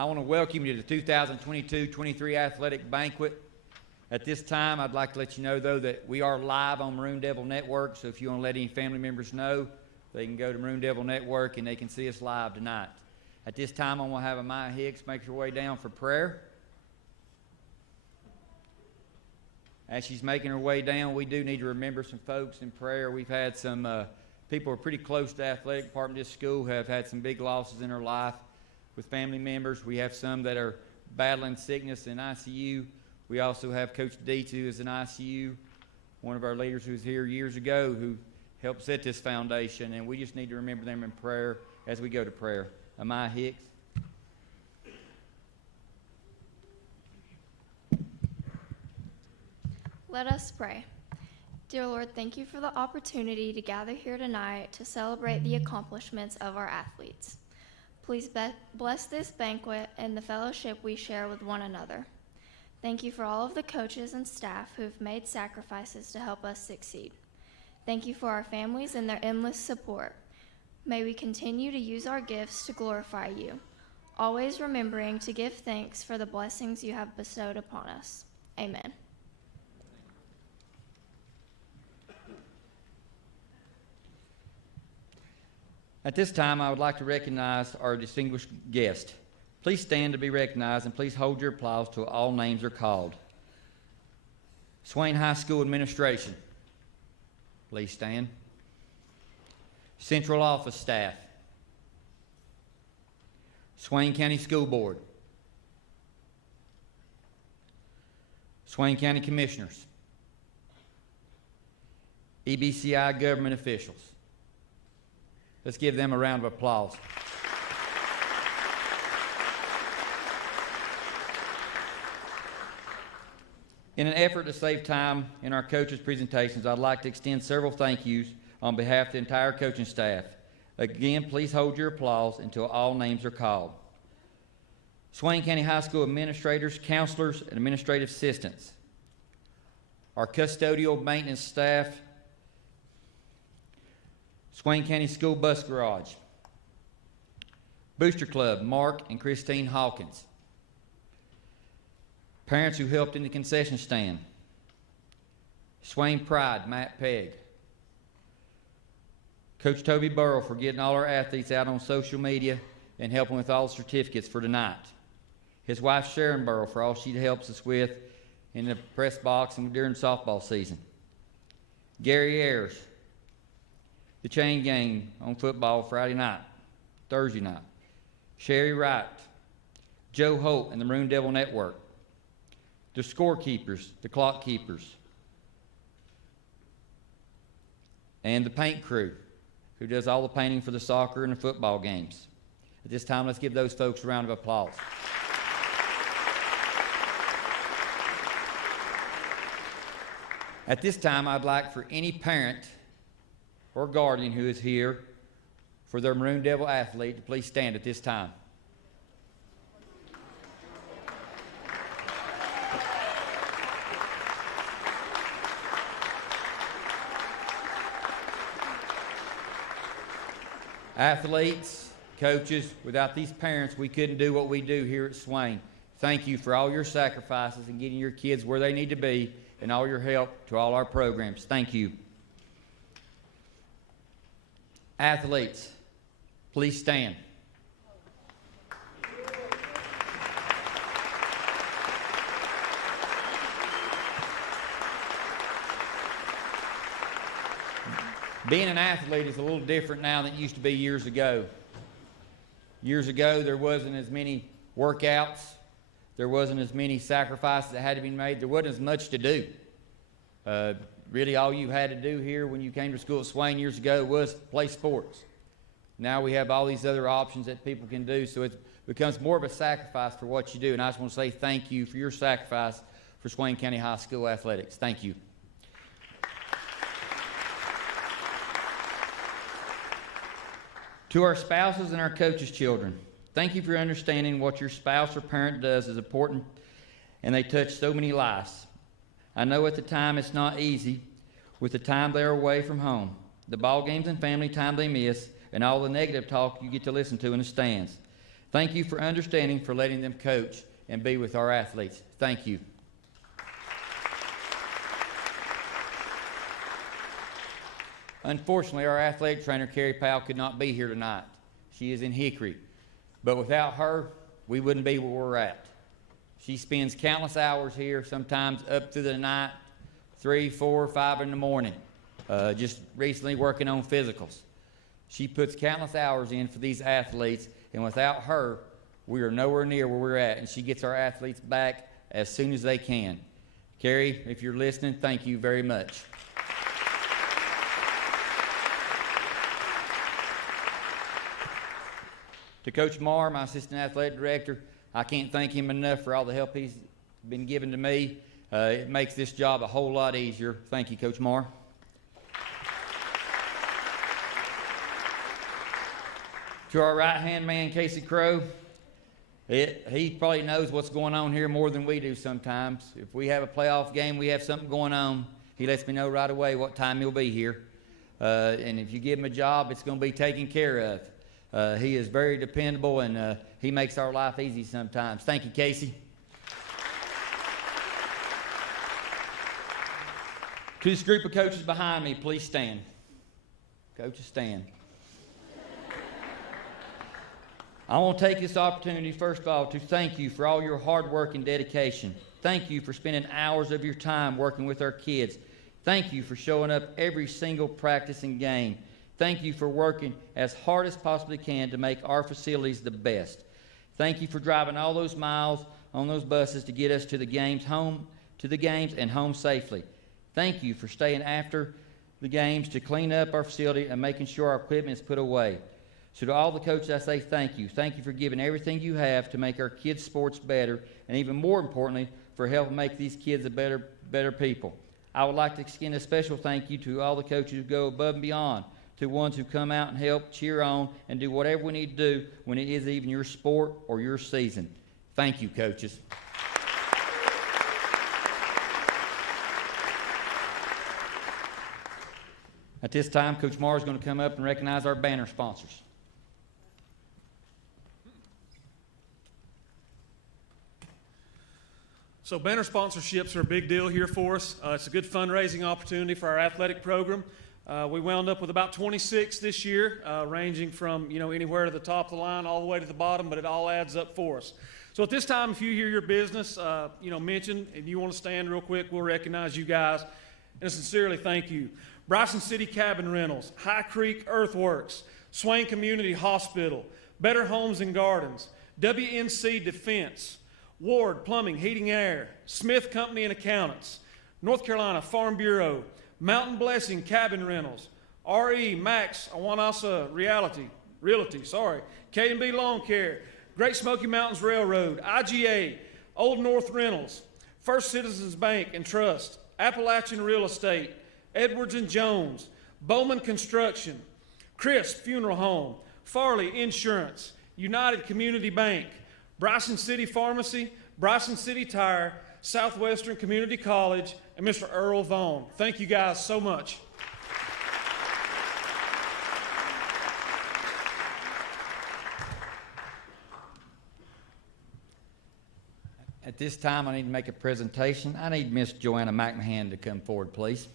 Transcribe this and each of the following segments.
I want to welcome you to the 2022-23 Athletic Banquet. At this time, I'd like to let you know, though, that we are live on Maroon Devil Network, so if you want to let any family members know, they can go to Maroon Devil Network and they can see us live tonight. At this time, I'm going to have Amaya Hicks make her way down for prayer. As she's making her way down, we do need to remember some folks in prayer. We've had some people who are pretty close to the athletic department of this school who have had some big losses in their life with family members. We have some that are battling sickness in ICU. We also have Coach Dietz, who is in ICU, one of our leaders who was here years ago, who helped set this foundation, and we just need to remember them in prayer as we go to prayer. Amaya Hicks. Let us pray. Dear Lord, thank you for the opportunity to gather here tonight to celebrate the accomplishments of our athletes. Please bless this banquet and the fellowship we share with one another. Thank you for all of the coaches and staff who have made sacrifices to help us succeed. Thank you for our families and their endless support. May we continue to use our gifts to glorify you, always remembering to give thanks for the blessings you have bestowed upon us. Amen. At this time, I would like to recognize our distinguished guest. Please stand to be recognized, and please hold your applause till all names are called. Swain High School Administration, please stand. Central Office Staff. Swain County School Board. Swain County Commissioners. EBCI government officials. Let's give them a round of applause. In an effort to save time in our coaches' presentations, I'd like to extend several thank yous on behalf of the entire coaching staff. Again, please hold your applause until all names are called. Swain County High School administrators, counselors, and administrative assistants. Our custodial maintenance staff. Swain County School Bus Garage. Booster Club, Mark and Christine Hawkins. Parents who helped in the concession stand. Swain Pride, Matt Pegg. Coach Toby Burrow for getting all our athletes out on social media and helping with all the certificates for tonight. His wife Sharon Burrow for all she helps us with in the press box and during softball season. Gary Ayers, the chain gang on football Friday night, Thursday night. Sherry Wright, Joe Holt and the Maroon Devil Network. The scorekeepers, the clock keepers, and the paint crew, who does all the painting for the soccer and the football games. At this time, let's give those folks a round of applause. At this time, I'd like for any parent or guardian who is here for their Maroon Devil athlete to please stand at this time. Athletes, coaches, without these parents, we couldn't do what we do here at Swain. Thank you for all your sacrifices and getting your kids where they need to be and all your help to all our programs. Thank you. Athletes, please stand. Being an athlete is a little different now than it used to be years ago. Years ago, there wasn't as many workouts. There wasn't as many sacrifices that had to be made. There wasn't as much to do. Really, all you had to do here when you came to school at Swain years ago was play sports. Now we have all these other options that people can do, so it becomes more of a sacrifice for what you do. And I just want to say thank you for your sacrifice for Swain County High School athletics. Thank you. To our spouses and our coaches' children, thank you for understanding what your spouse or parent does is important, and they touch so many lives. I know at the time it's not easy with the time they're away from home, the ball games and family time they miss, and all the negative talk you get to listen to in the stands. Thank you for understanding, for letting them coach and be with our athletes. Thank you. Unfortunately, our athletic trainer, Carrie Powell, could not be here tonight. She is in Hickory. But without her, we wouldn't be where we're at. She spends countless hours here, sometimes up through the night, 3, 4, 5 in the morning, just recently working on physicals. She puts countless hours in for these athletes, and without her, we are nowhere near where we're at, and she gets our athletes back as soon as they can. Carrie, if you're listening, thank you very much. To Coach Marr, my assistant athletic director, I can't thank him enough for all the help he's been giving to me. It makes this job a whole lot easier. Thank you, Coach Marr. To our right-hand man, Casey Crow, he probably knows what's going on here more than we do sometimes. If we have a playoff game, we have something going on, he lets me know right away what time he'll be here. And if you give him a job, it's going to be taken care of. He is very dependable, and he makes our life easy sometimes. Thank you, Casey. To this group of coaches behind me, please stand. Coaches, stand. I want to take this opportunity, first of all, to thank you for all your hard work and dedication. Thank you for spending hours of your time working with our kids. Thank you for showing up every single practice and game. Thank you for working as hard as possibly can to make our facilities the best. Thank you for driving all those miles on those buses to get us to the games, and home safely. Thank you for staying after the games to clean up our facility and making sure our equipment is put away. So to all the coaches, I say thank you. Thank you for giving everything you have to make our kids' sports better, and even more importantly, for helping make these kids a better people. I would like to extend a special thank you to all the coaches who go above and beyond, to ones who come out and help, cheer on, and do whatever we need to do when it is even your sport or your season. Thank you, coaches. At this time, Coach Marr is going to come up and recognize our banner sponsors. So banner sponsorships are a big deal here for us. It's a good fundraising opportunity for our athletic program. We wound up with about 26 this year, ranging from anywhere to the top of the line all the way to the bottom, but it all adds up for us. So at this time, if you hear your business mentioned and you want to stand real quick, we'll recognize you guys and sincerely thank you. Bryson City Cabin Rentals, High Creek Earthworks, Swain Community Hospital, Better Homes and Gardens, WNC Defense, Ward Plumbing, Heating, Air, Smith Company and Accountants, North Carolina Farm Bureau, Mountain Blessing Cabin Rentals, RE Max Awanasa Realty, K&B Lawn Care, Great Smoky Mountains Railroad, IGA, Old North Rentals, First Citizens Bank and Trust, Appalachian Real Estate, Edwards and Jones, Bowman Construction, Crisp Funeral Home, Farley Insurance, United Community Bank, Bryson City Pharmacy, Bryson City Tire, Southwestern Community College, and Mr. Earl Vaughn. Thank you guys so much. At this time, I need to make a presentation. I need Miss Joanna McMahon to come forward, please.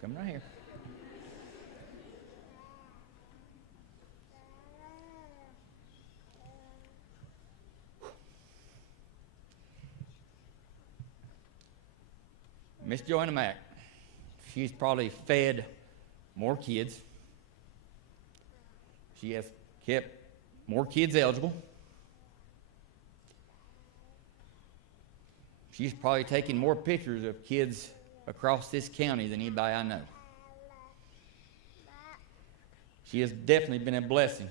Come right here. Miss Joanna Mack, she's probably fed more kids. She has kept more kids eligible. She's probably taken more pictures of kids across this county than anybody I know. She has definitely been a blessing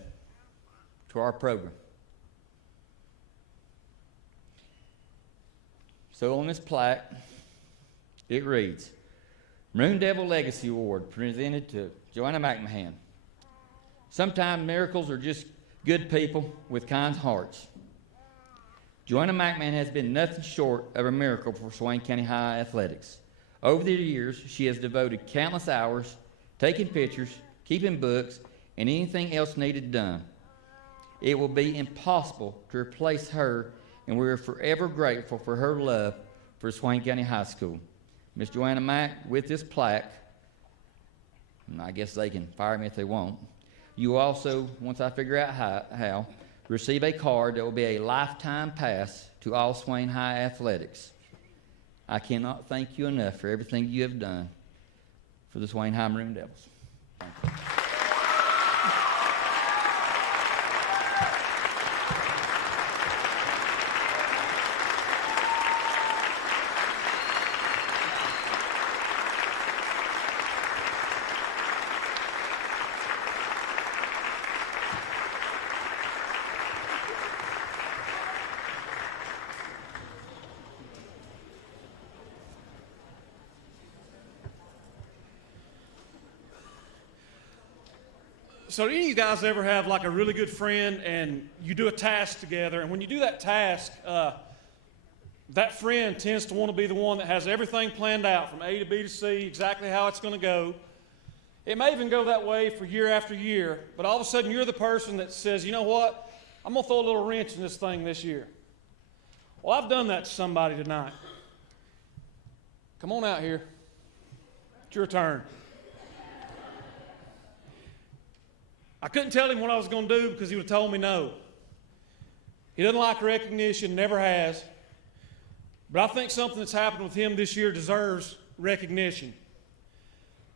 to our program. So on this plaque, it reads, Maroon Devil Legacy Award presented to Joanna McMahon. Sometimes miracles are just good people with kind hearts. Joanna McMahon has been nothing short of a miracle for Swain County High athletics. Over the years, she has devoted countless hours taking pictures, keeping books, and anything else needed done. It will be impossible to replace her, and we are forever grateful for her love for Swain County High School. Ms. Joanna Mack, with this plaque, and I guess they can fire me if they want, you will also, once I figure out how, receive a card that will be a lifetime pass to all Swain High athletics. I cannot thank you enough for everything you have done for the Swain High Maroon Devils. Thank you. So do any of you guys ever have like a really good friend and you do a task together, and when you do that task, that friend tends to want to be the one that has everything planned out from A to B to C, exactly how it's going to go. It may even go that way for year after year, but all of a sudden you're the person that says, you know what, I'm going to throw a little wrench in this thing this year. Well, I've done that to somebody tonight. Come on out here. It's your turn. I couldn't tell him what I was going to do because he would have told me no. He doesn't like recognition, never has. But I think something that's happened with him this year deserves recognition.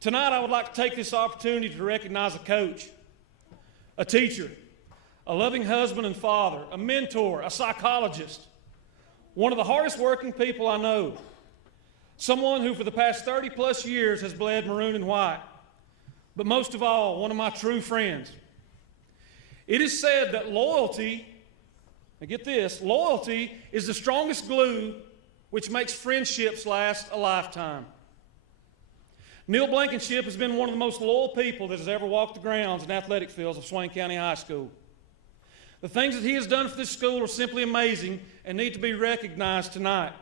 Tonight I would like to take this opportunity to recognize a coach, a teacher, a loving husband and father, a mentor, a psychologist, one of the hardest working people I know, someone who for the past 30 plus years has bled maroon and white. But most of all, one of my true friends. It is said that loyalty, now get this, loyalty is the strongest glue which makes friendships last a lifetime. Neil Blankenship has been one of the most loyal people that has ever walked the grounds and athletic fields of Swain County High School. The things that he has done for this school are simply amazing and need to be recognized tonight.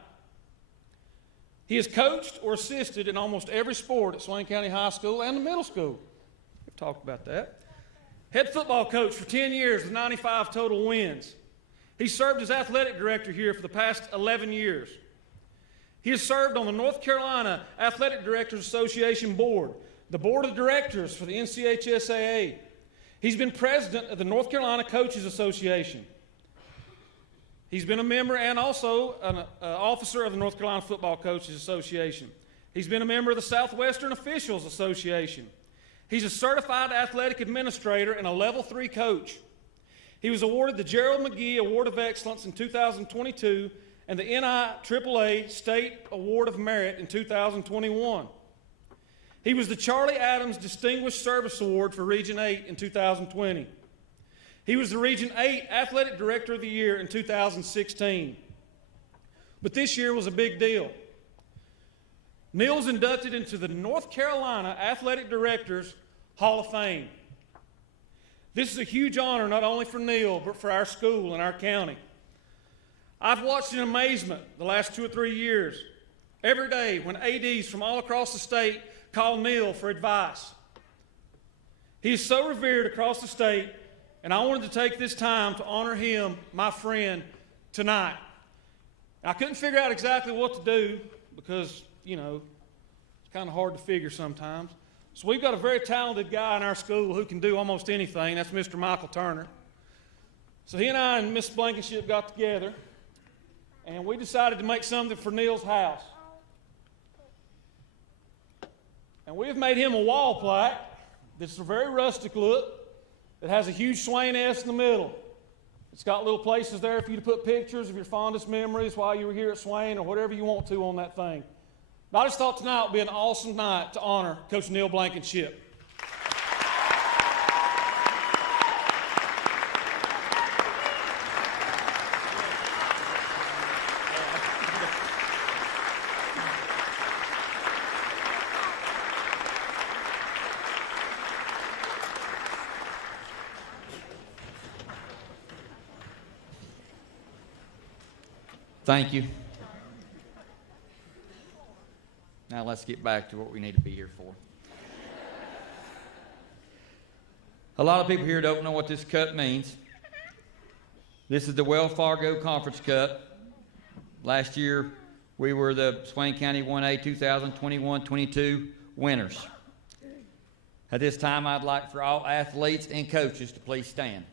He has coached or assisted in almost every sport at Swain County High School and the middle school. We've talked about that. Head football coach for 10 years with 95 total wins. He served as athletic director here for the past 11 years. He has served on the North Carolina Athletic Directors Association Board, the Board of Directors for the NCHSAA. He's been president of the North Carolina Coaches Association. He's been a member and also an officer of the North Carolina Football Coaches Association. He's been a member of the Southwestern Officials Association. He's a certified athletic administrator and a level 3 coach. He was awarded the Gerald McGee Award of Excellence in 2022 and the NIAAA State Award of Merit in 2021. He was the Charlie Adams Distinguished Service Award for Region 8 in 2020. He was the Region 8 Athletic Director of the Year in 2016. But this year was a big deal. Neil was inducted into the North Carolina Athletic Directors Hall of Fame. This is a huge honor not only for Neil, but for our school and our county. I've watched in amazement the last 2 or 3 years, every day when ADs from all across the state call Neil for advice. He is so revered across the state, and I wanted to take this time to honor him, my friend, tonight. I couldn't figure out exactly what to do because, you know, it's kind of hard to figure sometimes. So we've got a very talented guy in our school who can do almost anything. That's Mr. Michael Turner. So he and I and Miss Blankenship got together, and we decided to make something for Neil's house. And we have made him a wall plaque that's a very rustic look. It has a huge Swain S in the middle. It's got little places there for you to put pictures of your fondest memories while you were here at Swain or whatever you want to on that thing. But I just thought tonight would be an awesome night to honor Coach Neil Blankenship. Thank you. Now let's get back to what we need to be here for. A lot of people here don't know what this cup means. This is the Wells Fargo Conference Cup. Last year, we were the Swain County 1A 2021-22 winners. At this time, I'd like for all athletes and coaches to please stand.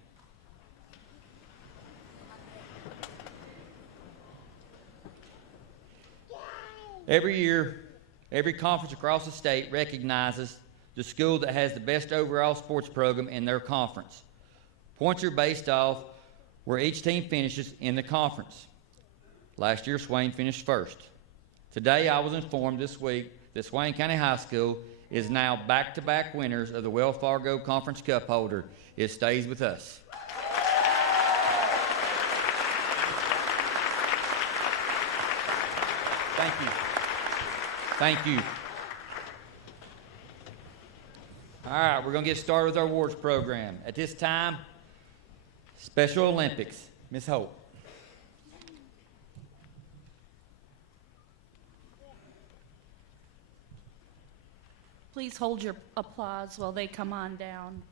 Every year, every conference across the state recognizes the school that has the best overall sports program in their conference. Points are based off where each team finishes in the conference. Last year, Swain finished first. Today, I was informed this week that Swain County High School is now back-to-back winners of the Wells Fargo Conference Cup holder. It stays with us. Thank you. Thank you. All right, we're going to get started with our awards program. At this time, Special Olympics. Ms. Hope. Please hold your applause while they come on down.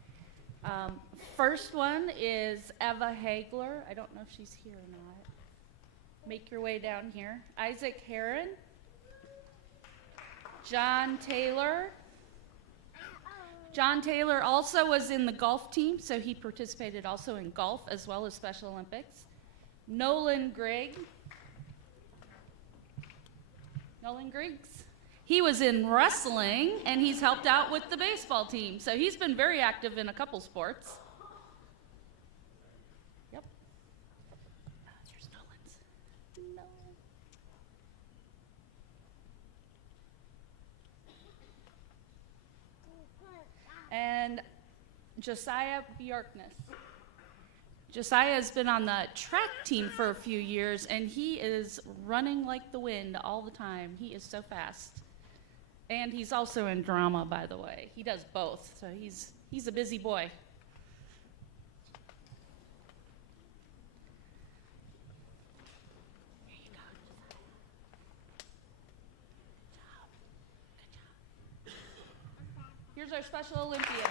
First one is Eva Hagler. I don't know if she's here or not. Make your way down here. Isaac Heron. John Taylor. John Taylor also was in the golf team, so he participated also in golf as well as Special Olympics. Nolan Griggs. Nolan Griggs. He was in wrestling, and he's helped out with the baseball team. So he's been very active in a couple sports. Yep. Here's Nolan's. No. And Josiah Bjorkness. Josiah has been on the track team for a few years, and he is running like the wind all the time. He is so fast. And he's also in drama, by the way. He does both, so he's a busy boy. Here you go, Josiah. Good job. Here's our Special Olympian.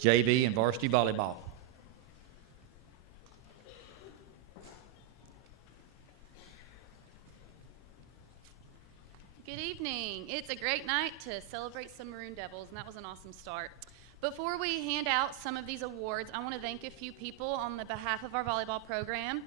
JV and Varsity Volleyball. Good evening. It's a great night to celebrate some Maroon Devils, and that was an awesome start. Before we hand out some of these awards, I want to thank a few people on the behalf of our volleyball program.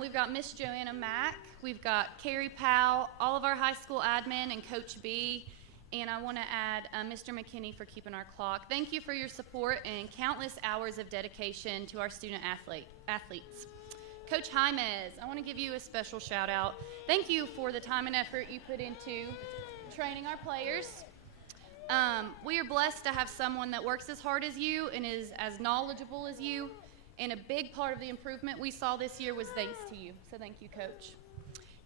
We've got Miss Joanna Mack, we've got Carrie Powell, all of our high school admin, and Coach B. And I want to add Mr. McKinney for keeping our clock. Thank you for your support and countless hours of dedication to our student athletes. Coach Jaimez, I want to give you a special shout out. Thank you for the time and effort you put into training our players. We are blessed to have someone that works as hard as you and is as knowledgeable as you. And a big part of the improvement we saw this year was thanks to you. So thank you, Coach.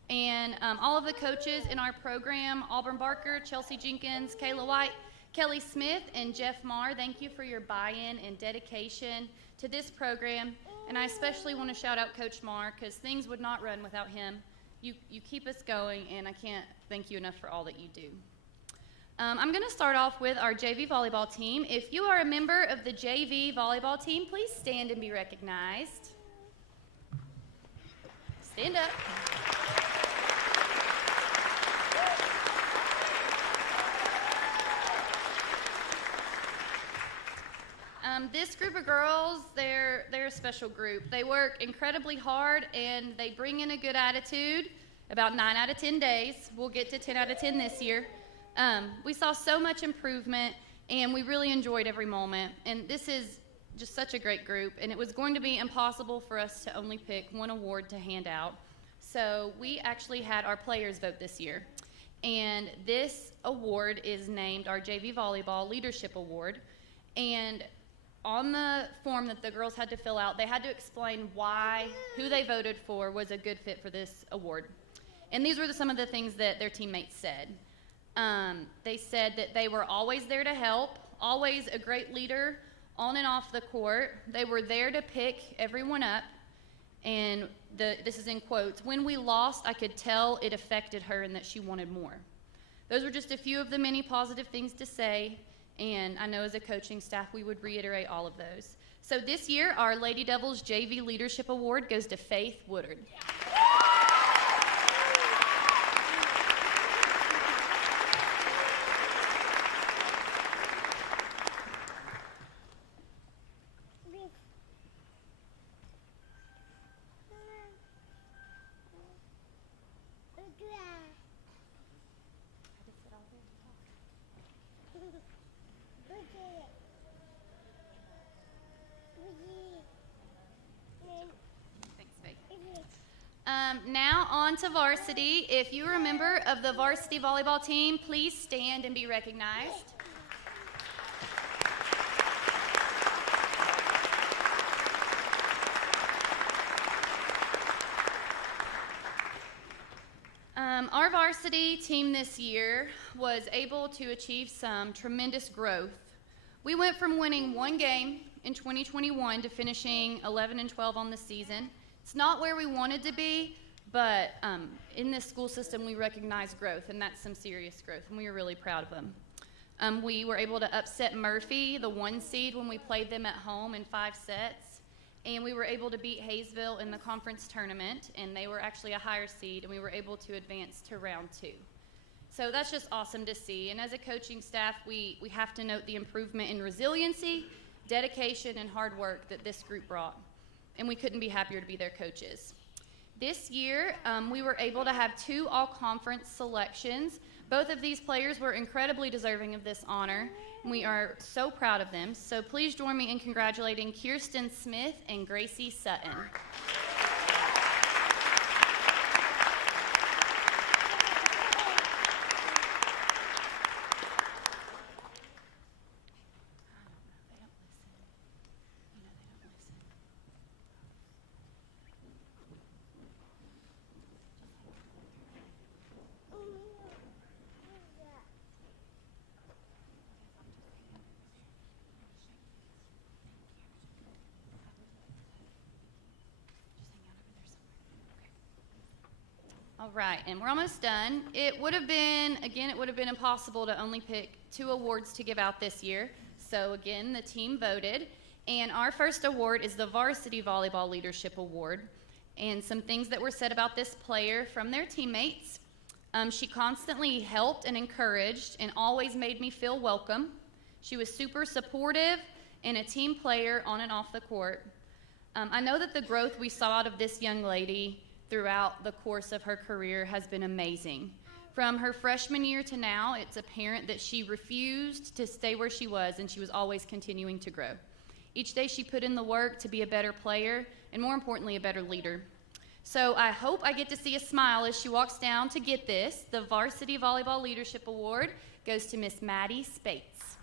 And all of the coaches in our program, Auburn Barker, Chelsea Jenkins, Kayla White, Kelly Smith, and Jeff Marr, thank you for your buy-in and dedication to this program. And I especially want to shout out Coach Marr because things would not run without him. You keep us going, and I can't thank you enough for all that you do. I'm going to start off with our JV volleyball team. If you are a member of the JV volleyball team, please stand and be recognized. Stand up. This group of girls, they're a special group. They work incredibly hard and they bring in a good attitude. about 9 out of 10 days. We'll get to 10 out of 10 this year. We saw so much improvement, and we really enjoyed every moment. And this is just such a great group, and it was going to be impossible for us to only pick one award to hand out. So we actually had our players vote this year. And this award is named our JV Volleyball Leadership Award. And on the form that the girls had to fill out, they had to explain why who they voted for was a good fit for this award. And these were some of the things that their teammates said. They said that they were always there to help, always a great leader on and off the court. They were there to pick everyone up. And this is in quotes, "When we lost, I could tell it affected her and that she wanted more." Those were just a few of the many positive things to say, and I know as a coaching staff we would reiterate all of those. So this year, our Lady Devils JV Leadership Award goes to Faith Woodard. Thanks, Faith. Now on to varsity. If you're a member of the varsity volleyball team, please stand and be recognized. Our varsity team this year was able to achieve some tremendous growth. We went from winning one game in 2021 to finishing 11-12 on the season. It's not where we wanted to be, but in this school system we recognize growth, and that's some serious growth, and we were really proud of them. We were able to upset Murphy, the 1 seed, when we played them at home in 5 sets. And we were able to beat Hayesville in the conference tournament, and they were actually a higher seed, and we were able to advance to round 2. So that's just awesome to see. And as a coaching staff, we have to note the improvement in resiliency, dedication, and hard work that this group brought. And we couldn't be happier to be their coaches. This year, we were able to have 2 all-conference selections. Both of these players were incredibly deserving of this honor. We are so proud of them. So please join me in congratulating Kirsten Smith and Gracie Sutton. All right, and we're almost done. It would have been impossible to only pick 2 awards to give out this year. So again, the team voted. And our first award is the Varsity Volleyball Leadership Award. And some things that were said about this player from their teammates. She constantly helped and encouraged and always made me feel welcome. She was super supportive and a team player on and off the court. I know that the growth we saw out of this young lady throughout the course of her career has been amazing. From her freshman year to now, it's apparent that she refused to stay where she was, and she was always continuing to grow. Each day she put in the work to be a better player, and more importantly, a better leader. So I hope I get to see a smile as she walks down to get this. The Varsity Volleyball Leadership Award goes to Miss Maddie Spates.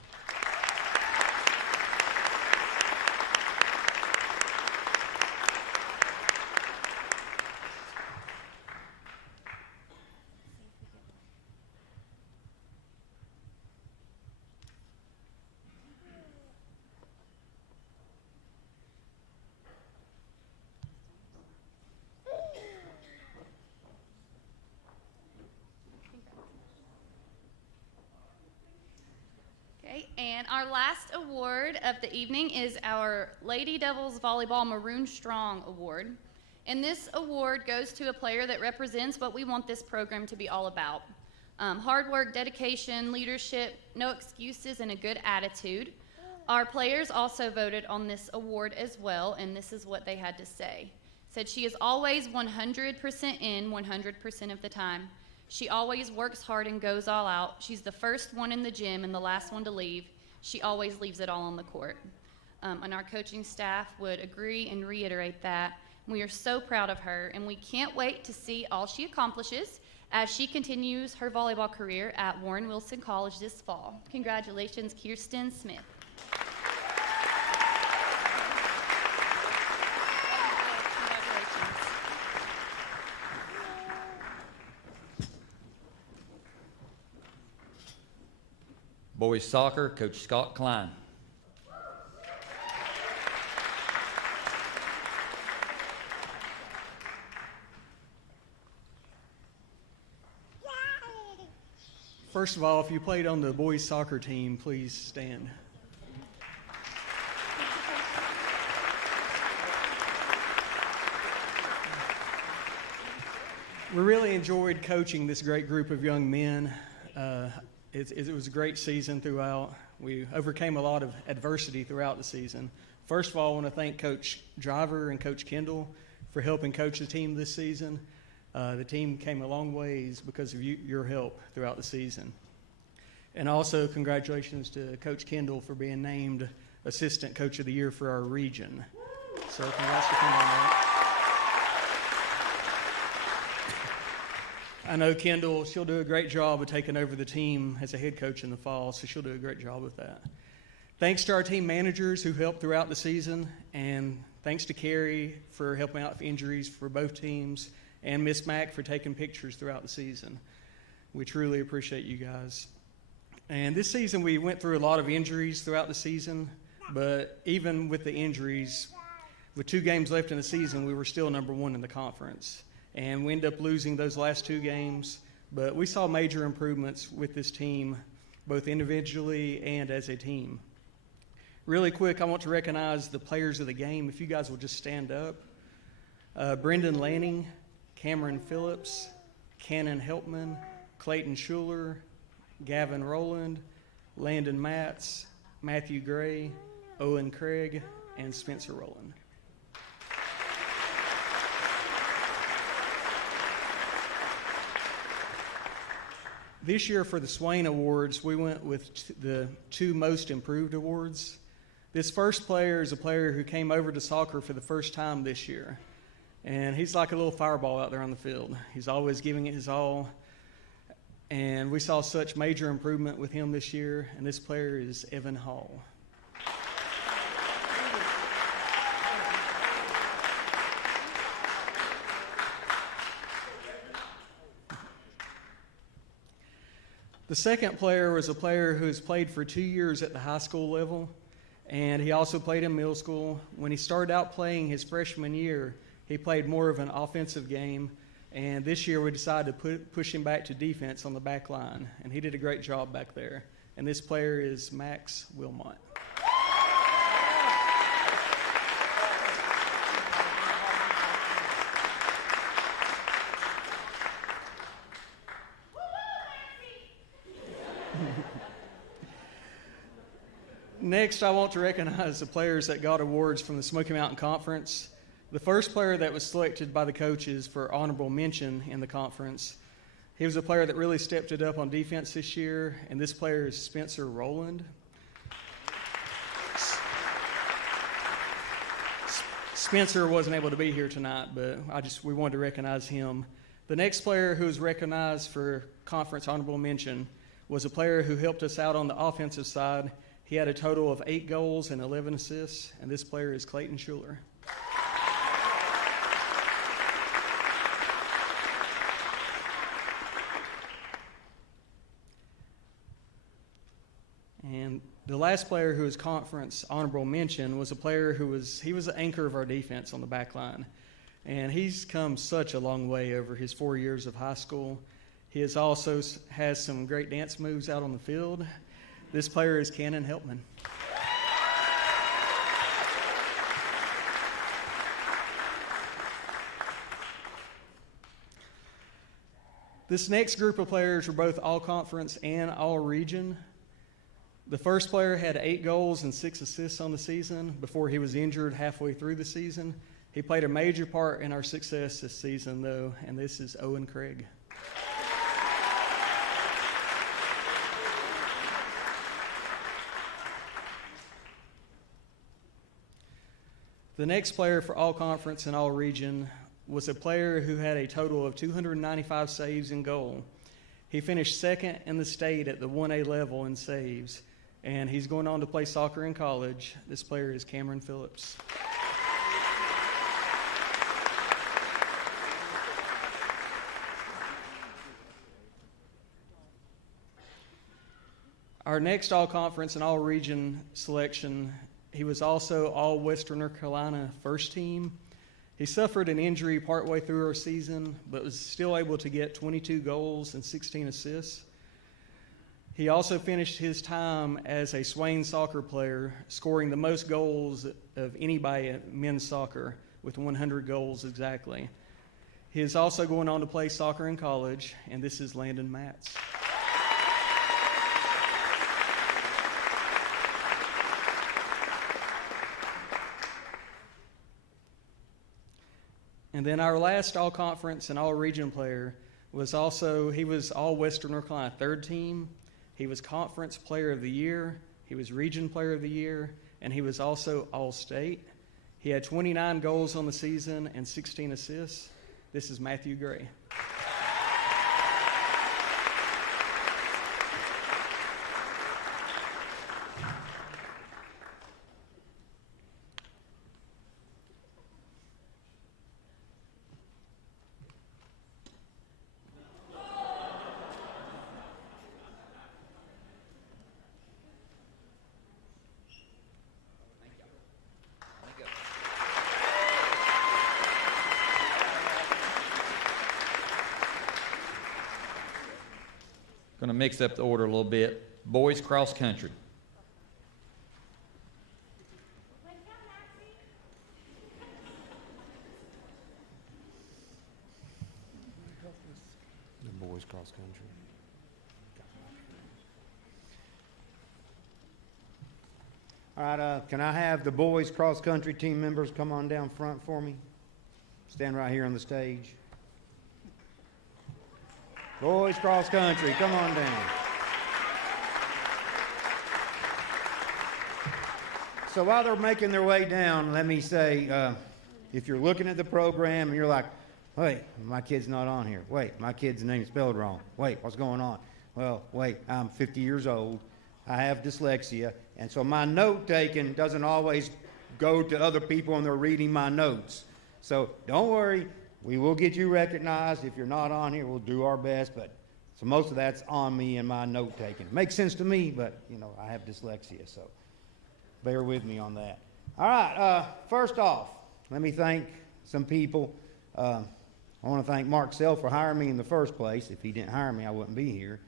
And our last award of the evening is our Lady Devils Volleyball Maroon Strong Award. And this award goes to a player that represents what we want this program to be all about. Hard work, dedication, leadership, no excuses, and a good attitude. Our players also voted on this award as well, and this is what they had to say. It said she is always 100% in 100% of the time. She always works hard and goes all out. She's the first one in the gym and the last one to leave. She always leaves it all on the court. And our coaching staff would agree and reiterate that. We are so proud of her, and we can't wait to see all she accomplishes as she continues her volleyball career at Warren Wilson College this fall. Congratulations, Kirsten Smith. Boys soccer, Coach Scott Klein. First of all, if you played on the boys soccer team, please stand. We really enjoyed coaching this great group of young men. It was a great season throughout. We overcame a lot of adversity throughout the season. First of all, I want to thank Coach Driver and Coach Kendall for helping coach the team this season. The team came a long ways because of your help throughout the season. And also, congratulations to Coach Kendall for being named Assistant Coach of the Year for our region. So congrats to Kendall on that. I know Kendall, she'll do a great job of taking over the team as a head coach in the fall, so she'll do a great job with that. Thanks to our team managers who helped throughout the season, and thanks to Carrie for helping out with injuries for both teams, and Miss Mack for taking pictures throughout the season. We truly appreciate you guys. And this season we went through a lot of injuries throughout the season, but even with the injuries, with 2 games left in the season, we were still number 1 in the conference. And we ended up losing those last 2 games, but we saw major improvements with this team, both individually and as a team. Really quick, I want to recognize the players of the game. If you guys will just stand up. Brendan Lanning, Cameron Phillips, Cannon Helpman, Clayton Schuler, Gavin Rowland, Landon Matz, Matthew Gray, Owen Craig, and Spencer Rowland. This year for the Swain Awards, we went with the 2 most improved awards. This first player is a player who came over to soccer for the first time this year. And he's like a little fireball out there on the field. He's always giving it his all. And we saw such major improvement with him this year. And this player is Evan Hall. The second player was a player who has played for 2 years at the high school level, and he also played in middle school. When he started out playing his freshman year, he played more of an offensive game, and this year we decided to push him back to defense on the back line, and he did a great job back there. And this player is Max Wilmot. Next, I want to recognize the players that got awards from the Smoky Mountain Conference. The first player that was selected by the coaches for honorable mention in the conference, he was a player that really stepped it up on defense this year, and this player is Spencer Rowland. Spencer wasn't able to be here tonight, but we wanted to recognize him. The next player who was recognized for conference honorable mention was a player who helped us out on the offensive side. He had a total of 8 goals and 11 assists, and this player is Clayton Schuler. And the last player who was conference honorable mention was a player who was the anchor of our defense on the back line. And he's come such a long way over his 4 years of high school. He has some great dance moves out on the field. This player is Cannon Helpman. This next group of players were both all-conference and all-region. The first player had 8 goals and 6 assists on the season before he was injured halfway through the season. He played a major part in our success this season, though, and this is Owen Craig. The next player for all conference and all region was a player who had a total of 295 saves in goal. He finished second in the state at the 1A level in saves, and he's going on to play soccer in college. This player is Cameron Phillips. Our next all-conference and all-region selection, he was also all-Western North Carolina first team. He suffered an injury partway through our season, but was still able to get 22 goals and 16 assists. He also finished his time as a Swain soccer player, scoring the most goals of anybody at men's soccer with 100 goals exactly. He is also going on to play soccer in college, and this is Landon Matz. And then our last all-conference and all-region player was he was all-Western North Carolina third team. He was conference player of the year. He was region player of the year. And he was also all-state. He had 29 goals on the season and 16 assists. This is Matthew Gray. Going to mix up the order a little bit. Boys cross country. The boys cross country. All right, can I have the boys cross country team members come on down front for me? Stand right here on the stage. Boys cross country, come on down. So while they're making their way down, let me say, if you're looking at the program and you're like, wait, my kid's not on here. Wait, my kid's name's spelled wrong. Wait, what's going on? Well, wait, I'm 50 years old. I have dyslexia, and so my note taking doesn't always go to other people when they're reading my notes. So don't worry. We will get you recognized. If you're not on here, we'll do our best, but so most of that's on me and my note taking. Makes sense to me, but I have dyslexia, so bear with me on that. All right, first off, let me thank some people. I want to thank Mark Sell for hiring me in the first place. If he didn't hire me, I wouldn't be here.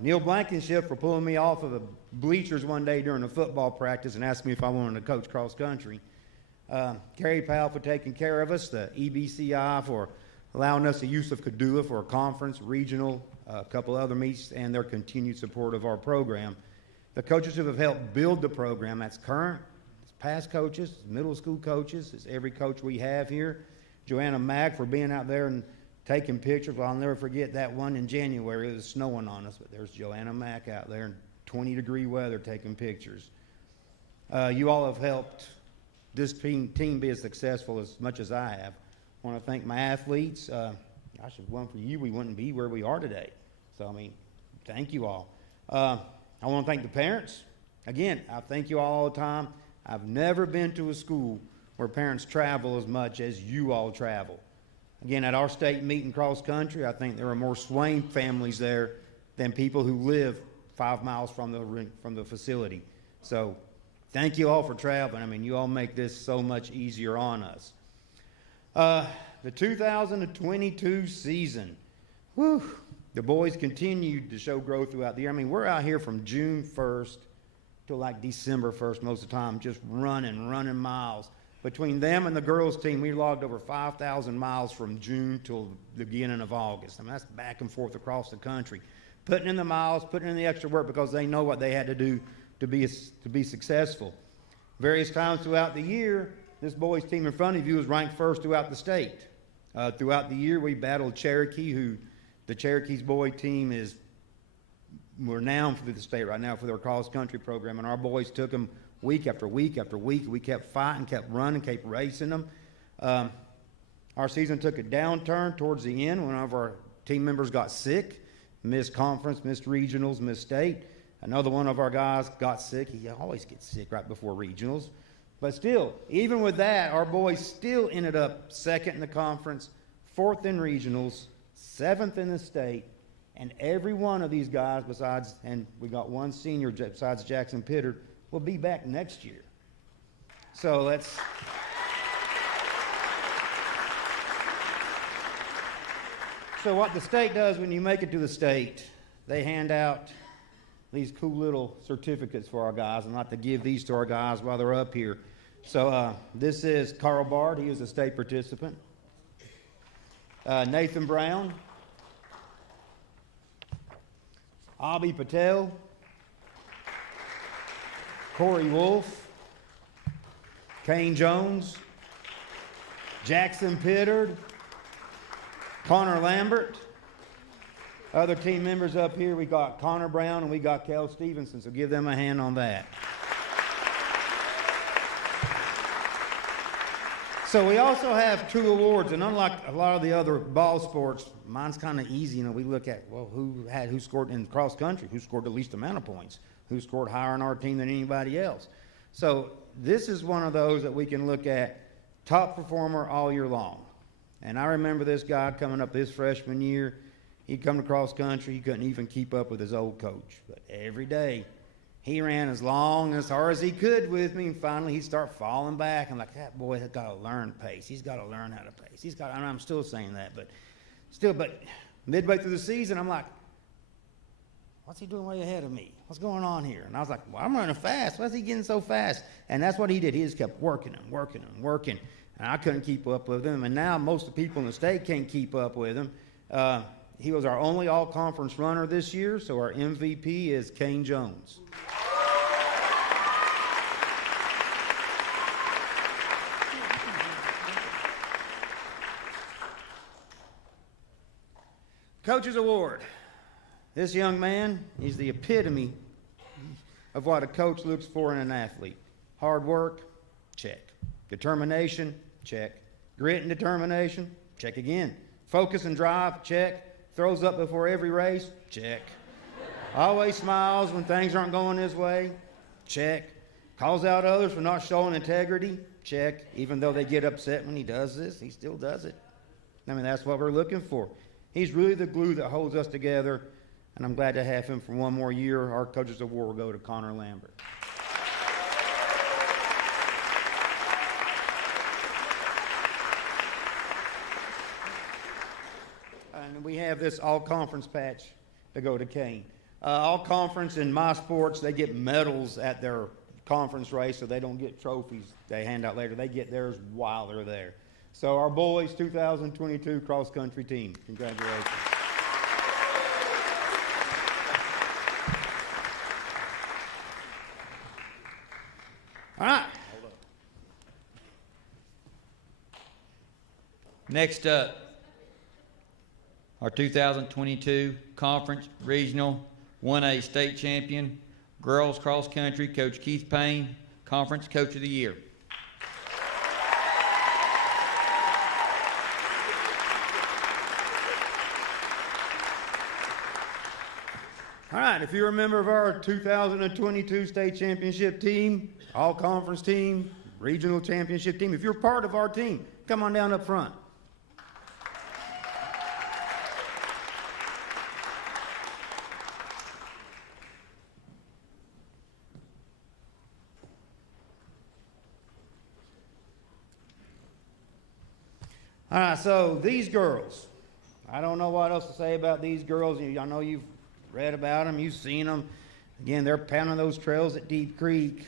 Neil Blankenship for pulling me off of the bleachers one day during a football practice and asking me if I wanted to coach cross country. Carrie Powell for taking care of us, the EBCI for allowing us the use of Kadua for a conference, regional, a couple other meets, and their continued support of our program. The coaches who have helped build the program, that's current, it's past coaches, it's middle school coaches, it's every coach we have here. Joanna Mack for being out there and taking pictures. Well, I'll never forget that one in January. It was snowing on us, but there's Joanna Mack out there in 20-degree weather taking pictures. You all have helped this team be as successful as much as I have. I want to thank my athletes. Gosh, if it weren't for you, we wouldn't be where we are today. So, thank you all. I want to thank the parents. Again, I thank you all the time. I've never been to a school where parents travel as much as you all travel. Again, at our state meet in cross country, I think there are more Swain families there than people who live 5 miles from the facility. So, thank you all for traveling. You all make this so much easier on us. The 2022 season, whew, the boys continued to show growth throughout the year. We're out here from June 1st till like December 1st most of the time, just running miles. Between them and the girls' team, we logged over 5,000 miles from June till the beginning of August. That's back and forth across the country. Putting in the miles, putting in the extra work because they know what they had to do to be successful. Various times throughout the year, this boys team in front of you is ranked first throughout the state. Throughout the year, we battled Cherokee, who the Cherokee's boy team is renowned for the state right now for their cross-country program, and our boys took them week after week after week. We kept fighting, kept running, kept racing them. Our season took a downturn towards the end when one of our team members got sick, missed conference, missed regionals, missed state. Another one of our guys got sick. He always gets sick right before regionals. But still, even with that, our boys still ended up second in the conference, fourth in regionals, seventh in the state, and every one of these guys besides, and we got one senior besides Jackson Pittard, will be back next year. So let's... So what the state does when you make it to the state, they hand out these cool little certificates for our guys, and like to give these to our guys while they're up here. So this is Carl Bard. He was a state participant. Nathan Brown. Abhi Patel. Corey Wolf. Kane Jones. Jackson Pittard. Connor Lambert. Other team members up here, we got Connor Brown and we got Kel Stevenson, so give them a hand on that. So we also have two awards, and unlike a lot of the other ball sports, mine's kind of easy. You know, we look at, well, who scored in cross country, who scored the least amount of points, who scored higher on our team than anybody else. So this is one of those that we can look at, top performer all year long. And I remember this guy coming up his freshman year. He'd come to cross country. He couldn't even keep up with his old coach. But every day, he ran as long and as hard as he could with me. And finally, he'd start falling back. I'm like, that boy has got to learn pace. He's got to learn how to pace. And I'm still saying that. But midway through the season, I'm like, what's he doing way ahead of me? What's going on here? And I was like, well, I'm running fast. Why's he getting so fast? And that's what he did. He just kept working and working and working. And I couldn't keep up with him. And now most of the people in the state can't keep up with him. He was our only all-conference runner this year, so our MVP is Kane Jones. Coach's Award. This young man, he's the epitome of what a coach looks for in an athlete. Hard work, check. Determination, check. Grit and determination, check again. Focus and drive, check. Throws up before every race, check. Always smiles when things aren't going his way, check. Calls out others for not showing integrity, check. Even though they get upset when he does this, he still does it. I mean, that's what we're looking for. He's really the glue that holds us together, and I'm glad to have him for one more year. Our Coach's Award will go to Connor Lambert. And we have this all-conference patch to go to Kane. All-conference in my sports, they get medals at their conference race, so they don't get trophies they hand out later. They get theirs while they're there. So our boys 2022 cross-country team, congratulations. All right. Next up, our 2022 Conference Regional 1A State Champion, Girls Cross Country, Coach Keith Payne, Conference Coach of the Year. All right, if you're a member of our 2022 state championship team, all-conference team, regional championship team, if you're part of our team, come on down up front. All right, so these girls, I don't know what else to say about these girls. I know you've read about them, you've seen them. Again, they're pounding those trails at Deep Creek.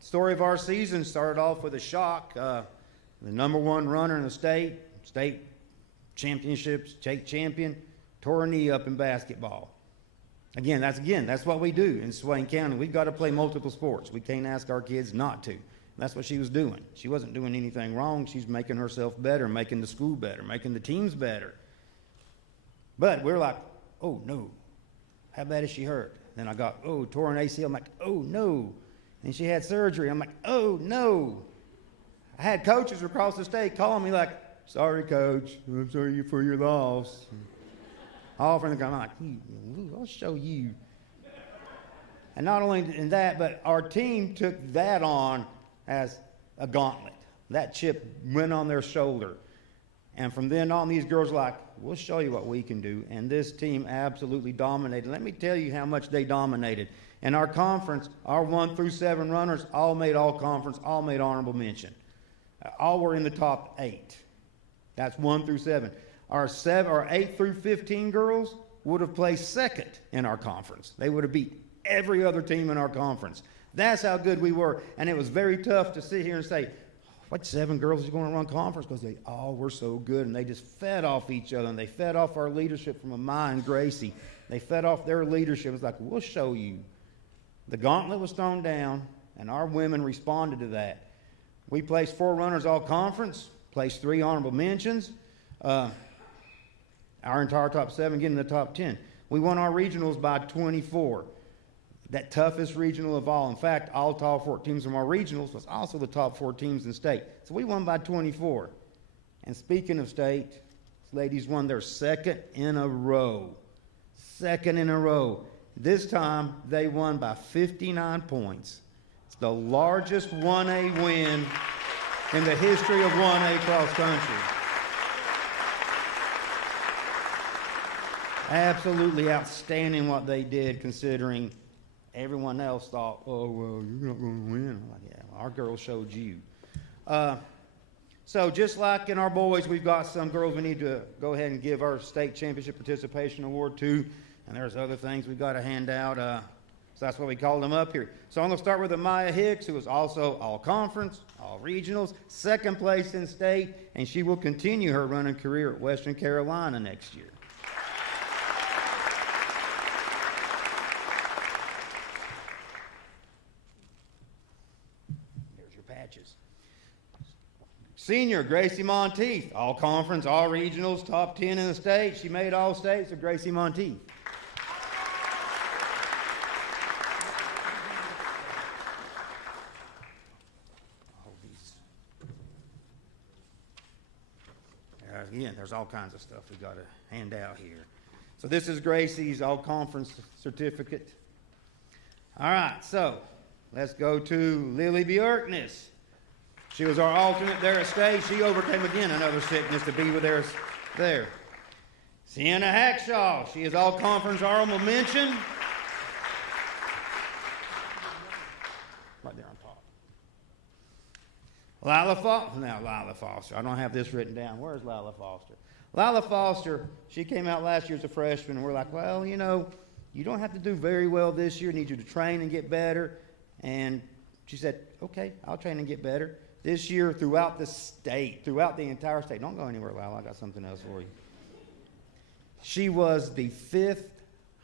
Story of our season started off with a shock. The #1 runner in the state championships, state champion, tore a knee up in basketball. That's what we do in Swain County. We've got to play multiple sports. We can't ask our kids not to. That's what she was doing. She wasn't doing anything wrong. She's making herself better, making the school better, making the teams better. But we're like, oh, no. How bad is she hurt? Then I got, oh, torn ACL. I'm like, oh, no. And she had surgery. I'm like, oh, no. I had coaches across the state calling me like, sorry, coach. I'm sorry for your loss. All from the guy. I'm like, I'll show you. And not only in that, but our team took that on as a gauntlet. That chip went on their shoulder. And from then on, these girls were like, we'll show you what we can do. And this team absolutely dominated. Let me tell you how much they dominated. In our conference, our 1 through 7 runners all made all conference, all made honorable mention. All were in the top 8. That's 1 through 7. Our 8 through 15 girls would have placed second in our conference. They would have beat every other team in our conference. That's how good we were. And it was very tough to sit here and say, what 7 girls are going to run conference? Because they all were so good, and they just fed off each other, and they fed off our leadership from Amaya and Gracie. They fed off their leadership. It's like, we'll show you. The gauntlet was thrown down, and our women responded to that. We placed 4 runners all conference, placed 3 honorable mentions. Our entire top 7 getting in the top 10. We won our regionals by 24. That toughest regional of all. In fact, all top 4 teams from our regionals was also the top 4 teams in state. So we won by 24. And speaking of state, ladies won their second in a row. Second in a row. This time, they won by 59 points. It's the largest 1A win in the history of 1A cross country. Absolutely outstanding what they did, considering everyone else thought, oh, well, you're not going to win. I'm like, yeah, well, our girls showed you. So just like in our boys, we've got some girls we need to go ahead and give our state championship participation award to. And there's other things we've got to hand out. So that's why we called them up here. So I'm going to start with Amaya Hicks, who was also all conference, all regionals, second place in state, and she will continue her running career at Western Carolina next year. There's your patches. Senior Gracie Monteith, all conference, all regionals, top 10 in the state. She made all states, so Gracie Monteith. Again, there's all kinds of stuff we got to hand out here. So this is Gracie's all-conference certificate. All right, so let's go to Lily Bjorkness. She was our alternate there at state. She overcame again another sickness to be with us there. Sienna Hackshaw. She is all-conference honorable mention. Right there on top. Lila Foster. I don't have this written down. Where's Lila Foster? Lila Foster, she came out last year as a freshman, and we're like, well, you know, you don't have to do very well this year. I need you to train and get better. And she said, okay, I'll train and get better. This year, throughout the state, throughout the entire state, don't go anywhere, Lila, I got something else for you. She was the 5th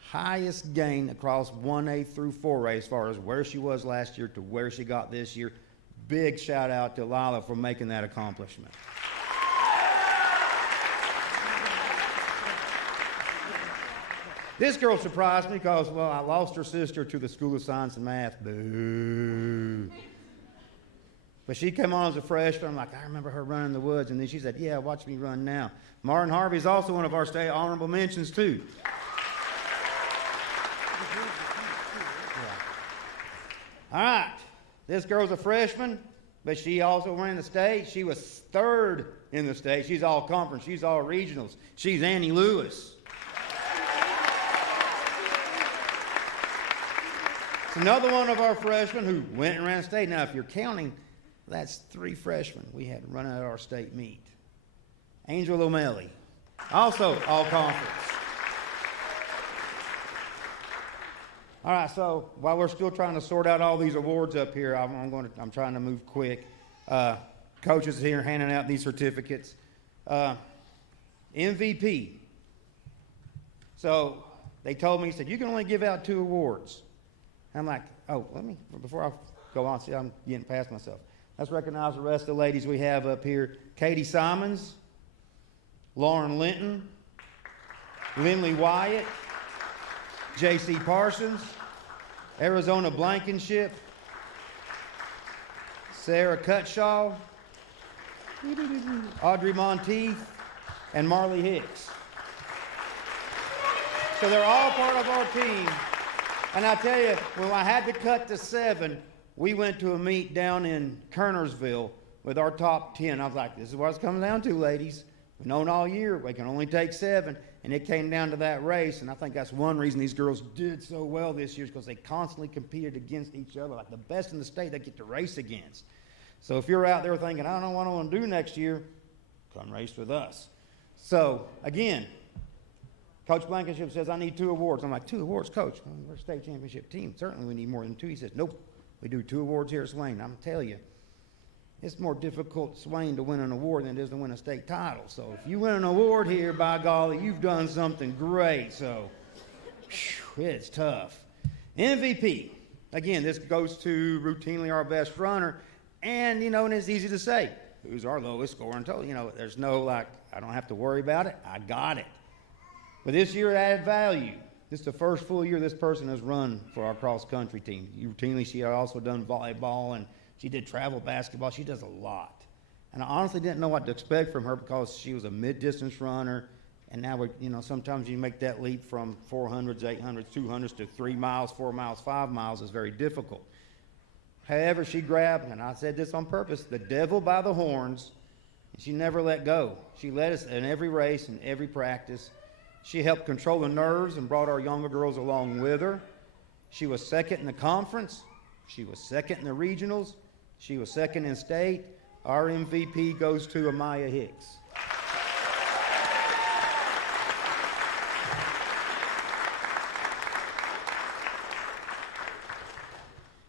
highest gain across 1A through 4A as far as where she was last year to where she got this year. Big shout out to Lila for making that accomplishment. This girl surprised me because, well, I lost her sister to the School of Science and Math. Boo. But she came on as a freshman. I'm like, I remember her running in the woods. And then she said, yeah, watch me run now. Martin Harvey is also one of our state honorable mentions, too. Yeah. All right. This girl's a freshman, but she also ran the state. She was 3rd in the state. She's all conference. She's all regionals. She's Annie Lewis. It's another one of our freshmen who went and ran state. Now, if you're counting, that's 3 freshmen we had running at our state meet. Angel O'Malley, also all conference. All right, so while we're still trying to sort out all these awards up here, I'm trying to move quick. Coaches here handing out these certificates. MVP. So they told me, he said, you can only give out 2 awards. I'm like, oh, before I go on, see, I'm getting past myself. Let's recognize the rest of the ladies we have up here. Katie Simons, Lauren Linton, Lindley Wyatt, J.C. Parsons, Arizona Blankenship, Sarah Cutshaw, Audrey Monteith, and Marley Hicks. So they're all part of our team. And I tell you, when I had to cut to 7, we went to a meet down in Kernersville with our top 10. I was like, this is what it's coming down to, ladies. We've known all year we can only take 7. And it came down to that race. And I think that's one reason these girls did so well this year, is because they constantly competed against each other. Like the best in the state they get to race against. So if you're out there thinking, I don't know what I want to do next year, come race with us. So, again, Coach Blankenship says, I need 2 awards. I'm like, 2 awards, Coach? Well, we're a state championship team. Certainly we need more than 2. He says, nope, we do 2 awards here at Swain. I'm telling you, it's more difficult, Swain, to win an award than it is to win a state title. So if you win an award here, by golly, you've done something great. So, whew, it's tough. MVP. Again, this goes to routinely our best runner. And, and it's easy to say, who's our lowest scorer in total? There's no, I don't have to worry about it. I got it. But this year it added value. This is the first full year this person has run for our cross-country team. Routinely, she had also done volleyball, and she did travel basketball. She does a lot. And I honestly didn't know what to expect from her because she was a mid-distance runner. And now, sometimes you make that leap from 400s, 800s, 200s to 3 miles, 4 miles, 5 miles is very difficult. However, she grabbed, and I said this on purpose, the devil by the horns, and she never let go. She led us in every race and every practice. She helped control the nerves and brought our younger girls along with her. She was second in the conference. She was second in the regionals. She was second in state. Our MVP goes to Amaya Hicks.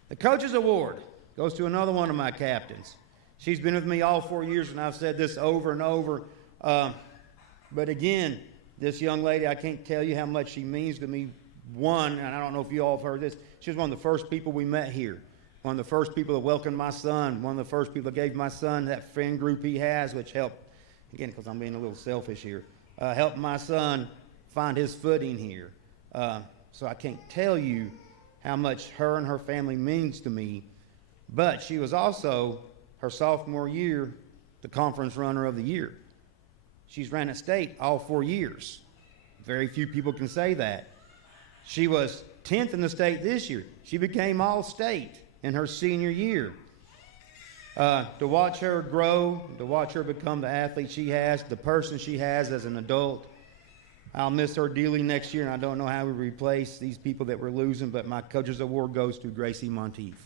The Coach's Award goes to another one of my captains. She's been with me all 4 years, and I've said this over and over. But again, this young lady, I can't tell you how much she means to me. One, and I don't know if you all have heard this, she was one of the first people we met here. One of the first people that welcomed my son. One of the first people that gave my son that friend group he has, which helped, again, because I'm being a little selfish here, helped my son find his footing here. So I can't tell you how much her and her family means to me. But she was also, her sophomore year, the conference runner of the year. She's ran at state all 4 years. Very few people can say that. She was 10th in the state this year. She became all-state in her senior year. To watch her grow, to watch her become the athlete she has, the person she has as an adult, I'll miss her dearly next year, and I don't know how we replace these people that we're losing, but my Coach's Award goes to Gracie Monteith.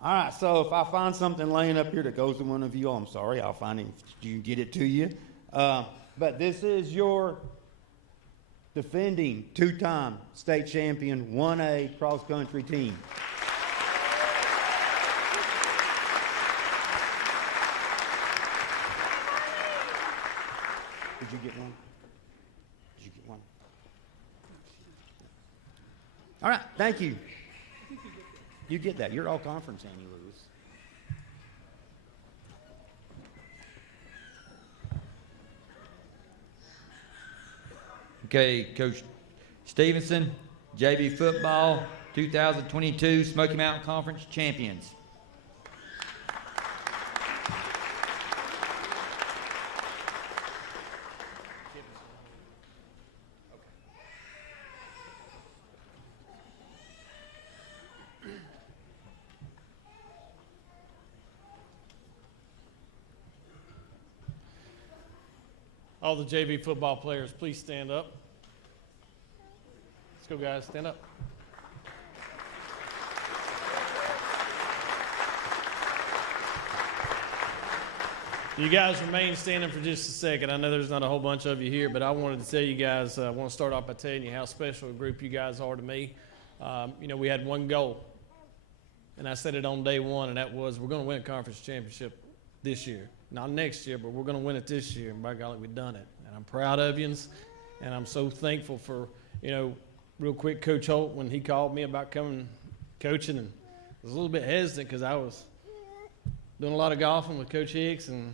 All right, so if I find something laying up here that goes to one of you, I'm sorry, I'll find it. You can get it to you. But this is your defending 2-time state champion 1A cross-country team. Did you get one? Did you get one? All right, thank you. You get that. You're all conference, Annie Lewis. Okay, Coach Stevenson, JV football, 2022 Smoky Mountain Conference champions. All the JV football players, please stand up. Let's go, guys. Stand up. You guys remain standing for just a second. I know there's not a whole bunch of you here, but I wanted to tell you guys, I want to start off by telling you how special a group you guys are to me. We had one goal, and I said it on day one, and that was we're going to win a conference championship this year. Not next year, but we're going to win it this year, and by golly, we've done it. And I'm proud of you, and I'm so thankful for You know, real quick, Coach Holt, when he called me about coming coaching, and I was a little bit hesitant because I was doing a lot of golfing with Coach Hicks and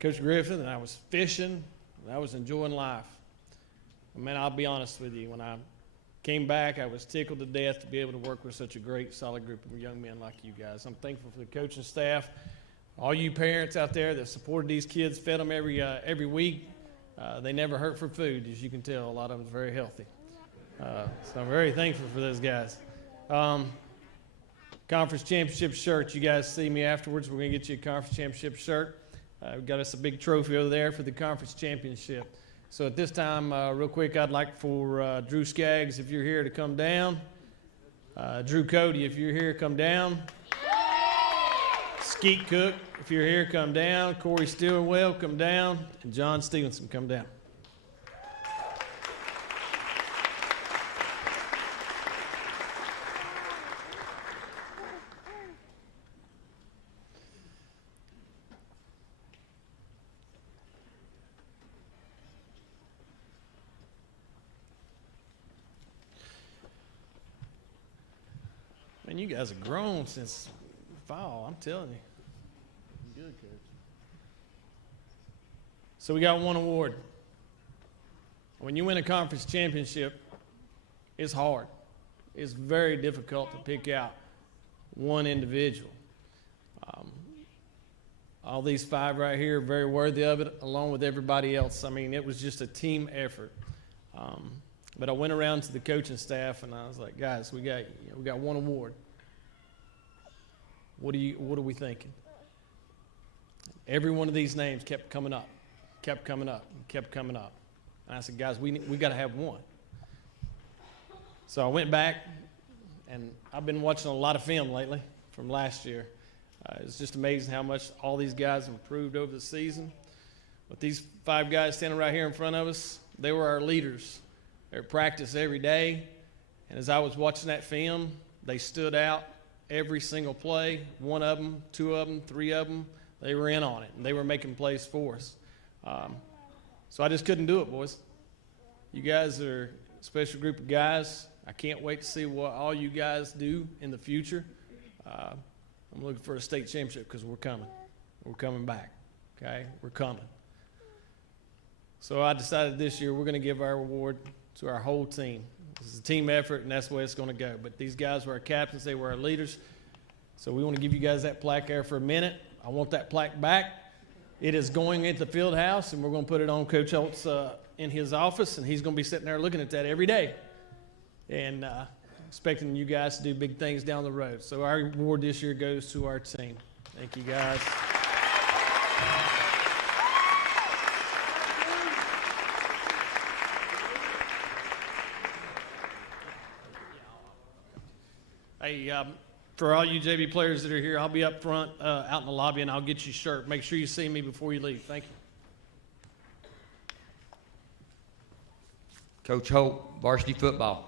Coach Griffin, and I was fishing, and I was enjoying life. Man, I'll be honest with you, when I came back, I was tickled to death to be able to work with such a great, solid group of young men like you guys. I'm thankful for the coaching staff, all you parents out there that supported these kids, fed them every week. They never hurt for food, as you can tell. A lot of them are very healthy. So I'm very thankful for those guys. Conference championship shirt. You guys see me afterwards. We're going to get you a conference championship shirt. We've got us a big trophy over there for the conference championship. So at this time, real quick, I'd like for Drew Skaggs, if you're here, to come down. Drew Cody, if you're here, come down. Skeet Cook, if you're here, come down. Corey Stillwell, come down. And John Stevenson, come down. Man, you guys have grown since fall, I'm telling you. Good, Coach. So we got one award. When you win a conference championship, it's hard. It's very difficult to pick out one individual. All these 5 right here are very worthy of it, along with everybody else. I mean, it was just a team effort. But I went around to the coaching staff and I was like, guys, we got one award. What are we thinking? Every one of these names kept coming up. And I said, guys, we got to have one. So I went back, and I've been watching a lot of film lately from last year. It's just amazing how much all these guys have improved over the season. But these 5 guys standing right here in front of us, they were our leaders. They're at practice every day, and as I was watching that film, they stood out every single play. 1 of them, 2 of them, 3 of them, they were in on it, and they were making plays for us. So I just couldn't do it, boys. You guys are a special group of guys. I can't wait to see what all you guys do in the future. I'm looking for a state championship because we're coming. We're coming back, okay? We're coming. So I decided this year we're going to give our award to our whole team. This is a team effort, and that's the way it's going to go. But these guys were our captains. They were our leaders. So we want to give you guys that plaque there for a minute. I want that plaque back. It is going into the field house, and we're going to put it on Coach Holtz in his office, and he's going to be sitting there looking at that every day and expecting you guys to do big things down the road. So our award this year goes to our team. Thank you, guys. Hey, for all you JV players that are here, I'll be up front out in the lobby, and I'll get you a shirt. Make sure you see me before you leave. Thank you. Coach Holt, varsity football.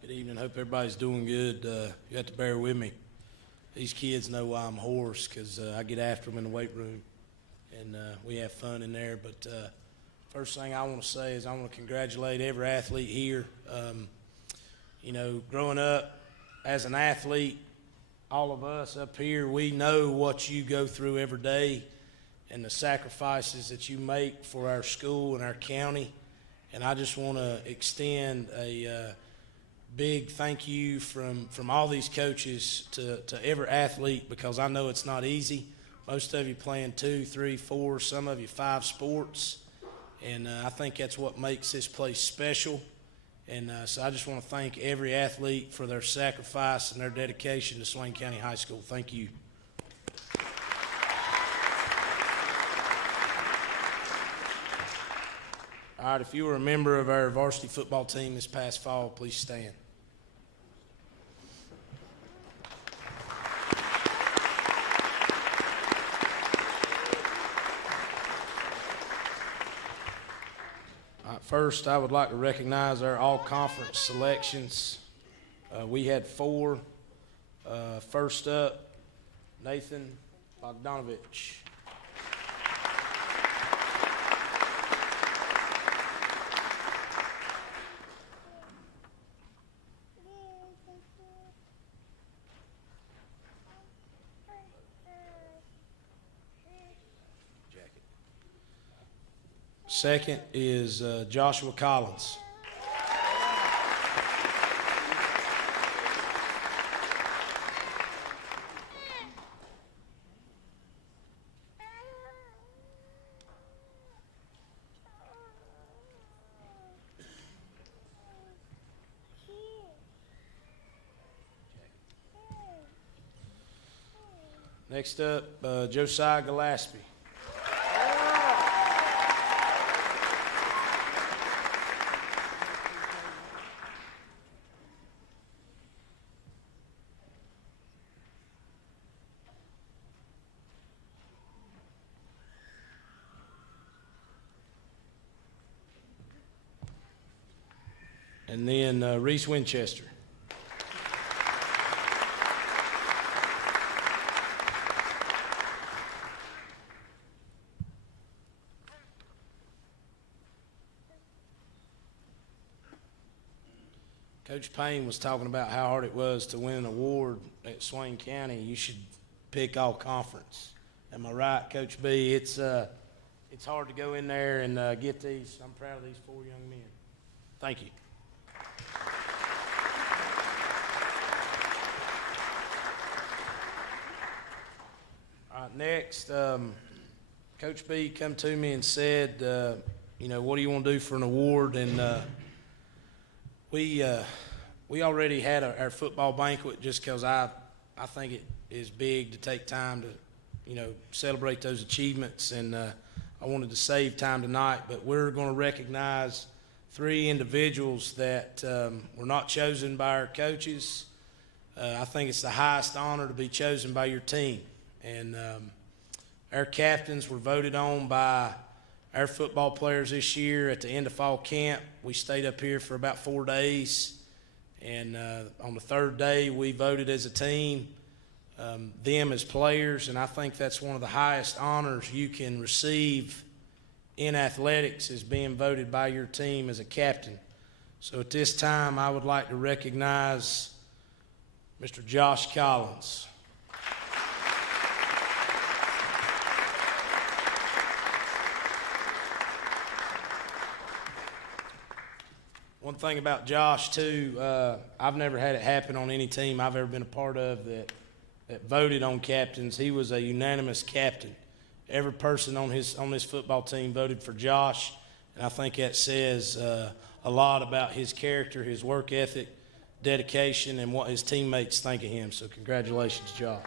Good evening. Hope everybody's doing good. You have to bear with me. These kids know why I'm hoarse because I get after them in the weight room, and we have fun in there. But first thing I want to say is I want to congratulate every athlete here. You know, growing up as an athlete, all of us up here, we know what you go through every day and the sacrifices that you make for our school and our county. And I just want to extend a big thank you from all these coaches to every athlete, because I know it's not easy. Most of you playing 2, 3, 4, some of you 5 sports, and I think that's what makes this place special. And so I just want to thank every athlete for their sacrifice and their dedication to Swain County High School. Thank you. All right, if you were a member of our varsity football team this past fall, please stand. First, I would like to recognize our all-conference selections. We had 4. First up, Nathan Bogdanovich. Second is Joshua Collins. Next up, Josiah Gillespie. And then Reese Winchester. Coach Payne was talking about how hard it was to win an award at Swain County. You should pick all conference. Am I right, Coach B? It's hard to go in there and get these. I'm proud of these 4 young men. Thank you. All right, next, Coach B come to me and said, what do you want to do for an award? And we already had our football banquet just because I think it is big to take time to, celebrate those achievements. And I wanted to save time tonight, but we're going to recognize 3 individuals that were not chosen by our coaches. I think it's the highest honor to be chosen by your team. And our captains were voted on by our football players this year at the end of fall camp. We stayed up here for about 4 days. And on the 3rd day, we voted as a team, them as players. And I think that's one of the highest honors you can receive in athletics, is being voted by your team as a captain. So at this time, I would like to recognize Mr. Josh Collins. One thing about Josh, too, I've never had it happen on any team I've ever been a part of that voted on captains. He was a unanimous captain. Every person on this football team voted for Josh, and I think that says a lot about his character, his work ethic, dedication, and what his teammates think of him. So congratulations, Josh.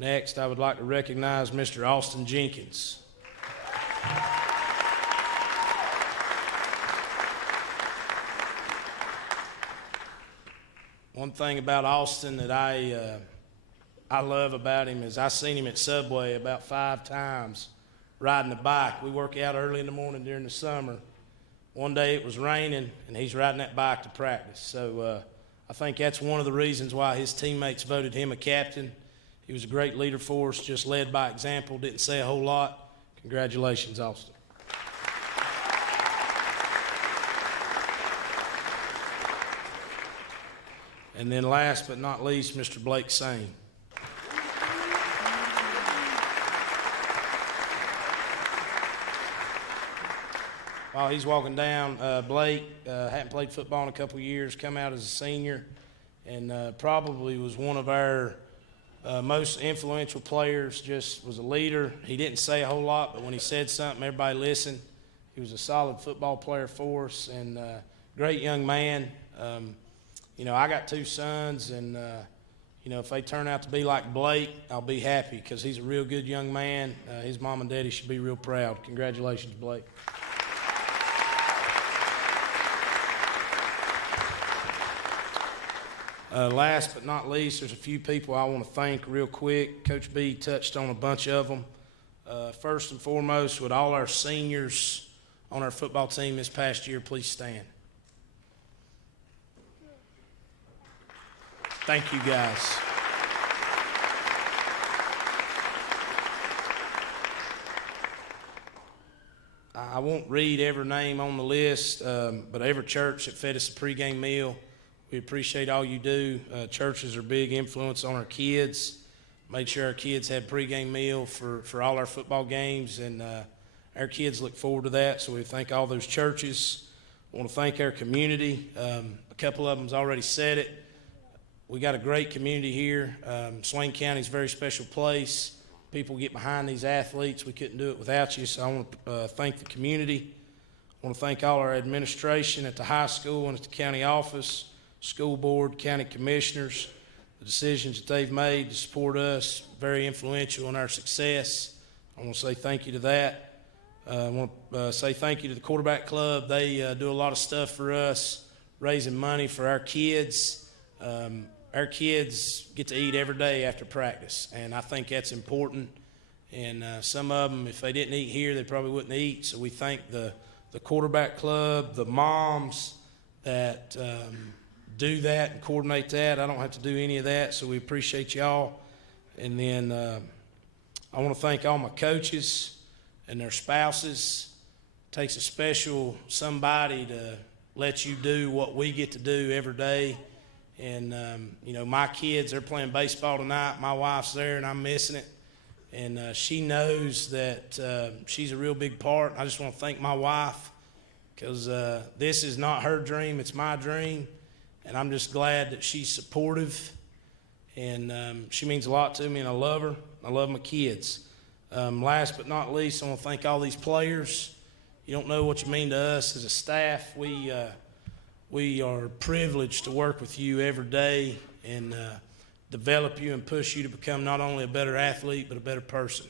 Next, I would like to recognize Mr. Austin Jenkins. One thing about Austin that I love about him is I seen him at Subway about 5 times riding a bike. We work out early in the morning during the summer. One day it was raining, and he's riding that bike to practice. So I think that's one of the reasons why his teammates voted him a captain. He was a great leader for us, just led by example, didn't say a whole lot. Congratulations, Austin. And then last but not least, Mr. Blake Sane. While he's walking down, Blake hadn't played football in a couple years, come out as a senior, and probably was one of our most influential players. Just was a leader. He didn't say a whole lot, but when he said something, everybody listened. He was a solid football player for us, and great young man. I got 2 sons, and if they turn out to be like Blake, I'll be happy because he's a real good young man. His mom and daddy should be real proud. Congratulations, Blake. Last but not least, there's a few people I want to thank real quick. Coach B touched on a bunch of them. First and foremost, with all our seniors on our football team this past year, please stand. Thank you, guys. I won't read every name on the list, but every church that fed us a pregame meal, we appreciate all you do. Churches are a big influence on our kids. Made sure our kids had pregame meal for all our football games, and our kids look forward to that, so we thank all those churches. I want to thank our community. A couple of them's already said it. We got a great community here. Swain County is a very special place. People get behind these athletes. We couldn't do it without you, so I want to thank the community. I want to thank all our administration at the high school and at the county office, school board, county commissioners. The decisions that they've made to support us, very influential in our success. I want to say thank you to that. I want to say thank you to the quarterback club. They do a lot of stuff for us, raising money for our kids. Our kids get to eat every day after practice, and I think that's important. And some of them, if they didn't eat here, they probably wouldn't eat. So we thank the quarterback club, the moms that do that and coordinate that. I don't have to do any of that, so we appreciate y'all. And then I want to thank all my coaches and their spouses. It takes a special somebody to let you do what we get to do every day. And, you know, my kids, they're playing baseball tonight. My wife's there, and I'm missing it. And she knows that she's a real big part. I just want to thank my wife because this is not her dream. It's my dream. And I'm just glad that she's supportive. And she means a lot to me, and I love her. I love my kids. Last but not least, I want to thank all these players. You don't know what you mean to us as a staff. We are privileged to work with you every day and develop you and push you to become not only a better athlete but a better person.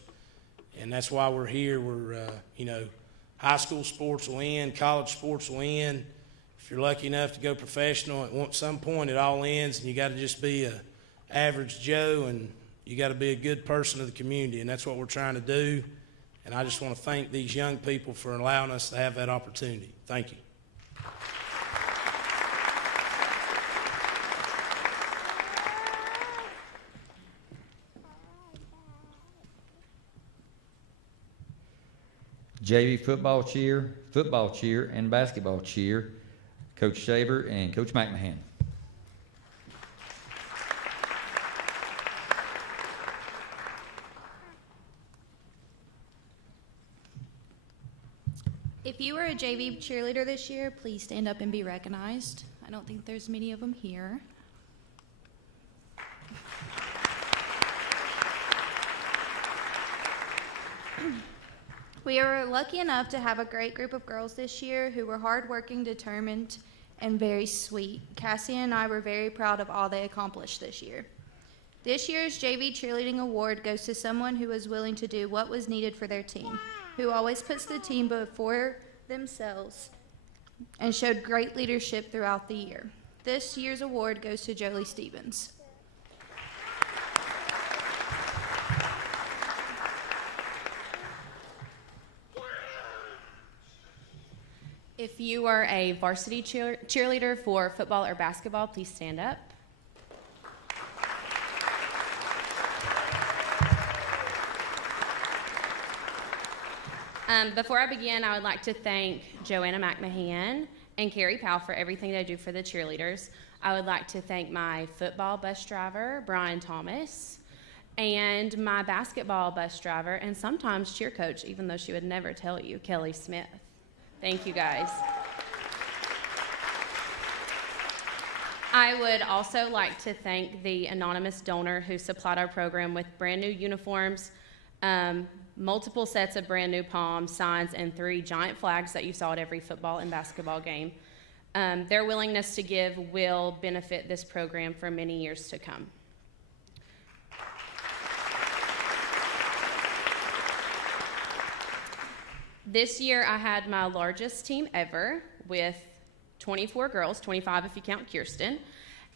And that's why we're here. We're, you know, high school sports will end, college sports will end. If you're lucky enough to go professional, at some point it all ends, and you got to just be an average Joe, and you got to be a good person of the community, and that's what we're trying to do. And I just want to thank these young people for allowing us to have that opportunity. Thank you. JV football cheer, and basketball cheer, Coach Shaver and Coach McMahon. If you were a JV cheerleader this year, please stand up and be recognized. I don't think there's many of them here. We are lucky enough to have a great group of girls this year who were hardworking, determined, and very sweet. Cassie and I were very proud of all they accomplished this year. This year's JV Cheerleading Award goes to someone who was willing to do what was needed for their team, who always puts the team before themselves, and showed great leadership throughout the year. This year's award goes to Jolie Stevens. If you are a varsity cheerleader for football or basketball, please stand up. Before I begin, I would like to thank Joanna McMahon and Carrie Powell for everything they do for the cheerleaders. I would like to thank my football bus driver, Brian Thomas, and my basketball bus driver and sometimes cheer coach, even though she would never tell you, Kelly Smith. Thank you, guys. I would also like to thank the anonymous donor who supplied our program with brand new uniforms, multiple sets of brand new palms, signs, and 3 giant flags that you saw at every football and basketball game. Their willingness to give will benefit this program for many years to come. This year I had my largest team ever with 24 girls, 25 if you count Kirsten,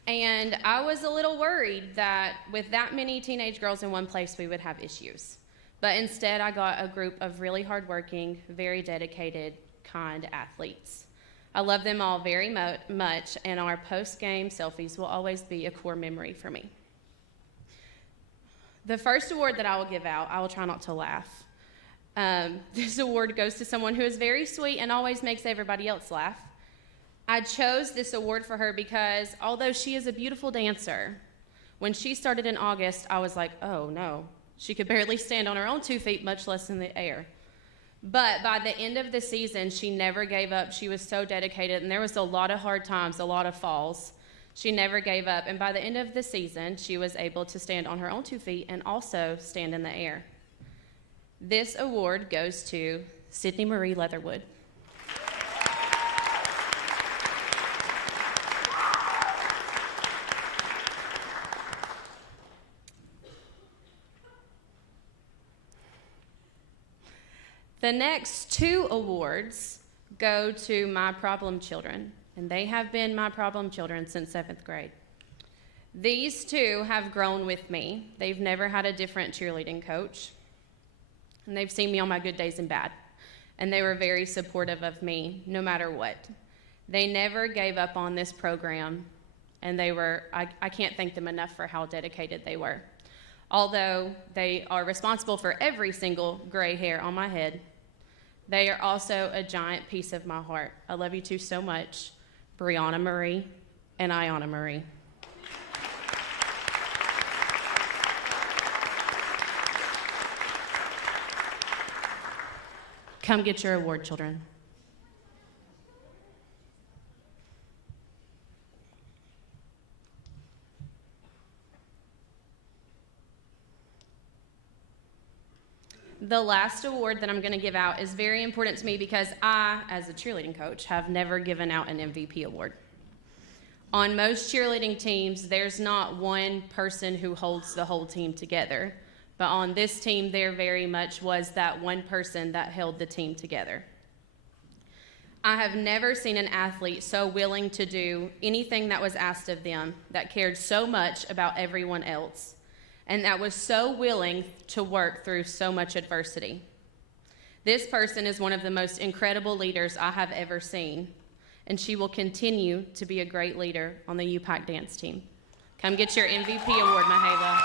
And I was a little worried that with that many teenage girls in one place, we would have issues. But instead, I got a group of really hardworking, very dedicated, kind athletes. I love them all very much, and our post-game selfies will always be a core memory for me. The first award that I will give out, I will try not to laugh. This award goes to someone who is very sweet and always makes everybody else laugh. I chose this award for her because although she is a beautiful dancer, when she started in August, I was like, oh no, she could barely stand on her own 2 feet, much less in the air. But by the end of the season, she never gave up. She was so dedicated, and there was a lot of hard times, a lot of falls. She never gave up, and by the end of the season, she was able to stand on her own 2 feet and also stand in the air. This award goes to Sydney Marie Leatherwood. The next 2 awards go to my problem children, and they have been my problem children since 7th grade. These 2 have grown with me. They've never had a different cheerleading coach, and they've seen me on my good days and bad, and they were very supportive of me no matter what. They never gave up on this program, and I can't thank them enough for how dedicated they were. Although they are responsible for every single gray hair on my head, they are also a giant piece of my heart. I love you 2 so much, Brianna Marie and Ayana Marie. Come get your award, children. The last award that I'm going to give out is very important to me because I, as a cheerleading coach, have never given out an MVP award. On most cheerleading teams, there's not one person who holds the whole team together. But on this team, there very much was that one person that held the team together. I have never seen an athlete so willing to do anything that was asked of them, that cared so much about everyone else, and that was so willing to work through so much adversity. This person is one of the most incredible leaders I have ever seen, and she will continue to be a great leader on the UPAC dance team. Come get your MVP award, Mahela.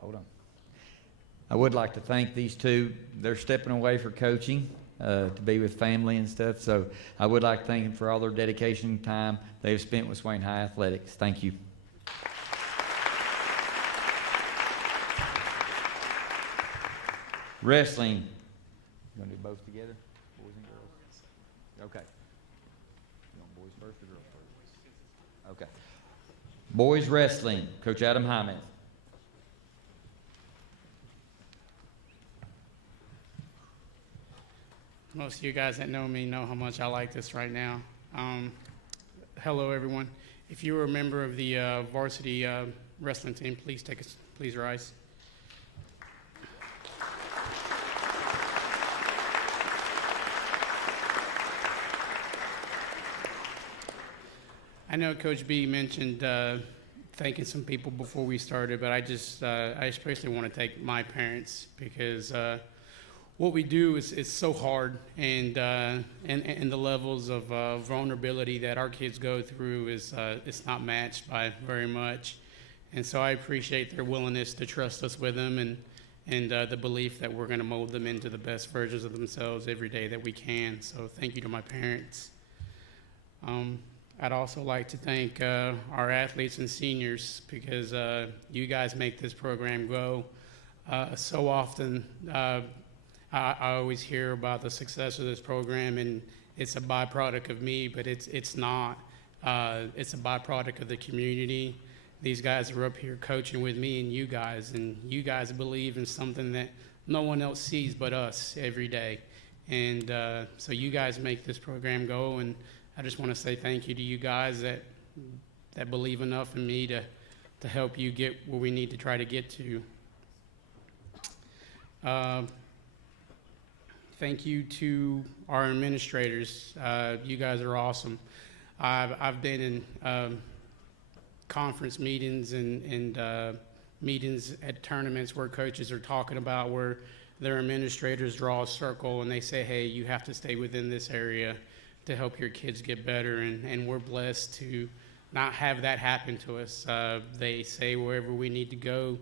Hold on. I would like to thank these 2. They're stepping away for coaching to be with family and stuff. So I would like to thank them for all their dedication and time they've spent with Swain High Athletics. Thank you. Wrestling. You want to do both together? Boys and girls? Okay. You want boys first or girls first? Okay. Boys wrestling. Coach Adam Hyman. Most of you guys that know me know how much I like this right now. Hello, everyone. If you were a member of the varsity wrestling team, please rise. I know Coach B mentioned thanking some people before we started, but I especially want to thank my parents because what we do is so hard, and the levels of vulnerability that our kids go through is it's not matched by very much. And so I appreciate their willingness to trust us with them and the belief that we're going to mold them into the best versions of themselves every day that we can. So thank you to my parents. I'd also like to thank our athletes and seniors because you guys make this program go. So often I always hear about the success of this program, and it's a byproduct of me, but it's not. It's a byproduct of the community. These guys are up here coaching with me and you guys believe in something that no one else sees but us every day. And so you guys make this program go, and I just want to say thank you to you guys that believe enough in me to help you get where we need to try to get to. Thank you to our administrators. You guys are awesome. I've been in conference meetings and meetings at tournaments where coaches are talking about where their administrators draw a circle and they say, hey, you have to stay within this area to help your kids get better, and we're blessed to not have that happen to us. They say wherever we need to go,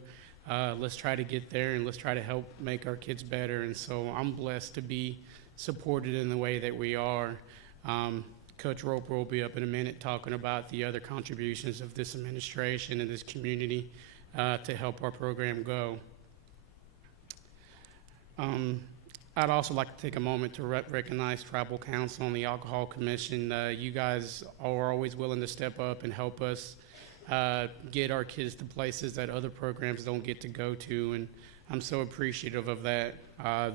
let's try to get there and let's try to help make our kids better. And so I'm blessed to be supported in the way that we are. Coach Roper will be up in a minute talking about the other contributions of this administration and this community to help our program go. I'd also like to take a moment to recognize Tribal Council and the Alcohol Commission. You guys are always willing to step up and help us get our kids to places that other programs don't get to go to, and I'm so appreciative of that.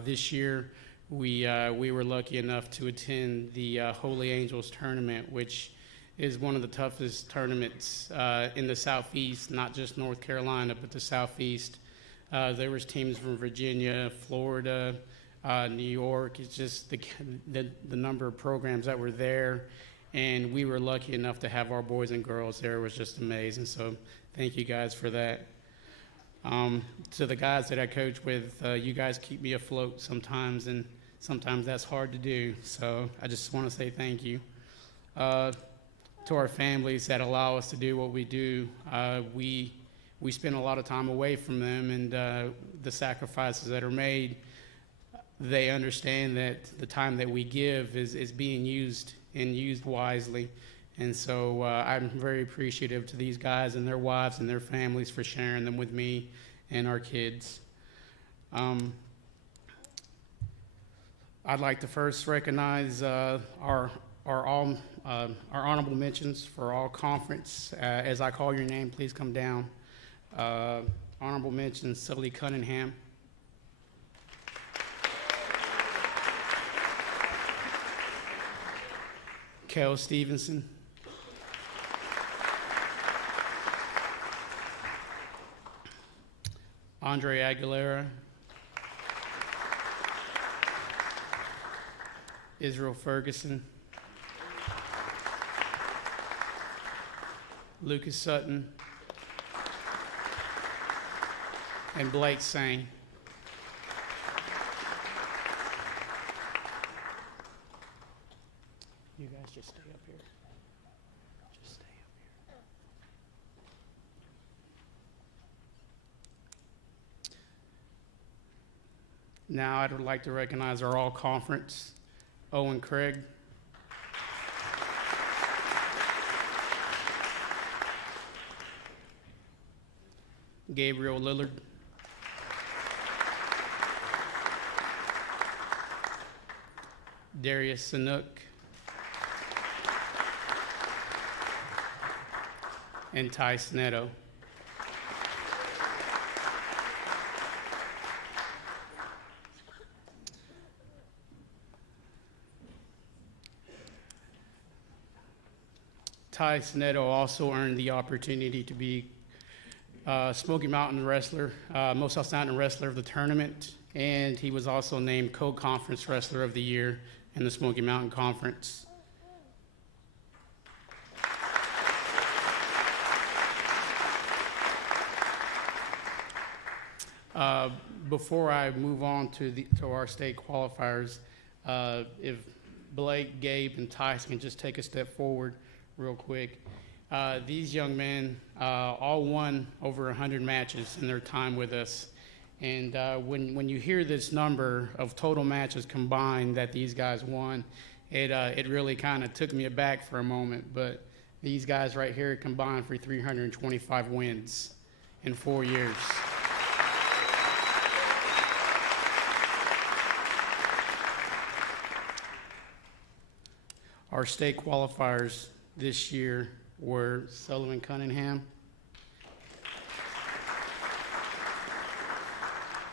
This year, we were lucky enough to attend the Holy Angels tournament, which is one of the toughest tournaments in the Southeast, not just North Carolina, but the Southeast. There was teams from Virginia, Florida, New York. It's just the number of programs that were there, and we were lucky enough to have our boys and girls there. It was just amazing. So thank you guys for that. To the guys that I coach with, you guys keep me afloat sometimes, and sometimes that's hard to do. So I just want to say thank you. To our families that allow us to do what we do, we spend a lot of time away from them, and the sacrifices that are made, they understand that the time that we give is being used and used wisely. And so I'm very appreciative to these guys and their wives and their families for sharing them with me and our kids. I'd like to first recognize our honorable mentions for all conference. As I call your name, please come down. Honorable mention, Sully Cunningham. Kel Stevenson. Andre Aguilera. Israel Ferguson. Lucas Sutton. And Blake Sang. You guys just stay up here. Just stay up here. Now I'd like to recognize our all-conference, Owen Craig. Gabriel Lillard. Darius Sanook. And Ty Sneto. Ty Sneto also earned the opportunity to be Smoky Mountain Wrestler, Most Outstanding Wrestler of the tournament, and he was also named Co-Conference Wrestler of the Year in the Smoky Mountain Conference. Before I move on to our state qualifiers, if Blake, Gabe, and Tice can just take a step forward real quick. These young men all won over 100 matches in their time with us. And when you hear this number of total matches combined that these guys won, it really kind of took me aback for a moment. But these guys right here combined for 325 wins in 4 years. Our state qualifiers this year were Sullivan Cunningham,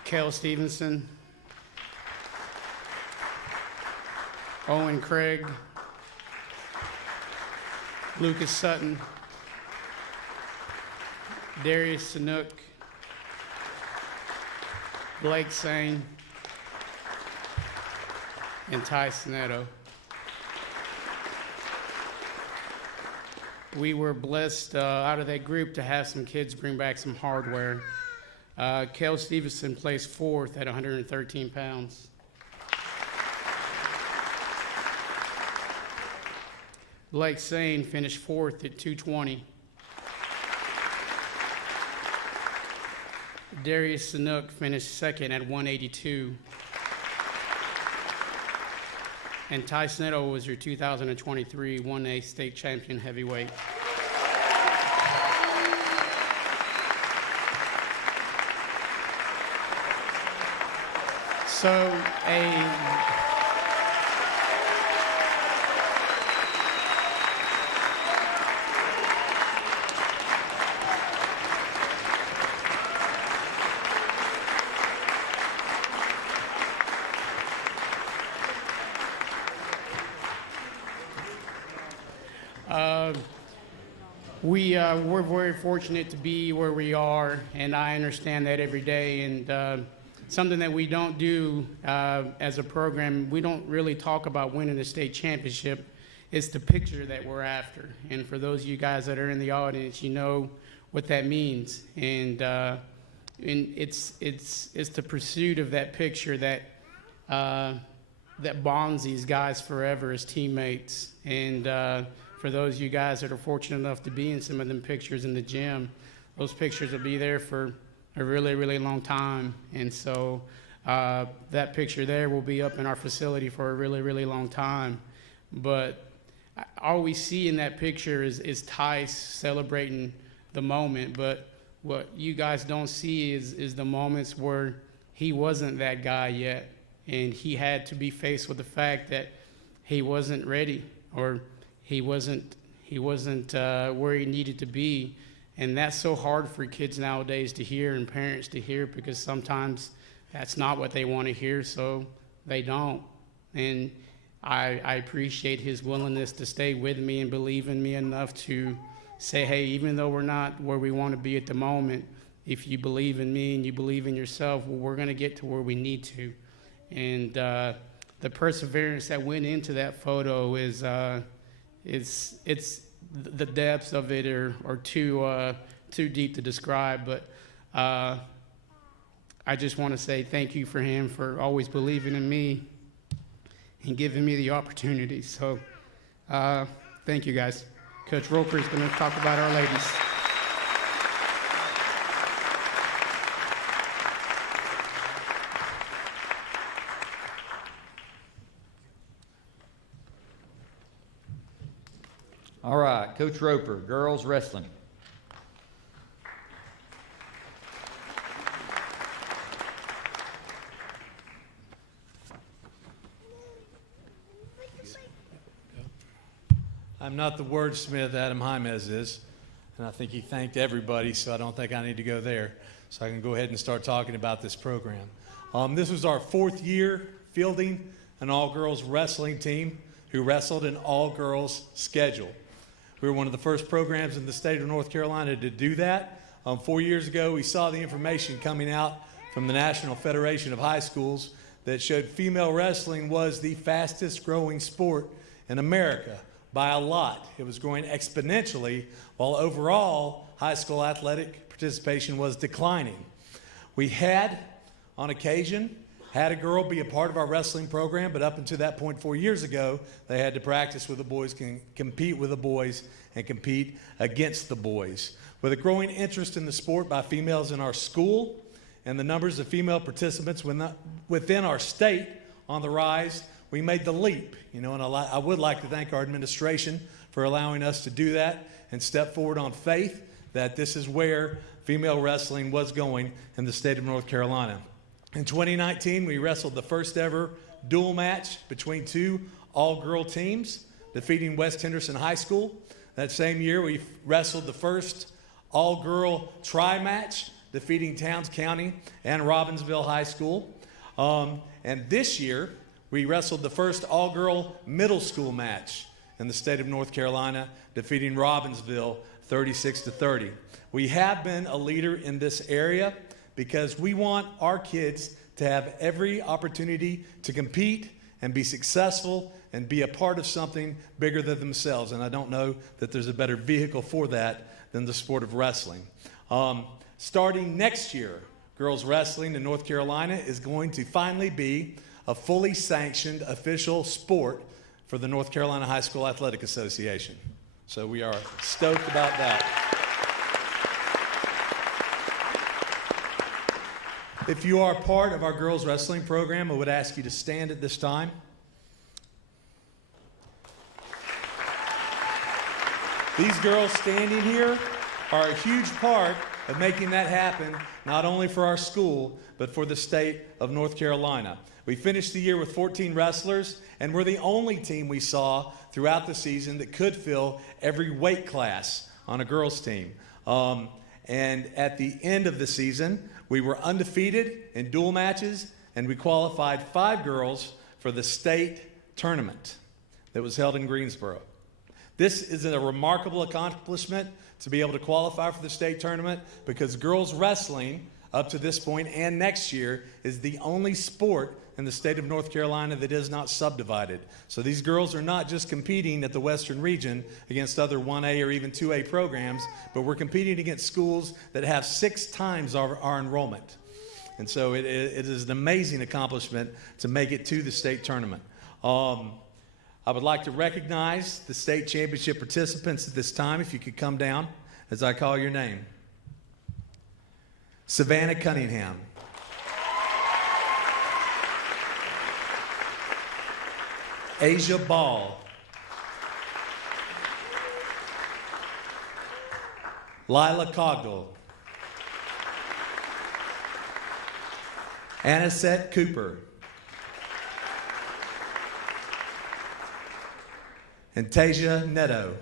Kel Stevenson, Owen Craig, Lucas Sutton, Darius Sanook, Blake Swain, and Ty Snetto. We were blessed out of that group to have some kids bring back some hardware. Kel Stevenson placed fourth at 113 pounds. Blake Swain finished fourth at 220. Darius Sanook finished second at 182. And Ty Snetto was your 2023 1A state champion heavyweight. So we're very fortunate to be where we are, and I understand that every day. And something that we don't do as a program, we don't really talk about winning the state championship. It's the picture that we're after. And for those of you guys that are in the audience, you know what that means. And it's the pursuit of that picture that that bonds these guys forever as teammates. And for those of you guys that are fortunate enough to be in some of them pictures in the gym, those pictures will be there for a really, really long time. And so that picture there will be up in our facility for a really, really long time. But all we see in that picture is Tice celebrating the moment. But what you guys don't see is the moments where he wasn't that guy yet. And he had to be faced with the fact that he wasn't ready, or he wasn't where he needed to be. And that's so hard for kids nowadays to hear and parents to hear, because sometimes that's not what they want to hear, so they don't. And I appreciate his willingness to stay with me and believe in me enough to say, hey, even though we're not where we want to be at the moment, if you believe in me and you believe in yourself, well, we're going to get to where we need to. And the perseverance that went into that photo is the depths of it are too deep to describe. But I just want to say thank you for him for always believing in me and giving me the opportunity. So thank you, guys. Coach Roper is going to talk about our ladies. All right, Coach Roper, girls wrestling. I'm not the wordsmith Adam Jaimez is, and I think he thanked everybody, so I don't think I need to go there. So I can go ahead and start talking about this program. This was our 4th year fielding an all-girls wrestling team who wrestled an all-girls schedule. We were one of the first programs in the state of North Carolina to do that. 4 years ago, we saw the information coming out from the National Federation of High Schools that showed female wrestling was the fastest growing sport in America by a lot. It was growing exponentially, while overall high school athletic participation was declining. We had, on occasion, had a girl be a part of our wrestling program, but up until that point 4 years ago, they had to practice with the boys, compete with the boys, and compete against the boys. With a growing interest in the sport by females in our school and the numbers of female participants within our state on the rise, we made the leap. And I would like to thank our administration for allowing us to do that and step forward on faith that this is where female wrestling was going in the state of North Carolina. In 2019, we wrestled the first ever dual match between 2 all-girl teams, defeating West Henderson High School. That same year, we wrestled the first all-girl tri-match, defeating Towns County and Robbinsville High School. And this year, we wrestled the first all-girl middle school match in the state of North Carolina, defeating Robbinsville 36-30. We have been a leader in this area because we want our kids to have every opportunity to compete and be successful and be a part of something bigger than themselves. And I don't know that there's a better vehicle for that than the sport of wrestling. Starting next year, girls wrestling in North Carolina is going to finally be a fully sanctioned official sport for the North Carolina High School Athletic Association. So we are stoked about that. If you are part of our girls wrestling program, I would ask you to stand at this time. These girls standing here are a huge part of making that happen, not only for our school, but for the state of North Carolina. We finished the year with 14 wrestlers, and we're the only team we saw throughout the season that could fill every weight class on a girls' team. And at the end of the season, we were undefeated in dual matches, and we qualified 5 girls for the state tournament that was held in Greensboro. This is a remarkable accomplishment to be able to qualify for the state tournament because girls wrestling up to this point and next year is the only sport in the state of North Carolina that is not subdivided. So these girls are not just competing at the Western region against other 1A or even 2A programs, but we're competing against schools that have 6 times our enrollment. And so it is an amazing accomplishment to make it to the state tournament. I would like to recognize the state championship participants at this time. If you could come down as I call your name. Savannah Cunningham. Asia Ball. Lila Cogdell. Anisette Cooper. And Tasia Neto.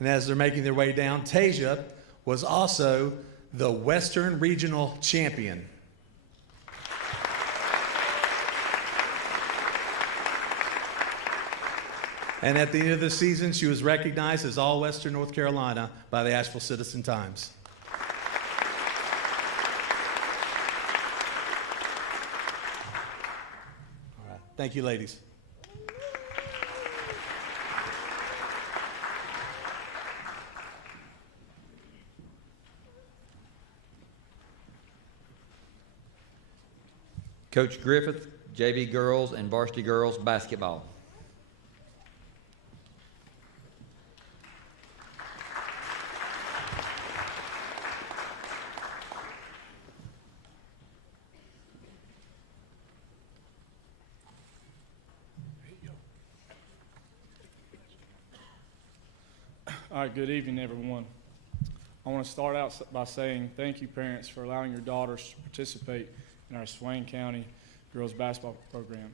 And as they're making their way down, Tasia was also the Western Regional Champion. And at the end of the season, she was recognized as All-Western North Carolina by the Asheville Citizen-Times. All right. Thank you, ladies. Coach Griffith, JV girls and varsity girls basketball. All right, good evening, everyone. I want to start out by saying thank you, parents, for allowing your daughters to participate in our Swain County girls basketball program.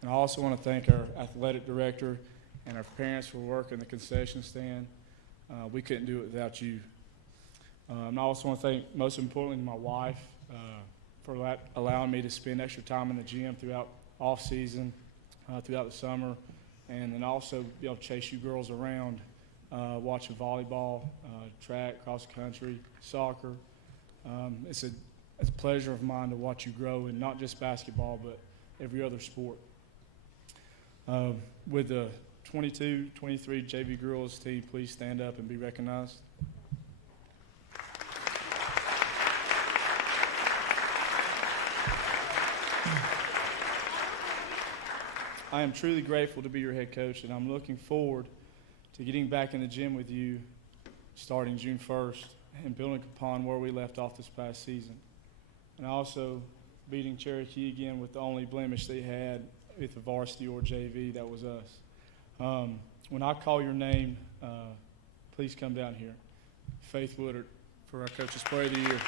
And I also want to thank our athletic director and our parents for working the concession stand. We couldn't do it without you. And I also want to thank, most importantly, my wife for allowing me to spend extra time in the gym throughout off season, throughout the summer, and then also be able to chase you girls around, watching volleyball, track, cross country, soccer. It's a pleasure of mine to watch you grow in not just basketball, but every other sport. With the 22-23 JV girls team, please stand up and be recognized. I am truly grateful to be your head coach, and I'm looking forward to getting back in the gym with you starting June 1st and building upon where we left off this past season. And also beating Cherokee again with the only blemish they had with the varsity or JV, that was us. When I call your name, please come down here. Faith Woodard for our Coach's Player of the Year.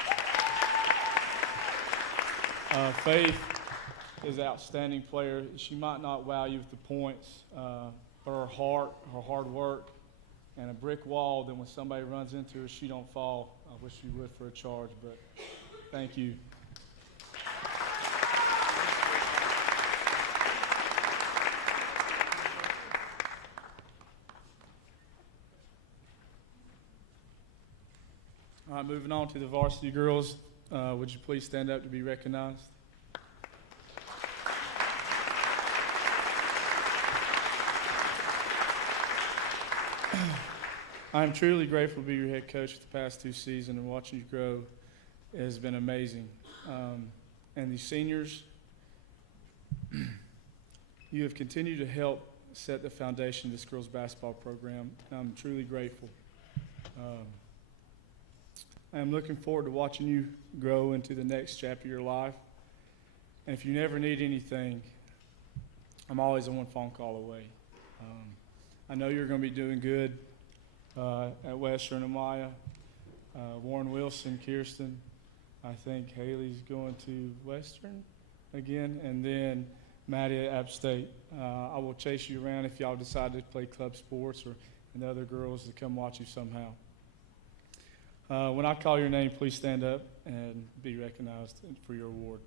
Faith is an outstanding player. She might not wow you with the points, but her heart, her hard work, and a brick wall, then when somebody runs into her, she don't fall. I wish she would for a charge, but Thank you. All right, moving on to the varsity girls. Would you please stand up to be recognized? I am truly grateful to be your head coach for the past 2 seasons, and watching you grow has been amazing. And these seniors, you have continued to help set the foundation of this girls' basketball program, and I'm truly grateful. I am looking forward to watching you grow into the next chapter of your life. And if you never need anything, I'm always a one phone call away. I know you're going to be doing good at Western, Amaya, Warren Wilson, Kirsten. I think Haley's going to Western again, and then Maddie at App State. I will chase you around if y'all decide to play club sports or and the other girls to come watch you somehow. When I call your name, please stand up and be recognized for your award.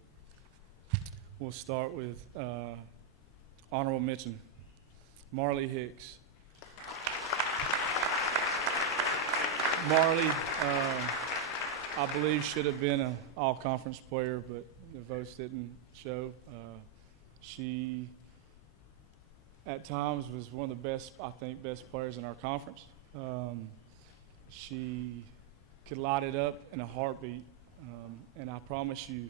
We'll start with honorable mention, Marley Hicks. Marley, I believe, should have been an all-conference player, but the votes didn't show. She, at times, was one of the best, I think, best players in our conference. She could light it up in a heartbeat, and I promise you,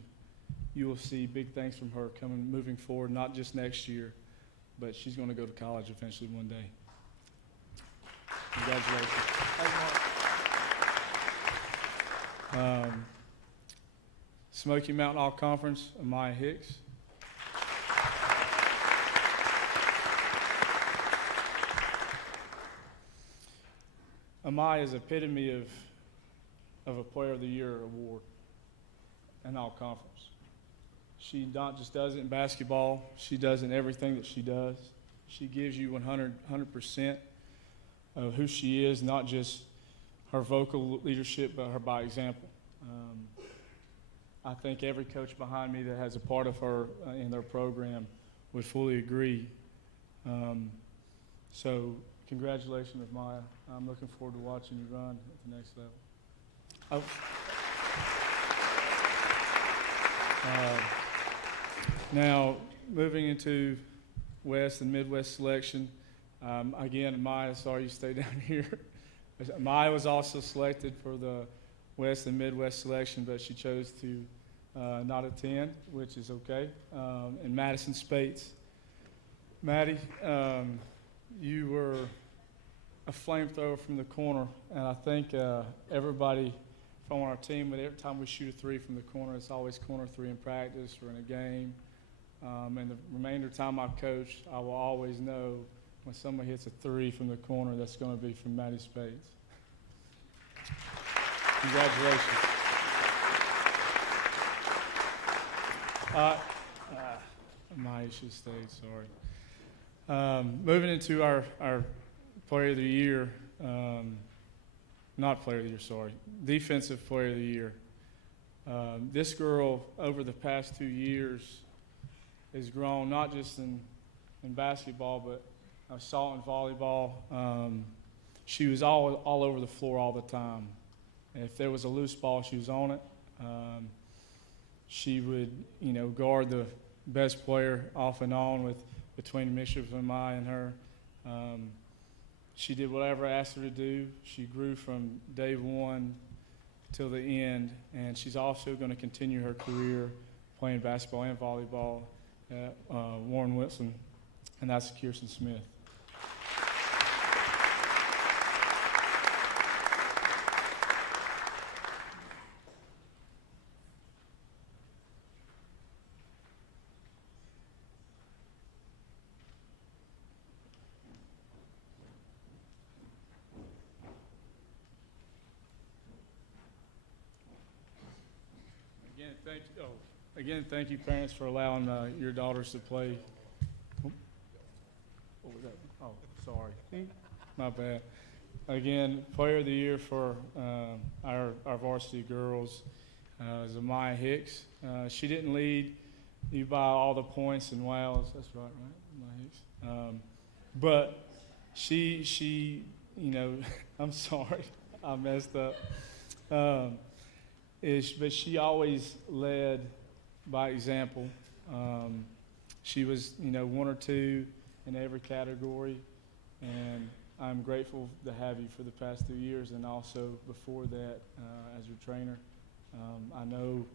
you will see big things from her moving forward, not just next year, but she's going to go to college eventually one day. Congratulations. Smoky Mountain All-Conference, Amaya Hicks. Amaya is epitome of a Player of the Year award in All-Conference. She not just does it in basketball, she does it in everything that she does. She gives you 100% of who she is, not just her vocal leadership, but her by example. I think every coach behind me that has a part of her in their program would fully agree. So congratulations, Maya. I'm looking forward to watching you run at the next level. Now, moving into West and Midwest selection, again, Maya, sorry you stayed down here. Maya was also selected for the West and Midwest selection, but she chose to not attend, which is okay. And Madison Spates. Maddie, you were a flamethrower from the corner, and I think everybody from our team, every time we shoot a three from the corner, it's always corner three in practice or in a game. And the remainder of the time I've coached, I will always know when somebody hits a three from the corner, that's going to be from Maddie Spates. Congratulations. Maya should have stayed, sorry. Moving into our Player of the Year, not Player of the Year, sorry, Defensive Player of the Year. This girl, over the past 2 years, has grown not just in basketball, but I saw it in volleyball. She was all over the floor all the time. If there was a loose ball, she was on it. She would, guard the best player off and on between Bishop and I and her. She did whatever I asked her to do. She grew from day one till the end, and she's also going to continue her career playing basketball and volleyball at Warren Wilson, and that's Kirsten Smith. Again, thank you, parents, for allowing your daughters to play. What was that? Oh, sorry. My bad. Again, Player of the Year for our varsity girls. Zamaya Hicks. She didn't lead you by all the points and wows. That's right, Zamaya Hicks. But she, you know, I'm sorry, I messed up. But she always led by example. She was, you know, 1 or 2 in every category, and I'm grateful to have you for the past 2 years, and also before that as your trainer. I know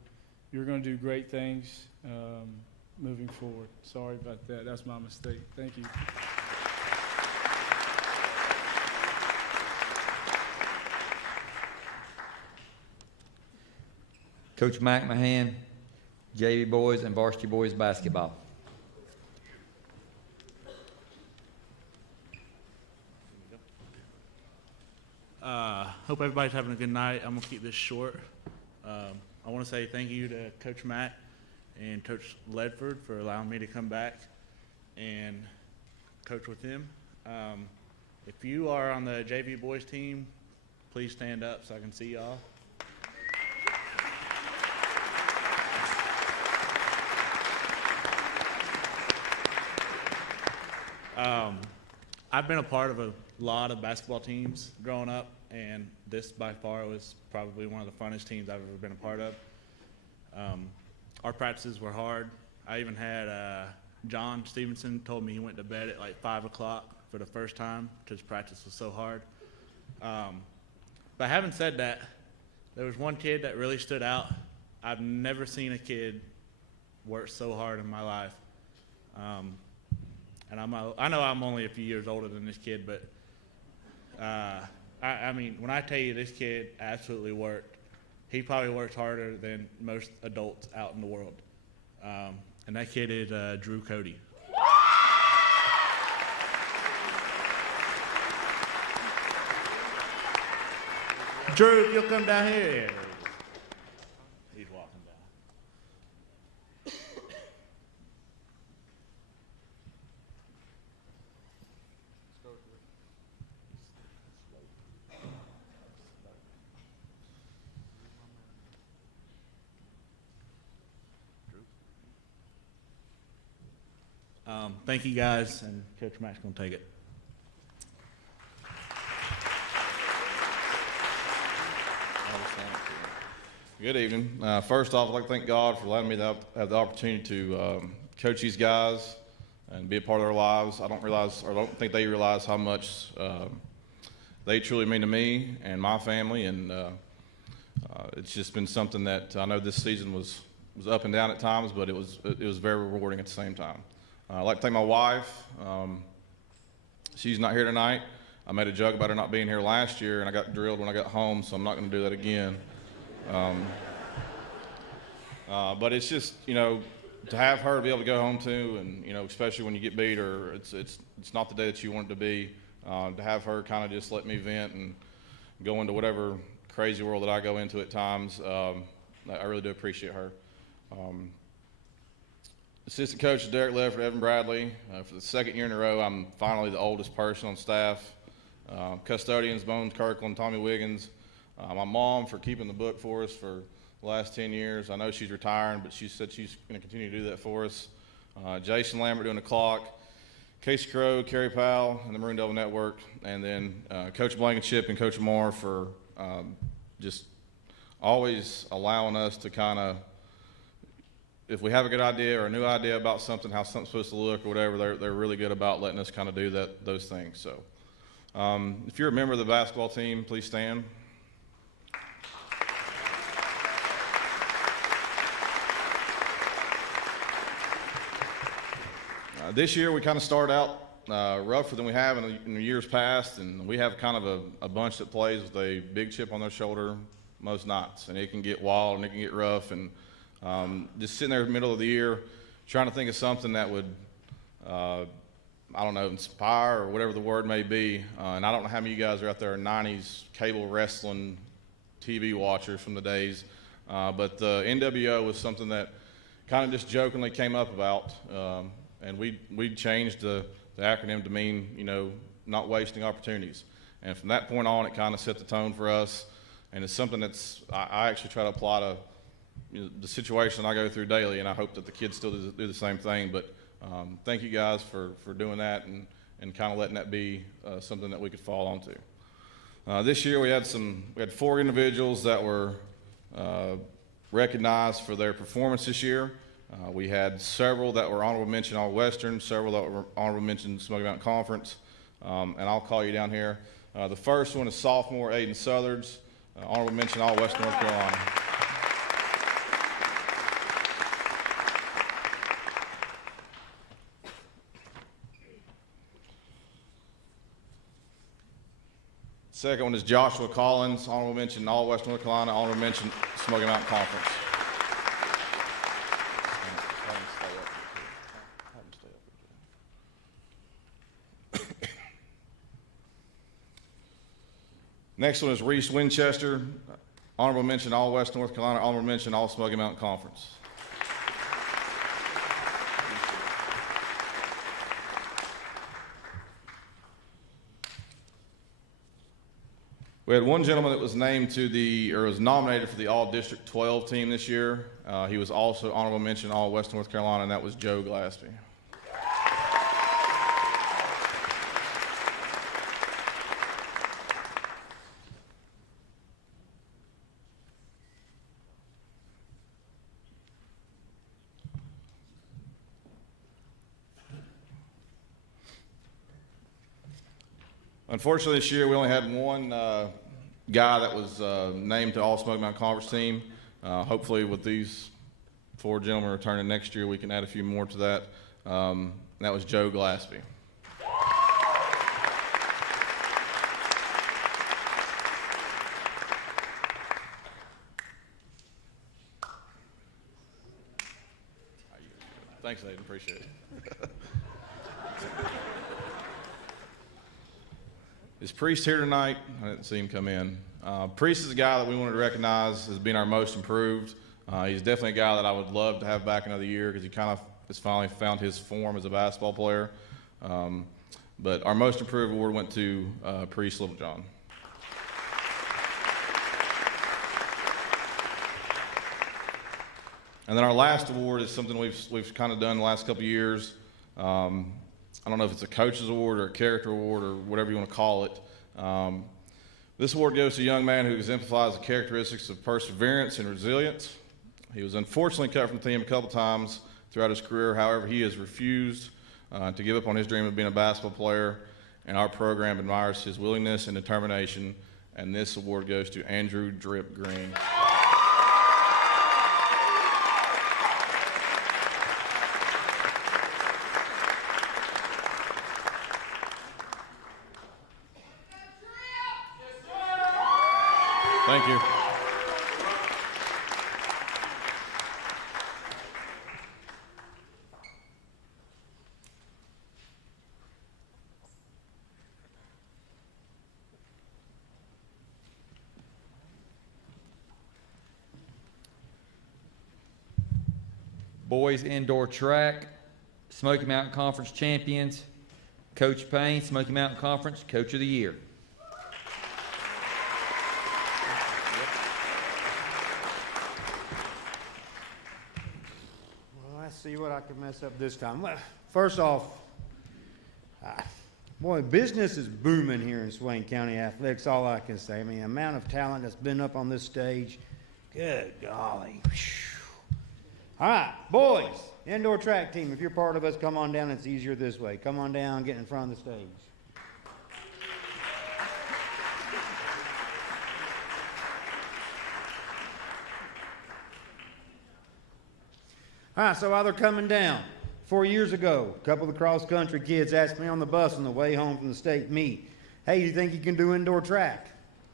you're going to do great things moving forward. Sorry about that. That's my mistake. Thank you. Coach McMahon, JV boys and varsity boys basketball. Hope everybody's having a good night. I'm going to keep this short. I want to say thank you to Coach Matt and Coach Ledford for allowing me to come back and coach with him. If you are on the JV boys team, please stand up so I can see y'all. I've been a part of a lot of basketball teams growing up, and this by far was probably one of the funnest teams I've ever been a part of. Our practices were hard. I even had John Stevenson told me he went to bed at like 5 o'clock for the first time because practice was so hard. But having said that, there was one kid that really stood out. I've never seen a kid work so hard in my life. And I know I'm only a few years older than this kid, but I mean, when I tell you this kid absolutely worked, he probably works harder than most adults out in the world. And that kid is Drew Cody. Drew, if you'll come down here. He's walking down. Thank you guys, and Coach Matt's going to take it. Good evening. First off, I'd like to thank God for allowing me to have the opportunity to coach these guys and be a part of their lives. I don't think they realize how much they truly mean to me and my family, and it's just been something that I know this season was up and down at times, but it was very rewarding at the same time. I'd like to thank my wife. She's not here tonight. I made a joke about her not being here last year, and I got drilled when I got home, so I'm not going to do that again. But it's just, you know, to have her to be able to go home to, and, you know, especially when you get beat or it's not the day that you want it to be, to have her kind of just let me vent and go into whatever crazy world that I go into at times, I really do appreciate her. Assistant coach Derek Lefford, Evan Bradley. For the second year in a row, I'm finally the oldest person on staff. Custodians, Bones Kirkland, Tommy Wiggins. My mom for keeping the book for us for the last 10 years. I know she's retiring, but she said she's going to continue to do that for us. Jason Lambert doing the clock. Casey Crow, Kerry Powell, and the Maroon Devil Network. And then Coach Blankenship and Coach Moore for just always allowing us to kind of, if we have a good idea or a new idea about something, how something's supposed to look or whatever, they're really good about letting us kind of do those things. So if you're a member of the basketball team, please stand. This year we kind of start out rougher than we have in the years past, and we have kind of a bunch that plays with a big chip on their shoulder most nights, and it can get wild and it can get rough, and just sitting there in the middle of the year trying to think of something that would, I don't know, inspire or whatever the word may be, and I don't know how many of you guys are out there 90s cable wrestling TV watchers from the days, but the NWO was something that kind of just jokingly came up about, and we changed the acronym to mean, you know, not wasting opportunities. And from that point on, it kind of set the tone for us. And it's something that's I actually try to apply to the situation I go through daily, and I hope that the kids still do the same thing. But thank you guys for doing that and kind of letting that be something that we could fall onto. This year we had 4 individuals that were recognized for their performance this year. We had several that were honorable mention All-Western, several that were honorable mention Smoky Mountain Conference, and I'll call you down here. The first one is sophomore Aiden Southards, honorable mention All-Western North Carolina. Second one is Joshua Collins, honorable mention All-Western North Carolina, honorable mention Smoky Mountain Conference. Next one is Reese Winchester, honorable mention All-West North Carolina, honorable mention All-Smoky Mountain Conference. We had one gentleman that was named was nominated for the All-District 12 team this year. He was also honorable mention All-West North Carolina, and that was Joe Glaspie. Unfortunately, this year we only had one guy that was named to All-Smoky Mountain Conference team. Hopefully with these 4 gentlemen returning next year, we can add a few more to that. That was Joe Glaspie. Thanks, Aiden. Appreciate it. Is Priest here tonight? I didn't see him come in. Priest is a guy that we wanted to recognize as being our most improved. He's definitely a guy that I would love to have back another year because he kind of has finally found his form as a basketball player. But our most improved award went to Priest Littlejohn. And then our last award is something we've kind of done the last couple of years. I don't know if it's a coach's award or a character award or whatever you want to call it. This award goes to a young man who exemplifies the characteristics of perseverance and resilience. He was unfortunately cut from the team a couple times throughout his career. However, he has refused to give up on his dream of being a basketball player, and our program admires his willingness and determination. And this award goes to Andrew Drip Green. Thank you. Boys indoor track, Smoky Mountain Conference champions, Coach Payne, Smoky Mountain Conference Coach of the Year. See what I can mess up this time. First off, boy, business is booming here in Swain County Athletics, all I can say. I mean, the amount of talent that's been up on this stage, good golly. All right, boys, indoor track team, if you're part of us, come on down. It's easier this way. Come on down, get in front of the stage. All right, so while they're coming down, 4 years ago, a couple of the cross-country kids asked me on the bus on the way home from the state meet, hey, you think you can do indoor track?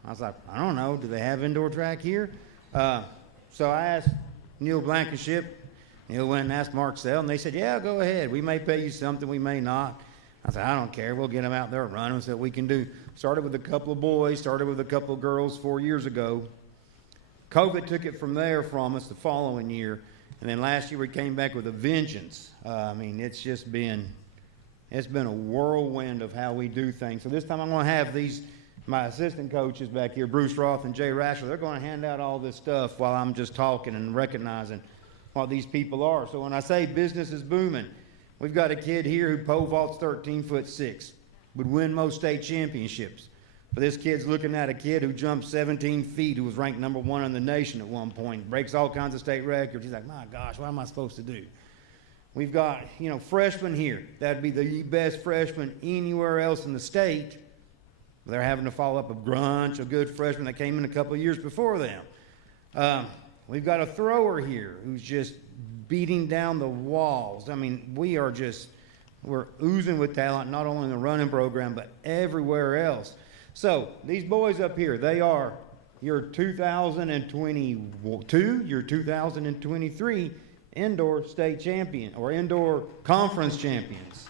I was like, I don't know. Do they have indoor track here? So I asked Neil Blankenship. Neil went and asked Mark Sell, and they said, yeah, go ahead. We may pay you something, we may not. I said, I don't care. We'll get them out there running so we can do. Started with a couple of boys, started with a couple of girls 4 years ago. COVID took it from there from us the following year. And then last year we came back with a vengeance. I mean, it's been a whirlwind of how we do things. So this time I'm going to have these my assistant coaches back here, Bruce Roth and Jay Rashler, they're going to hand out all this stuff while I'm just talking and recognizing what these people are. So when I say business is booming, we've got a kid here who pole vaults 13'6", would win most state championships. But this kid's looking at a kid who jumped 17 feet, who was ranked number 1 in the nation at one point, breaks all kinds of state records. He's like, my gosh, what am I supposed to do? We've got, freshmen here. That'd be the best freshman anywhere else in the state. They're having to follow up a bunch of good freshmen that came in a couple of years before them. We've got a thrower here who's just beating down the walls. I mean, we're oozing with talent, not only in the running program, but everywhere else. So these boys up here, they are your 2022, your 2023 indoor state champion or indoor conference champions.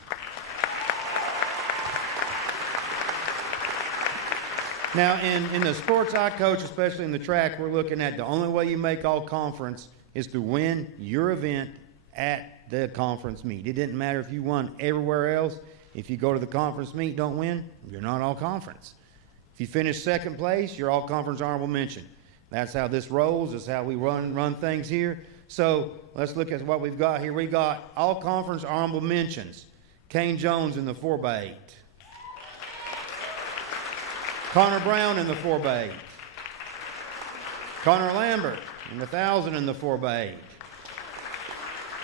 Now, in the sports I coach, especially in the track, we're looking at the only way you make all conference is to win your event at the conference meet. It didn't matter if you won everywhere else. If you go to the conference meet, don't win, you're not all conference. If you finish second place, you're all conference honorable mention. That's how this rolls. That's how we run things here. So let's look at what we've got here. We got all conference honorable mentions. Kane Jones in the 4x8. Connor Brown in the 4x8. Connor Lambert in the 1,000 in the 4x8.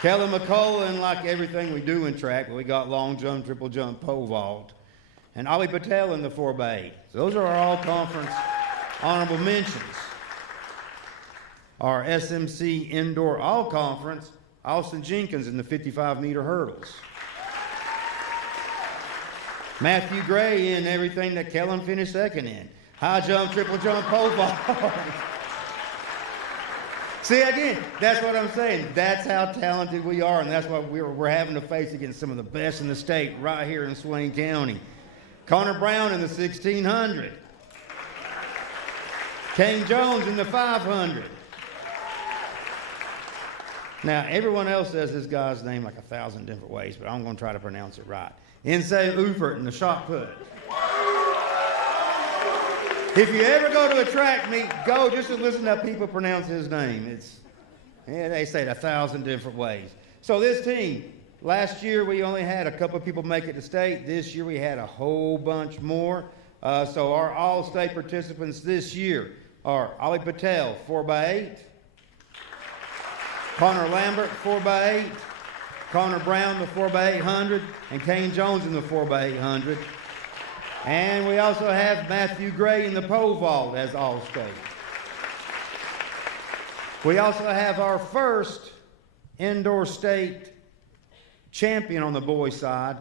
Kelly McCullough, like everything we do in track, we got long jump, triple jump, pole vault. And Ali Patel in the 4x8. So those are our all-conference honorable mentions. Our SMC indoor all-conference, Austin Jenkins in the 55-meter hurdles. Matthew Gray in everything that Kellen finished second in. High jump, triple jump, pole vault. See, again, that's what I'm saying. That's how talented we are, and that's what we're having to face against some of the best in the state right here in Swain County. Connor Brown in the 1,600. Kane Jones in the 500. Now, everyone else says this guy's name like 1,000 different ways, but I'm going to try to pronounce it right. Insay Ufert in the shot put. If you ever go to a track meet, go just to listen to how people pronounce his name. They say it 1,000 different ways. So this team, last year we only had a couple of people make it to state. This year we had a whole bunch more. So our all-state participants this year are Ali Patel, 4x8. Connor Lambert, 4x8. Connor Brown, the 4x800. And Kane Jones in the 4x800. And we also have Matthew Gray in the pole vault as all-state. We also have our first indoor state champion on the boys' side.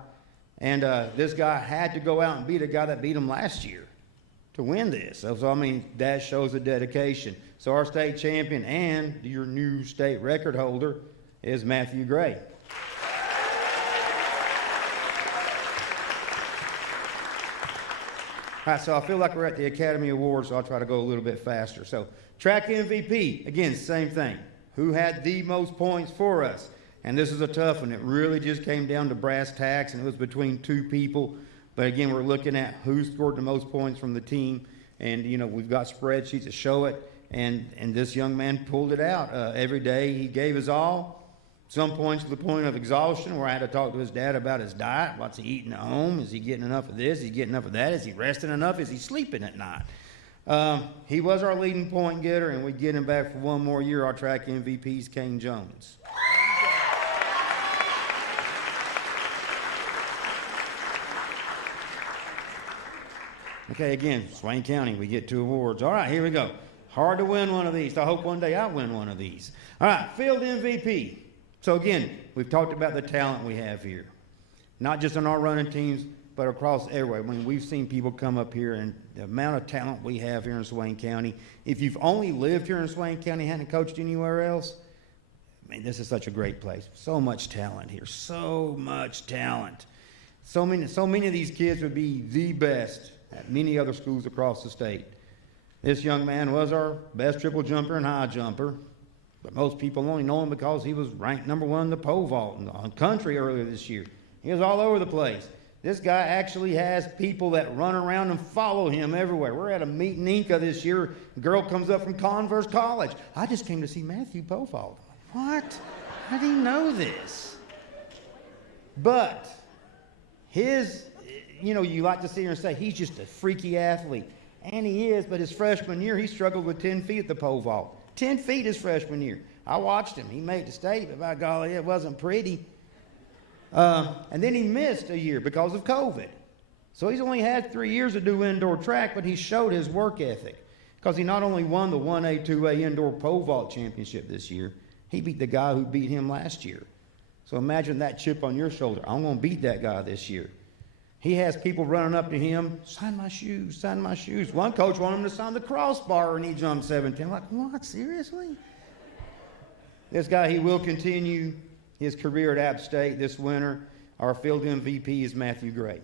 And this guy had to go out and beat a guy that beat him last year to win this. So I mean, that shows the dedication. So our state champion and your new state record holder is Matthew Gray. All right, so I feel like we're at the Academy Awards, so I'll try to go a little bit faster. So track MVP, again, same thing. Who had the most points for us? And this is a tough one. It really just came down to brass tacks, and it was between two people. But again, we're looking at who scored the most points from the team. And, we've got spreadsheets that show it. And this young man pulled it out. Every day he gave his all. Some points to the point of exhaustion where I had to talk to his dad about his diet. What's he eating at home? Is he getting enough of this? Is he getting enough of that? Is he resting enough? Is he sleeping at night? He was our leading point getter, and we get him back for one more year. Our track MVP is Kane Jones. Okay, again, Swain County, we get 2 awards. All right, here we go. Hard to win one of these. I hope one day I win one of these. All right, field MVP. So again, we've talked about the talent we have here. Not just on our running teams, but across everywhere. I mean, we've seen people come up here, and the amount of talent we have here in Swain County. If you've only lived here in Swain County, hadn't coached anywhere else, I mean, this is such a great place. So much talent here. So much talent. So many of these kids would be the best at many other schools across the state. This young man was our best triple jumper and high jumper, but most people only know him because he was ranked number 1 in the pole vault in the country earlier this year. He was all over the place. This guy actually has people that run around and follow him everywhere. We're at a meet in Inca this year. A girl comes up from Converse College. I just came to see Matthew Pofald. What? How do you know this? But his, you know, you like to sit here and say, he's just a freaky athlete. And he is, but his freshman year, he struggled with 10 feet at the pole vault. 10 feet his freshman year. I watched him. He made the state, but by golly, it wasn't pretty. And then he missed a year because of COVID. So he's only had 3 years to do indoor track, but he showed his work ethic. Because he not only won the 1A, 2A indoor pole vault championship this year, he beat the guy who beat him last year. So imagine that chip on your shoulder. I'm going to beat that guy this year. He has people running up to him, sign my shoes, sign my shoes. One coach wanted him to sign the crossbar, and he jumped 17. I'm like, what, seriously? This guy, he will continue his career at App State this winter. Our field MVP is Matthew Gray.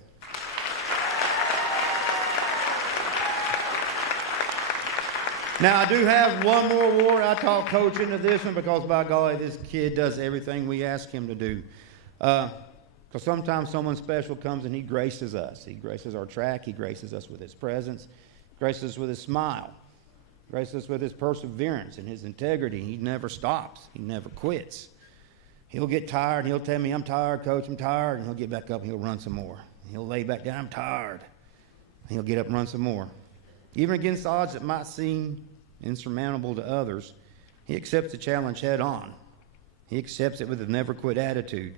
Now, I do have one more award. I talked Coach into this one because, by golly, this kid does everything we ask him to do. Because sometimes someone special comes and he graces us. He graces our track. He graces us with his presence. Graces us with his smile. Graces us with his perseverance and his integrity. He never stops. He never quits. He'll get tired and he'll tell me, I'm tired, Coach, I'm tired. And he'll get back up and he'll run some more. He'll lay back down, I'm tired. And he'll get up and run some more. Even against odds that might seem insurmountable to others, he accepts the challenge head on. He accepts it with a never quit attitude.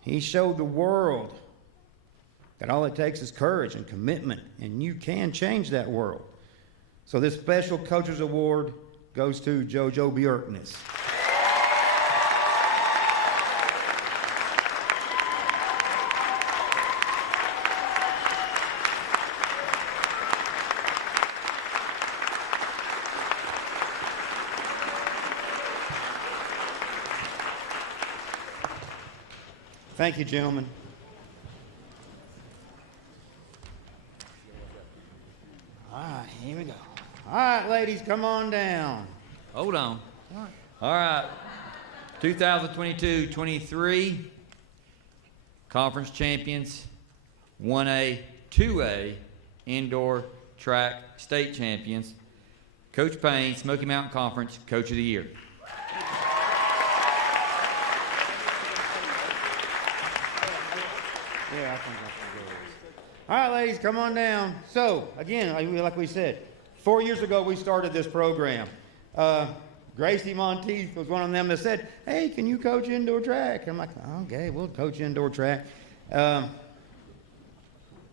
He showed the world that all it takes is courage and commitment, and you can change that world. So this special Coaches Award goes to JoJo Bjorkness. Thank you, gentlemen. All right, here we go. All right, ladies, come on down. Hold on. All right. 2022-23 conference champions, 1A, 2A indoor track state champions. Coach Payne, Smoky Mountain Conference Coach of the Year. Yeah, I think I can go. All right, ladies, come on down. So, again, like we said, 4 years ago we started this program. Gracie Monteith was one of them that said, hey, can you coach indoor track? I'm like, okay, we'll coach indoor track. And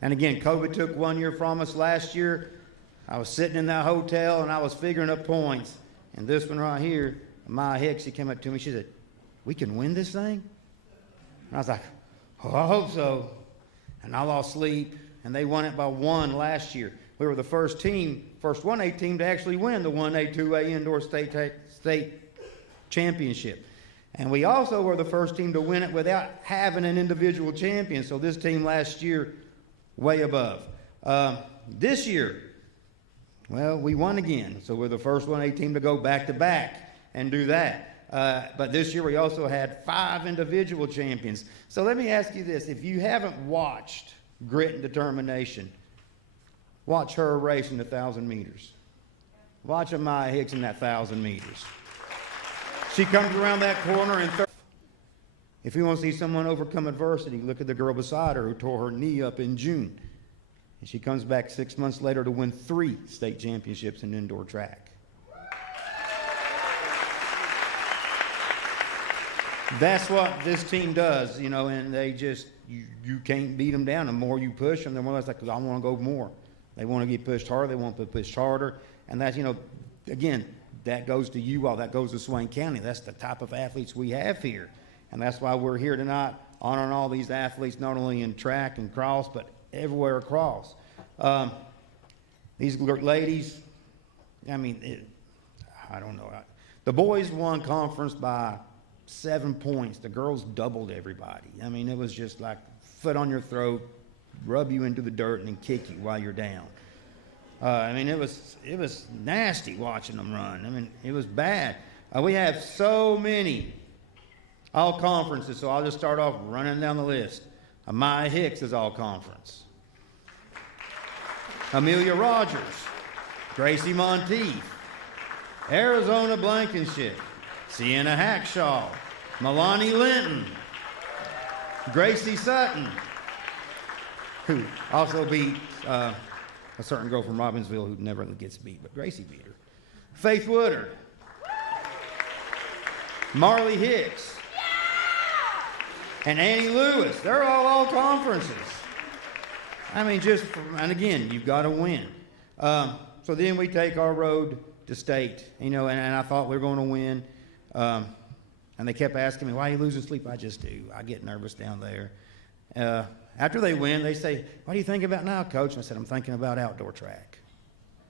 again, COVID took 1 year from us last year. I was sitting in that hotel and I was figuring up points. And this one right here, Maya Hicks, she came up to me, she said, we can win this thing? And I was like, oh, I hope so. And I lost sleep, and they won it by 1 last year. We were the first 1A team to actually win the 1A, 2A indoor state championship. And we also were the first team to win it without having an individual champion. So this team last year, way above. This year, well, we won again. So we're the first 1A team to go back-to-back and do that. But this year we also had 5 individual champions. So let me ask you this. If you haven't watched Grit and Determination, watch her race in the 1,000 meters. Watch Maya Hicks in that 1,000 meters. She comes around that corner and if you want to see someone overcome adversity, look at the girl beside her who tore her knee up in June. And she comes back 6 months later to win 3 state championships in indoor track. That's what this team does, you know, and they just, you can't beat them down. The more you push them, the more it's like, I want to go more. They want to get pushed harder. They want to push harder. And that's, you know, again, that goes to you all. That goes to Swain County. That's the type of athletes we have here. And that's why we're here tonight honoring all these athletes, not only in track and cross, but everywhere across. These ladies, I mean, I don't know. The boys won conference by 7 points. The girls doubled everybody. I mean, it was just like foot on your throat, rub you into the dirt, and then kick you while you're down. I mean, it was nasty watching them run. I mean, it was bad. We have so many all conferences, so I'll just start off running down the list. Amaya Hicks is all conference. Amelia Rogers, Gracie Monteith, Arizona Blankenship, Sienna Hackshaw, Milani Linton, Gracie Sutton, who also beat a certain girl from Robbinsville who never gets beat, but Gracie beat her. Faith Woodard, Marley Hicks, and Annie Lewis. They're all conferences. I mean, and again, you've got to win. So then we take our road to state, and I thought we were going to win. And they kept asking me, why are you losing sleep? I just do. I get nervous down there. After they win, they say, what do you think about now, Coach? And I said, I'm thinking about outdoor track.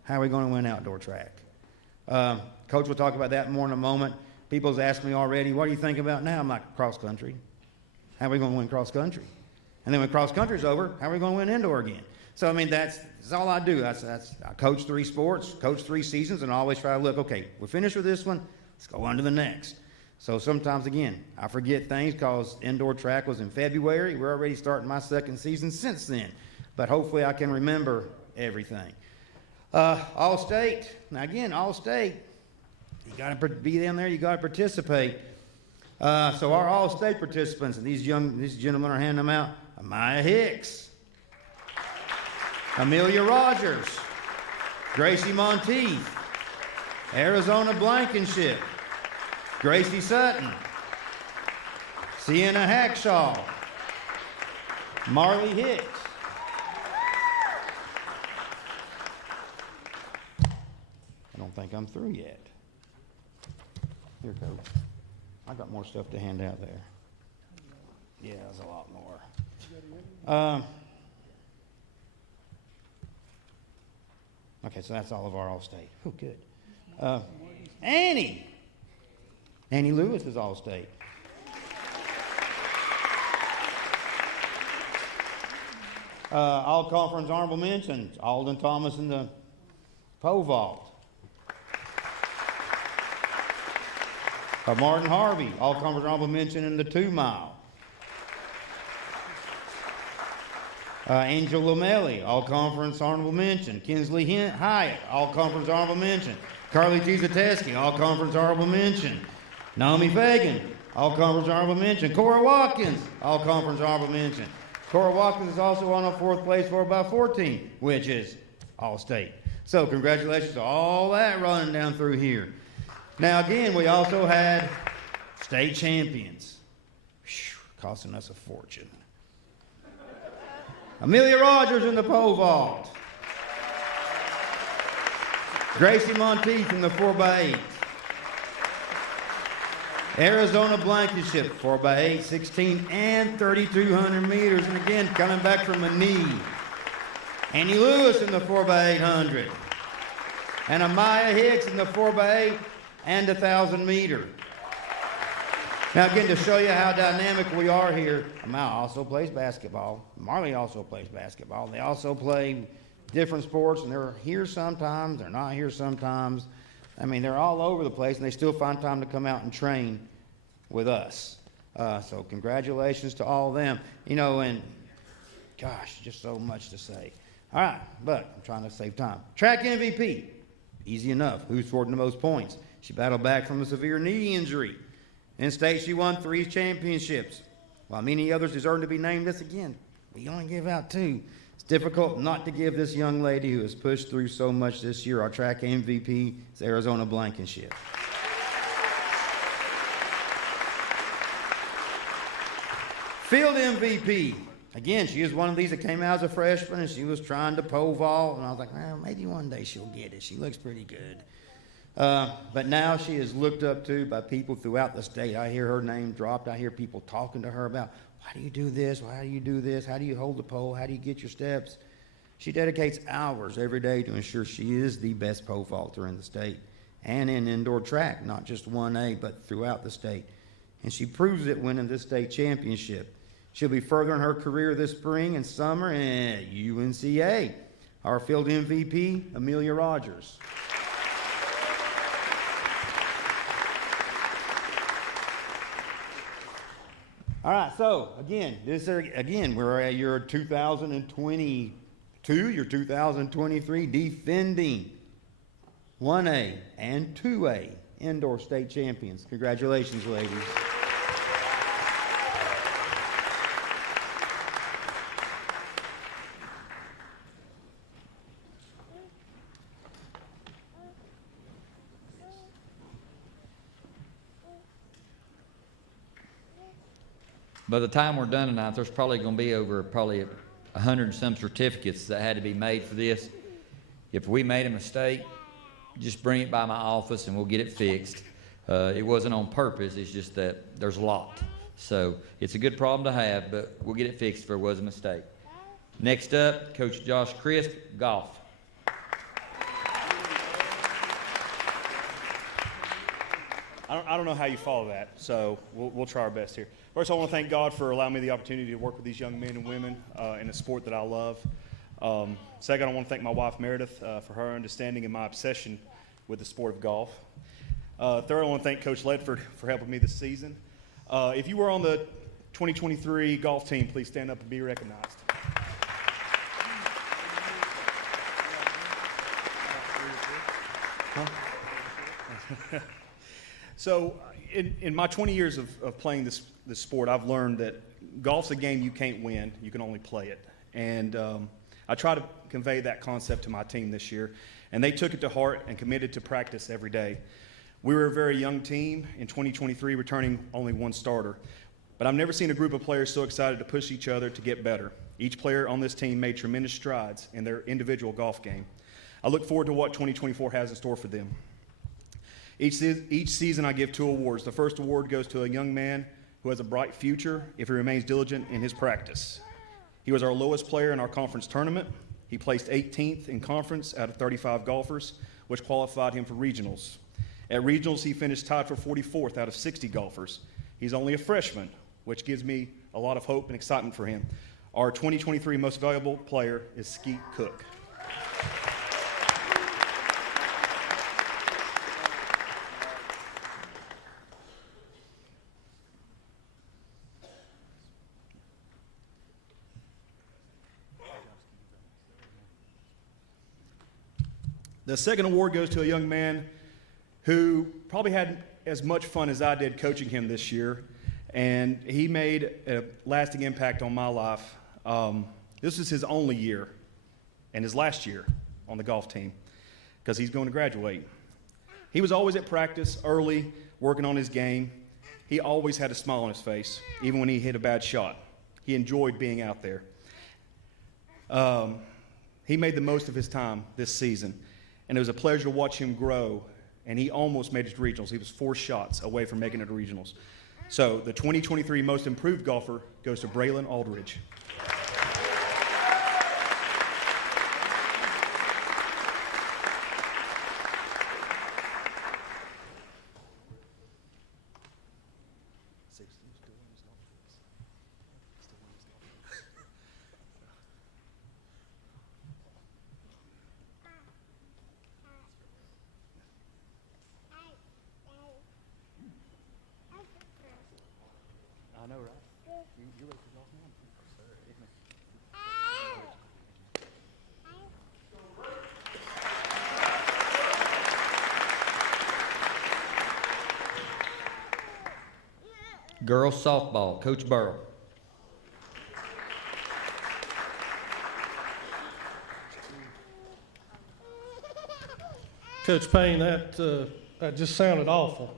How are we going to win outdoor track? Coach will talk about that more in a moment. People's asked me already, what do you think about now? I'm like, cross country. How are we going to win cross country? And then when cross country's over, how are we going to win indoor again? So, I mean, that's all I do. I coach 3 sports, coach 3 seasons, and I always try to look, okay, we're finished with this one, let's go on to the next. So sometimes, again, I forget things because indoor track was in February. We're already starting my 2nd season since then. But hopefully I can remember everything. All-state. Now, again, all-state. You got to be down there. You got to participate. So our all-state participants, and these gentlemen are handing them out. Amaya Hicks, Amelia Rogers, Gracie Monteith, Arizona Blankenship, Gracie Sutton, Sienna Hackshaw, Marley Hicks. I don't think I'm through yet. Here, Coach. I got more stuff to hand out there. Yeah, there's a lot more. Okay, so that's all of our all-state. Oh, good. Annie Lewis is all-state. All-conference honorable mentions, Alden Thomas in the pole vault. Martin Harvey, all-conference honorable mention in the 2-mile. Angel Lomelli, all-conference honorable mention. Kinsley Hyatt, all-conference honorable mention. Carly Gizateski, all-conference honorable mention. Naomi Fagan, all-conference honorable mention. Cora Watkins, all-conference honorable mention. Cora Watkins is also on a 4th place 4x14, which is all-state. So congratulations to all that running down through here. Now again, we also had state champions. Whew, costing us a fortune. Amelia Rogers in the pole vault. Gracie Monteith in the 4x8. Arizona Blankenship, 4x8, 16 and 3,200 meters. And again, coming back from a knee. Annie Lewis in the 4x800. And Amaya Hicks in the 4x8 and 1,000 meter. Now again, to show you how dynamic we are here, Amaya also plays basketball. Marley also plays basketball. They also play different sports, and they're here sometimes, they're not here sometimes. I mean, they're all over the place, and they still find time to come out and train with us. So congratulations to all of them. And gosh, just so much to say. All right, but I'm trying to save time. Track MVP, easy enough. Who's scored the most points? She battled back from a severe knee injury. In state, she won 3 championships. While many others deserve to be named, this again, we only give out 2. It's difficult not to give this young lady who has pushed through so much this year our track MVP is Arizona Blankenship. Field MVP. Again, she is one of these that came out as a freshman and she was trying to pole vault, and I was like, well, maybe one day she'll get it. She looks pretty good. But now she is looked up to by people throughout the state. I hear her name dropped. I hear people talking to her about, why do you do this? Why do you do this? How do you hold the pole? How do you get your steps? She dedicates hours every day to ensure she is the best pole vaulter in the state and in indoor track, not just 1A, but throughout the state. And she proves it winning this state championship. She'll be furthering her career this spring and summer at UNCA. Our field MVP, Amelia Rogers. All right, so again, we're at your 2022, your 2023 defending 1A and 2A indoor state champions. Congratulations, ladies. By the time we're done tonight, there's probably going to be over 100 and some certificates that had to be made for this. If we made a mistake, just bring it by my office and we'll get it fixed. It wasn't on purpose, it's just that there's a lot. So it's a good problem to have, but we'll get it fixed if there was a mistake. Next up, Coach Josh Crisp, golf. I don't know how you follow that, so we'll try our best here. First, I want to thank God for allowing me the opportunity to work with these young men and women in a sport that I love. Second, I want to thank my wife, Meredith, for her understanding and my obsession with the sport of golf. Third, I want to thank Coach Ledford for helping me this season. If you were on the 2023 golf team, please stand up and be recognized. So, in my 20 years of playing this sport, I've learned that golf's a game you can't win, you can only play it. And I try to convey that concept to my team this year, and they took it to heart and committed to practice every day. We were a very young team in 2023, returning only one starter. But I've never seen a group of players so excited to push each other to get better. Each player on this team made tremendous strides in their individual golf game. I look forward to what 2024 has in store for them. Each season I give 2 awards. The first award goes to a young man who has a bright future if he remains diligent in his practice. He was our lowest player in our conference tournament. He placed 18th in conference out of 35 golfers, which qualified him for regionals. At regionals, he finished tied for 44th out of 60 golfers. He's only a freshman, which gives me a lot of hope and excitement for him. Our 2023 most valuable player is Skeet Cook. The second award goes to a young man who probably had as much fun as I did coaching him this year, and he made a lasting impact on my life. This is his only year and his last year on the golf team because he's going to graduate. He was always at practice early, working on his game. He always had a smile on his face, even when he hit a bad shot. He enjoyed being out there. He made the most of his time this season, and it was a pleasure to watch him grow, and he almost made it to regionals. He was 4 shots away from making it to regionals. So the 2023 most improved golfer goes to Braylon Aldridge. I know, right? You're ready to go off now? Girls softball, Coach Burrow. Coach Payne, that just sounded awful.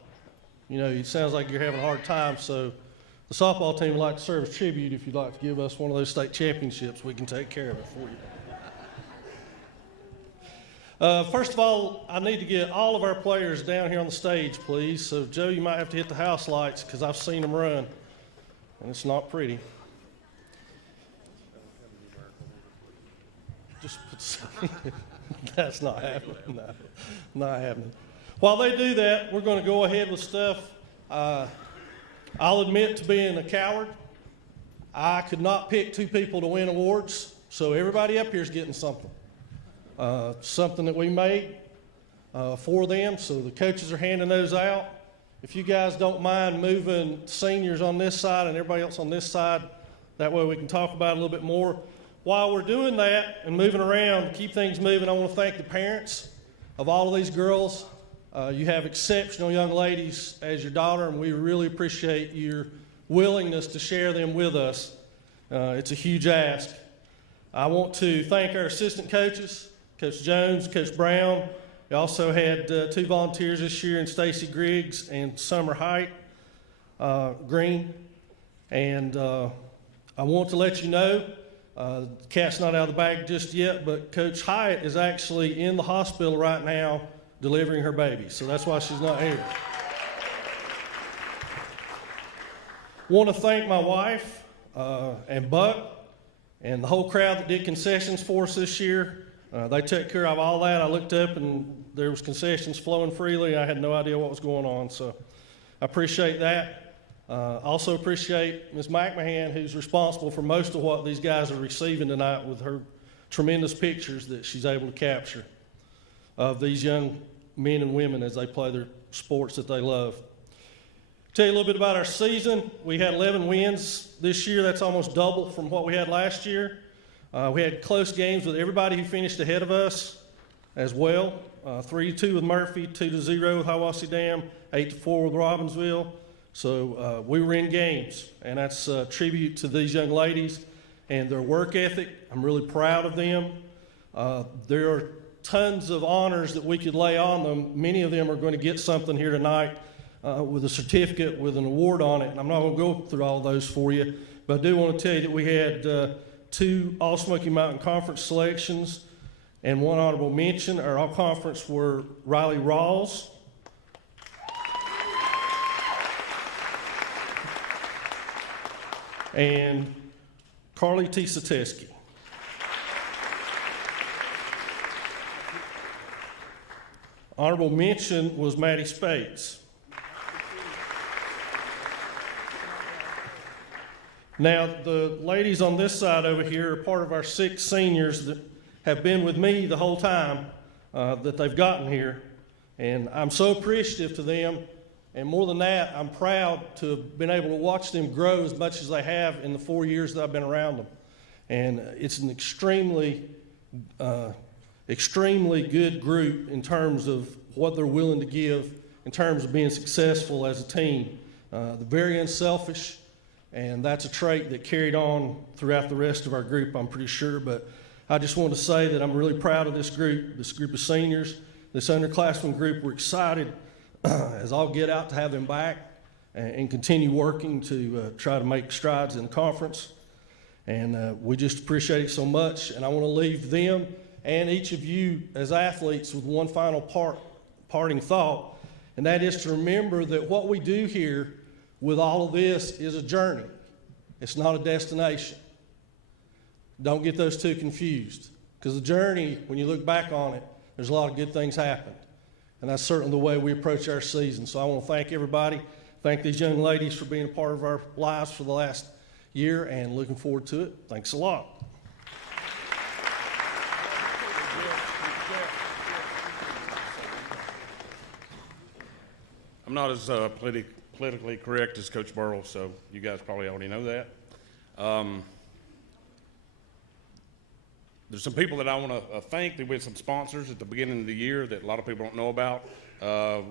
You know, it sounds like you're having a hard time, so the softball team would like to serve as tribute. If you'd like to give us one of those state championships, we can take care of it for you. First of all, I need to get all of our players down here on the stage, please. So, Joe, you might have to hit the house lights because I've seen them run, and it's not pretty. Just put that's not happening. No, not happening. While they do that, we're going to go ahead with stuff. I'll admit to being a coward. I could not pick 2 people to win awards, so everybody up here is getting something. Something that we made for them, so the coaches are handing those out. if you guys don't mind moving seniors on this side and everybody else on this side, that way we can talk about it a little bit more. While we're doing that and moving around to keep things moving, I want to thank the parents of all of these girls. You have exceptional young ladies as your daughter, and we really appreciate your willingness to share them with us. It's a huge ask. I want to thank our assistant coaches, Coach Jones, Coach Brown. We also had 2 volunteers this year in Stacy Griggs and Summer Height Green. And I want to let you know, the cat's not out of the bag just yet, but Coach Hyatt is actually in the hospital right now delivering her baby. So that's why she's not here. Want to thank my wife and Buck and the whole crowd that did concessions for us this year. They took care of all that. I looked up and there was concessions flowing freely. I had no idea what was going on, so I appreciate that. Also appreciate Ms. McMahon, who's responsible for most of what these guys are receiving tonight with her tremendous pictures that she's able to capture of these young men and women as they play their sports that they love. Tell you a little bit about our season. We had 11 wins this year. That's almost double from what we had last year. We had close games with everybody who finished ahead of us as well. 3-2 with Murphy, 2-0 with Hiawassee Dam, 8-4 with Robbinsville. So we were in games, and that's a tribute to these young ladies and their work ethic. I'm really proud of them. There are tons of honors that we could lay on them. Many of them are going to get something here tonight with a certificate with an award on it. And I'm not going to go through all those for you, but I do want to tell you that we had 2 All-Smoky Mountain Conference selections and 1 honorable mention. Our all-conference were Riley Rawls, and Carly T. Sateski. Honorable mention was Maddie Spates. Now, the ladies on this side over here are part of our 6 seniors that have been with me the whole time that they've gotten here. And I'm so appreciative to them. And more than that, I'm proud to have been able to watch them grow as much as they have in the 4 years that I've been around them. And it's an extremely good group in terms of what they're willing to give in terms of being successful as a team. They're very unselfish, and that's a trait that carried on throughout the rest of our group, I'm pretty sure. But I just want to say that I'm really proud of this group of seniors, this underclassmen group. We're excited as I'll get out to have them back and continue working to try to make strides in the conference. And we just appreciate it so much. And I want to leave them and each of you as athletes with one final parting thought, and that is to remember that what we do here with all of this is a journey. It's not a destination. Don't get those two confused, because the journey, when you look back on it, there's a lot of good things happen. And that's certainly the way we approach our season. So I want to thank everybody, thank these young ladies for being a part of our lives for the last year, and looking forward to it. Thanks a lot. I'm not as politically correct as Coach Burrell, so you guys probably already know that. There's some people that I want to thank. There were some sponsors at the beginning of the year that a lot of people don't know about.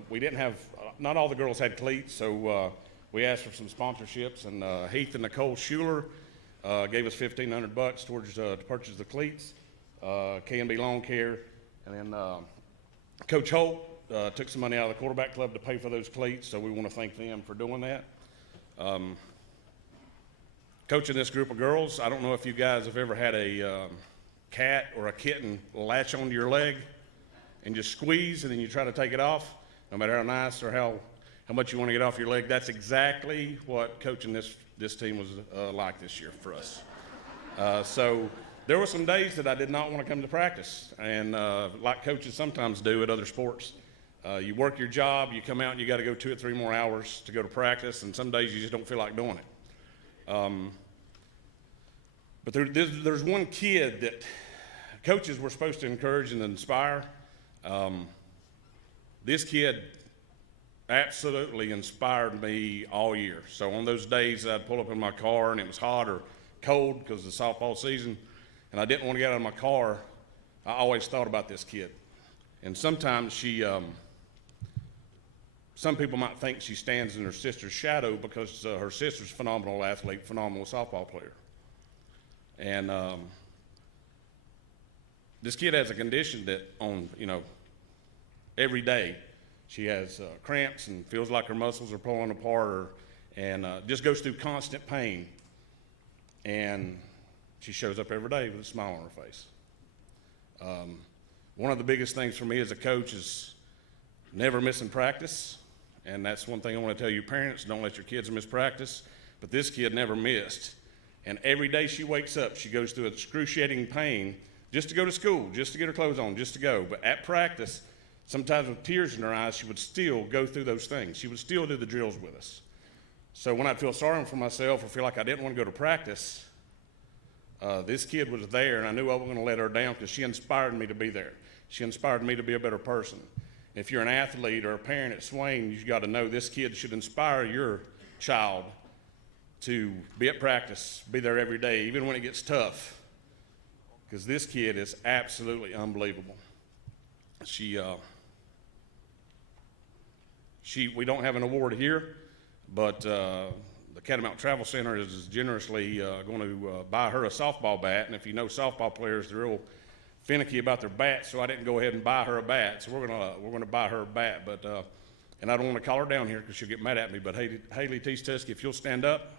We didn't have, not all the girls had cleats, so we asked for some sponsorships, and Heath and Nicole Schuler gave us $1,500 towards to purchase the cleats. K&B Lawn Care, and then Coach Holt took some money out of the quarterback club to pay for those cleats, so we want to thank them for doing that. Coaching this group of girls, I don't know if you guys have ever had a cat or a kitten latch onto your leg and just squeeze, and then you try to take it off, no matter how nice or how much you want to get off your leg. That's exactly what coaching this team was like this year for us. So there were some days that I did not want to come to practice, and like coaches sometimes do at other sports. You work your job, you come out, and you got to go 2 or 3 more hours to go to practice, and some days you just don't feel like doing it. But there's one kid that coaches were supposed to encourage and inspire. This kid absolutely inspired me all year. So on those days I'd pull up in my car and it was hot or cold because of the softball season, and I didn't want to get out of my car, I always thought about this kid. And sometimes she, some people might think she stands in her sister's shadow because her sister's a phenomenal athlete, phenomenal softball player. And this kid has a condition that on, every day she has cramps and feels like her muscles are pulling apart and just goes through constant pain. And she shows up every day with a smile on her face. One of the biggest things for me as a coach is never missing practice. And that's one thing I want to tell you parents, don't let your kids miss practice. But this kid never missed. And every day she wakes up, she goes through excruciating pain just to go to school, just to get her clothes on, just to go. But at practice, sometimes with tears in her eyes, she would still go through those things. She would still do the drills with us. So when I'd feel sorry for myself or feel like I didn't want to go to practice, this kid was there, and I knew I wasn't going to let her down because she inspired me to be there. She inspired me to be a better person. If you're an athlete or a parent at Swain, you've got to know this kid should inspire your child to be at practice, be there every day, even when it gets tough, because this kid is absolutely unbelievable. We don't have an award here, but the Catamount Travel Center is generously going to buy her a softball bat, and if you know softball players, they're real finicky about their bats, so I didn't go ahead and buy her a bat. So we're gonna buy her a bat, but and I don't want to call her down here because she'll get mad at me. But Haley Teastusky, if you'll stand up.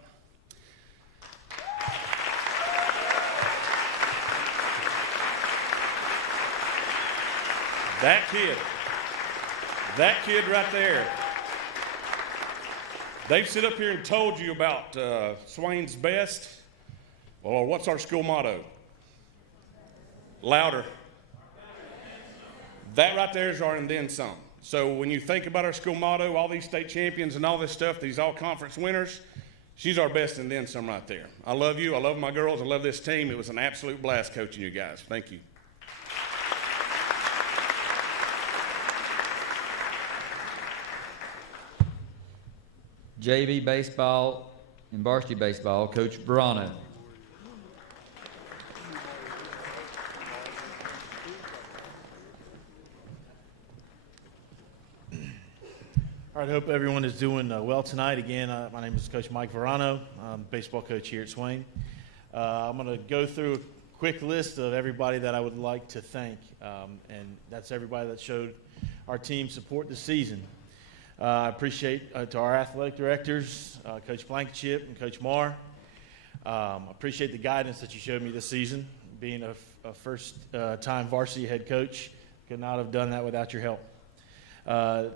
That kid right there. They've sit up here and told you about Swain's best. Well, what's our school motto? Louder. That right there is our and then some. So when you think about our school motto, all these state champions and all this stuff, these all conference winners, she's our best and then some right there. I love you. I love my girls. I love this team. It was an absolute blast coaching you guys. Thank you. JV baseball and varsity baseball, Coach Verano. All right, I hope everyone is doing well tonight. Again, my name is Coach Mike Verano. I'm baseball coach here at Swain. I'm going to go through a quick list of everybody that I would like to thank, and that's everybody that showed our team support this season. I appreciate to our athletic directors, Coach Blankenship and Coach Marr. I appreciate the guidance that you showed me this season. Being a first-time varsity head coach, could not have done that without your help.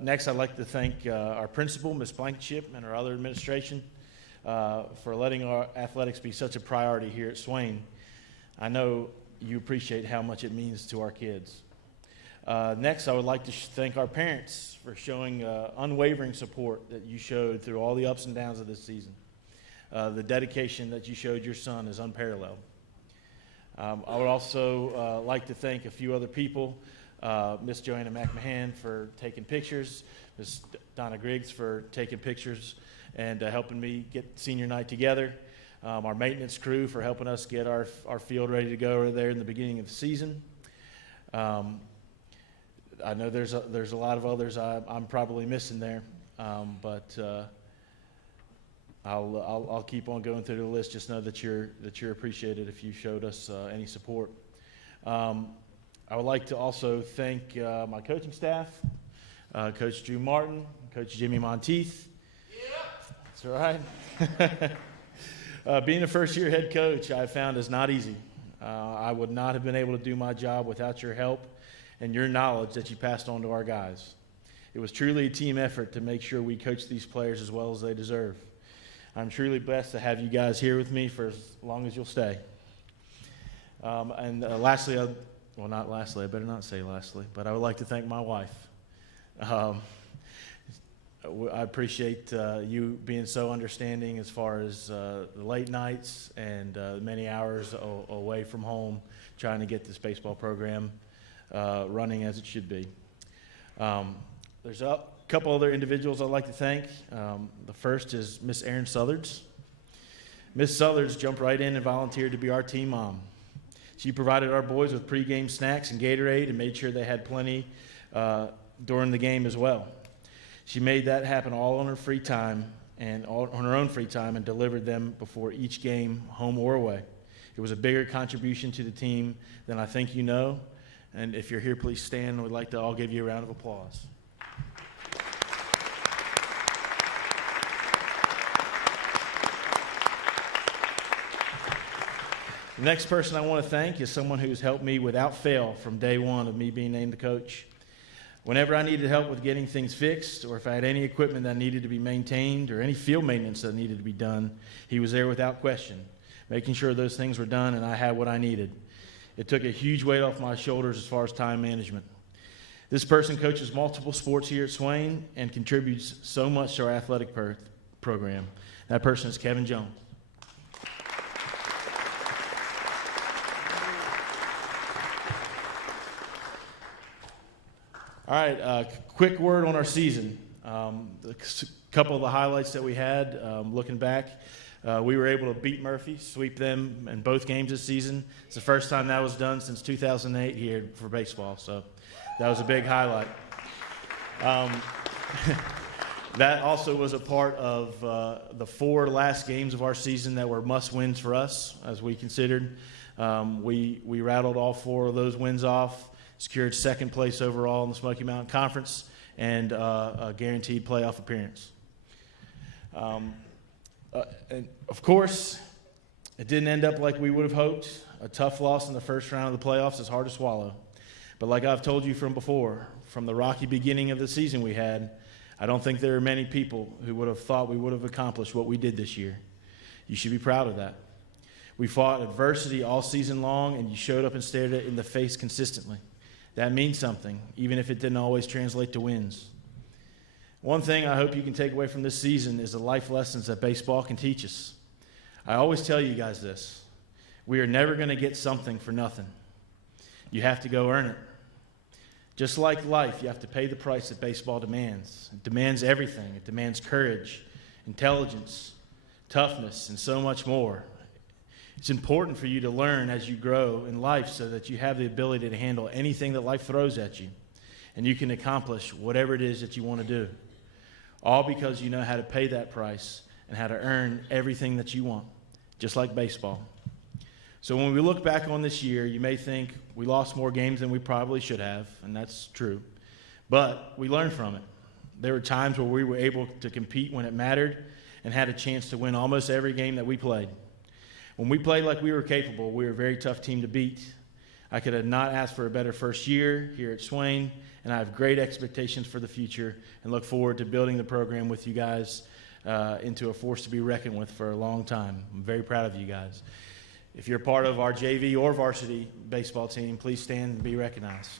Next, I'd like to thank our principal, Ms. Blankenship, and our other administration for letting our athletics be such a priority here at Swain. I know you appreciate how much it means to our kids. Next, I would like to thank our parents for showing unwavering support that you showed through all the ups and downs of this season. The dedication that you showed your son is unparalleled. I would also like to thank a few other people, Miss Joanna McMahon for taking pictures, Miss Donna Griggs for taking pictures and helping me get senior night together, our maintenance crew for helping us get our field ready to go over there in the beginning of the season. I know there's a lot of others I'm probably missing there, but I'll keep on going through the list. Just know that you're appreciated if you showed us any support. I would like to also thank my coaching staff, Coach Drew Martin, Coach Jimmy Monteith. Yeah. That's right. Being a first-year head coach, I found is not easy. I would not have been able to do my job without your help and your knowledge that you passed on to our guys. It was truly a team effort to make sure we coach these players as well as they deserve. I'm truly blessed to have you guys here with me for as long as you'll stay. Lastly, well, not lastly, I better not say lastly, but I would like to thank my wife. I appreciate you being so understanding as far as the late nights and many hours away from home trying to get this baseball program running as it should be. There's a couple other individuals I'd like to thank. The first is Miss Erin Southards. Miss Southards jumped right in and volunteered to be our team mom. She provided our boys with pregame snacks and Gatorade and made sure they had plenty during the game as well. She made that happen all on her free time and all on her own free time and delivered them before each game, home or away. It was a bigger contribution to the team than I think you know. And if you're here, please stand. We'd like to all give you a round of applause. The next person I want to thank is someone who's helped me without fail from day one of me being named the coach. Whenever I needed help with getting things fixed, or if I had any equipment that needed to be maintained, or any field maintenance that needed to be done, he was there without question, making sure those things were done and I had what I needed. It took a huge weight off my shoulders as far as time management. This person coaches multiple sports here at Swain and contributes so much to our athletic program. That person is Kevin Jones. All right, quick word on our season. A couple of the highlights that we had, looking back, we were able to beat Murphy, sweep them in both games this season. It's the first time that was done since 2008 here for baseball, so that was a big highlight. That also was a part of the 4 last games of our season that were must-wins for us, as we considered. We rattled all 4 of those wins off, secured second place overall in the Smoky Mountain Conference, and a guaranteed playoff appearance. And of course, it didn't end up like we would have hoped. A tough loss in the first round of the playoffs is hard to swallow. But like I've told you from before, from the rocky beginning of the season we had, I don't think there are many people who would have thought we would have accomplished what we did this year. You should be proud of that. We fought adversity all season long, and you showed up and stared it in the face consistently. That means something, even if it didn't always translate to wins. One thing I hope you can take away from this season is the life lessons that baseball can teach us. I always tell you guys this. We are never going to get something for nothing. You have to go earn it. Just like life, you have to pay the price that baseball demands. It demands everything. It demands courage, intelligence, toughness, and so much more. It's important for you to learn as you grow in life so that you have the ability to handle anything that life throws at you, and you can accomplish whatever it is that you want to do, all because you know how to pay that price and how to earn everything that you want, just like baseball. So when we look back on this year, you may think we lost more games than we probably should have, and that's true, but we learned from it. There were times where we were able to compete when it mattered and had a chance to win almost every game that we played. When we played like we were capable, we were a very tough team to beat. I could have not asked for a better first year here at Swain, and I have great expectations for the future and look forward to building the program with you guys into a force to be reckoned with for a long time. I'm very proud of you guys. If you're part of our JV or varsity baseball team, please stand and be recognized.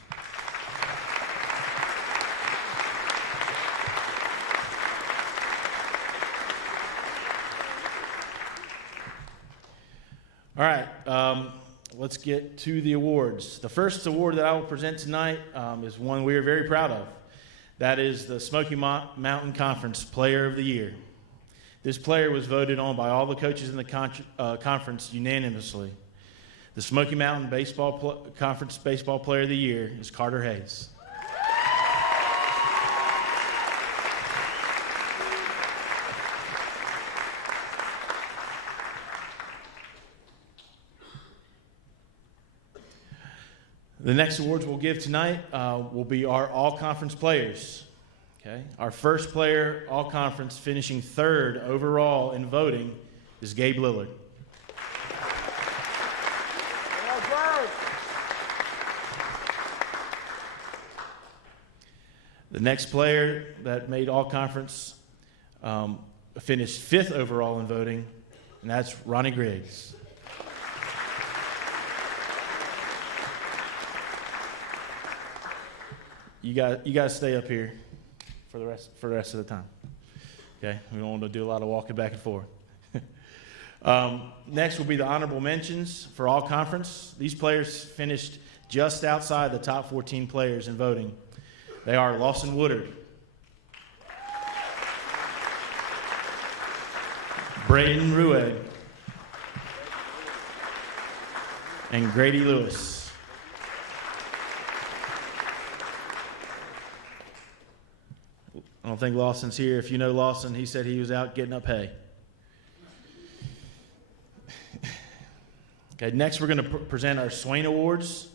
All right, let's get to the awards. The first award that I will present tonight is one we are very proud of. That is the Smoky Mountain Conference Player of the Year. This player was voted on by all the coaches in the conference unanimously. The Smoky Mountain Conference Baseball Player of the Year is Carter Hayes. The next awards we'll give tonight will be our all-conference players. Okay? Our first player, all-conference, finishing 3rd overall in voting is Gabe Lillard. The next player that made all-conference finished 5th overall in voting, and that's Ronnie Griggs. You guys stay up here for the rest of the time. Okay? We don't want to do a lot of walking back and forth. Next will be the honorable mentions for all conference. These players finished just outside the top 14 players in voting. They are Lawson Woodard, Braden Rued, and Grady Lewis. I don't think Lawson's here. If you know Lawson, he said he was out getting up hay. Okay, next we're going to present our Swain Awards.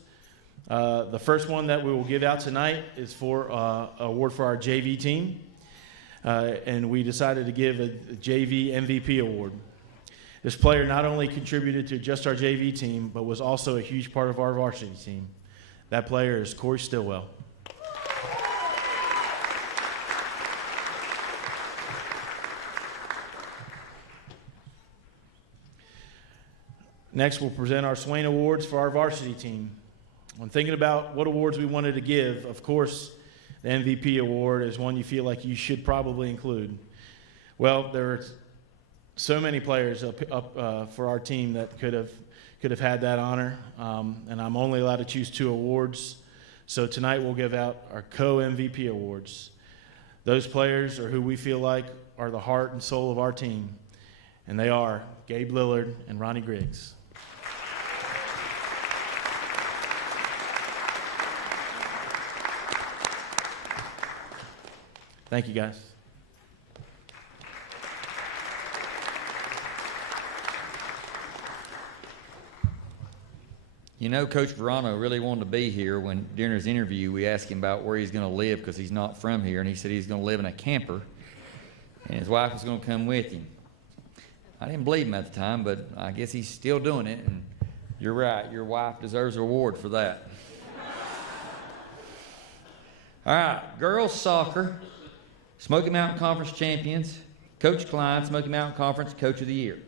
The first one that we will give out tonight is for an award for our JV team. And we decided to give a JV MVP award. This player not only contributed to just our JV team, but was also a huge part of our varsity team. That player is Corey Stillwell. Next, we'll present our Swain Awards for our varsity team. When thinking about what awards we wanted to give, of course, the MVP award is one you feel like you should probably include. Well, there are so many players up for our team that could have had that honor, and I'm only allowed to choose 2 awards. So tonight we'll give out our co-MVP awards. Those players are who we feel like are the heart and soul of our team, and they are Gabe Lillard and Ronnie Griggs. Thank you, guys. You know, Coach Verano really wanted to be here when, during his interview, we asked him about where he's going to live because he's not from here, and he said he's going to live in a camper, and his wife was going to come with him. I didn't believe him at the time, but I guess he's still doing it, and you're right. Your wife deserves a reward for that. All right, girls soccer, Smoky Mountain Conference champions, Coach Klein, Smoky Mountain Conference Coach of the Year.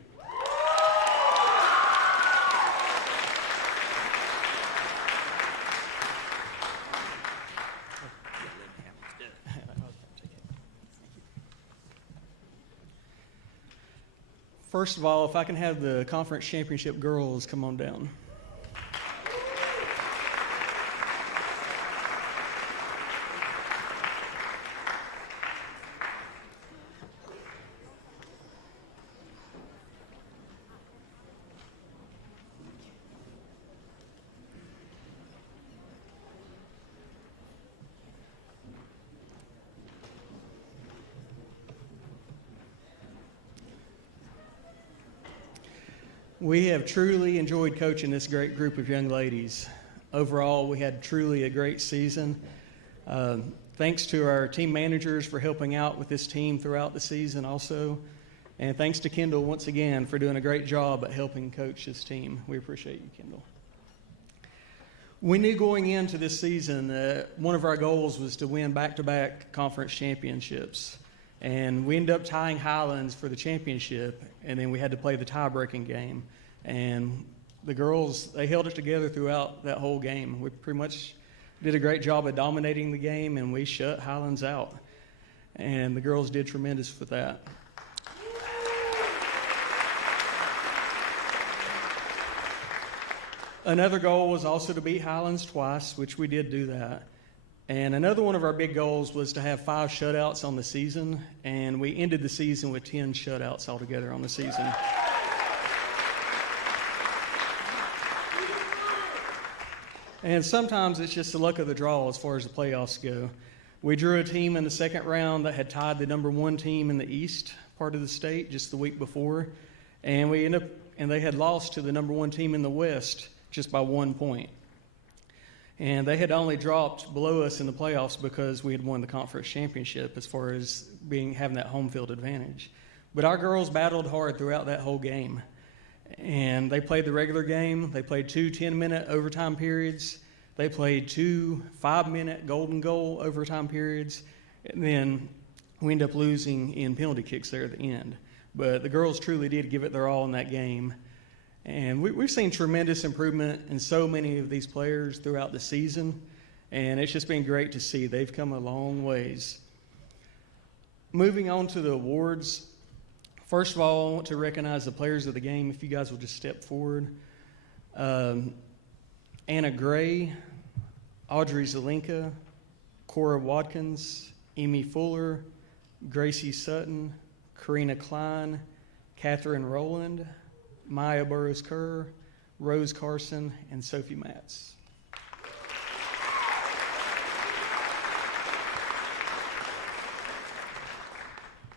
First of all, if I can have the conference championship girls come on down. We have truly enjoyed coaching this great group of young ladies. Overall, we had truly a great season. Thanks to our team managers for helping out with this team throughout the season also. And thanks to Kendall once again for doing a great job at helping coach this team. We appreciate you, Kendall. We knew going into this season that one of our goals was to win back-to-back conference championships. And we ended up tying Highlands for the championship, and then we had to play the tie-breaking game. And the girls, they held it together throughout that whole game. We pretty much did a great job of dominating the game, and we shut Highlands out. And the girls did tremendous for that. Another goal was also to beat Highlands twice, which we did do that. And another one of our big goals was to have 5 shutouts on the season, and we ended the season with 10 shutouts altogether on the season. And sometimes it's just the luck of the draw as far as the playoffs go. We drew a team in the second round that had tied the #1 team in the East part of the state just the week before, and they had lost to the #1 team in the West just by 1 point. And they had only dropped below us in the playoffs because we had won the conference championship as far as having that home field advantage. But our girls battled hard throughout that whole game. And they played the regular game. They played 2 10-minute overtime periods. They played 2 5-minute golden goal overtime periods. And then we ended up losing in penalty kicks there at the end. But the girls truly did give it their all in that game. And we've seen tremendous improvement in so many of these players throughout the season, and it's just been great to see. They've come a long ways. Moving on to the awards, first of all, I want to recognize the players of the game. If you guys will just step forward. Anna Gray, Audrey Zelinka, Cora Watkins, Amy Fuller, Gracie Sutton, Karina Klein, Catherine Rowland, Maya Burrows-Kerr, Rose Carson, and Sophie Matz.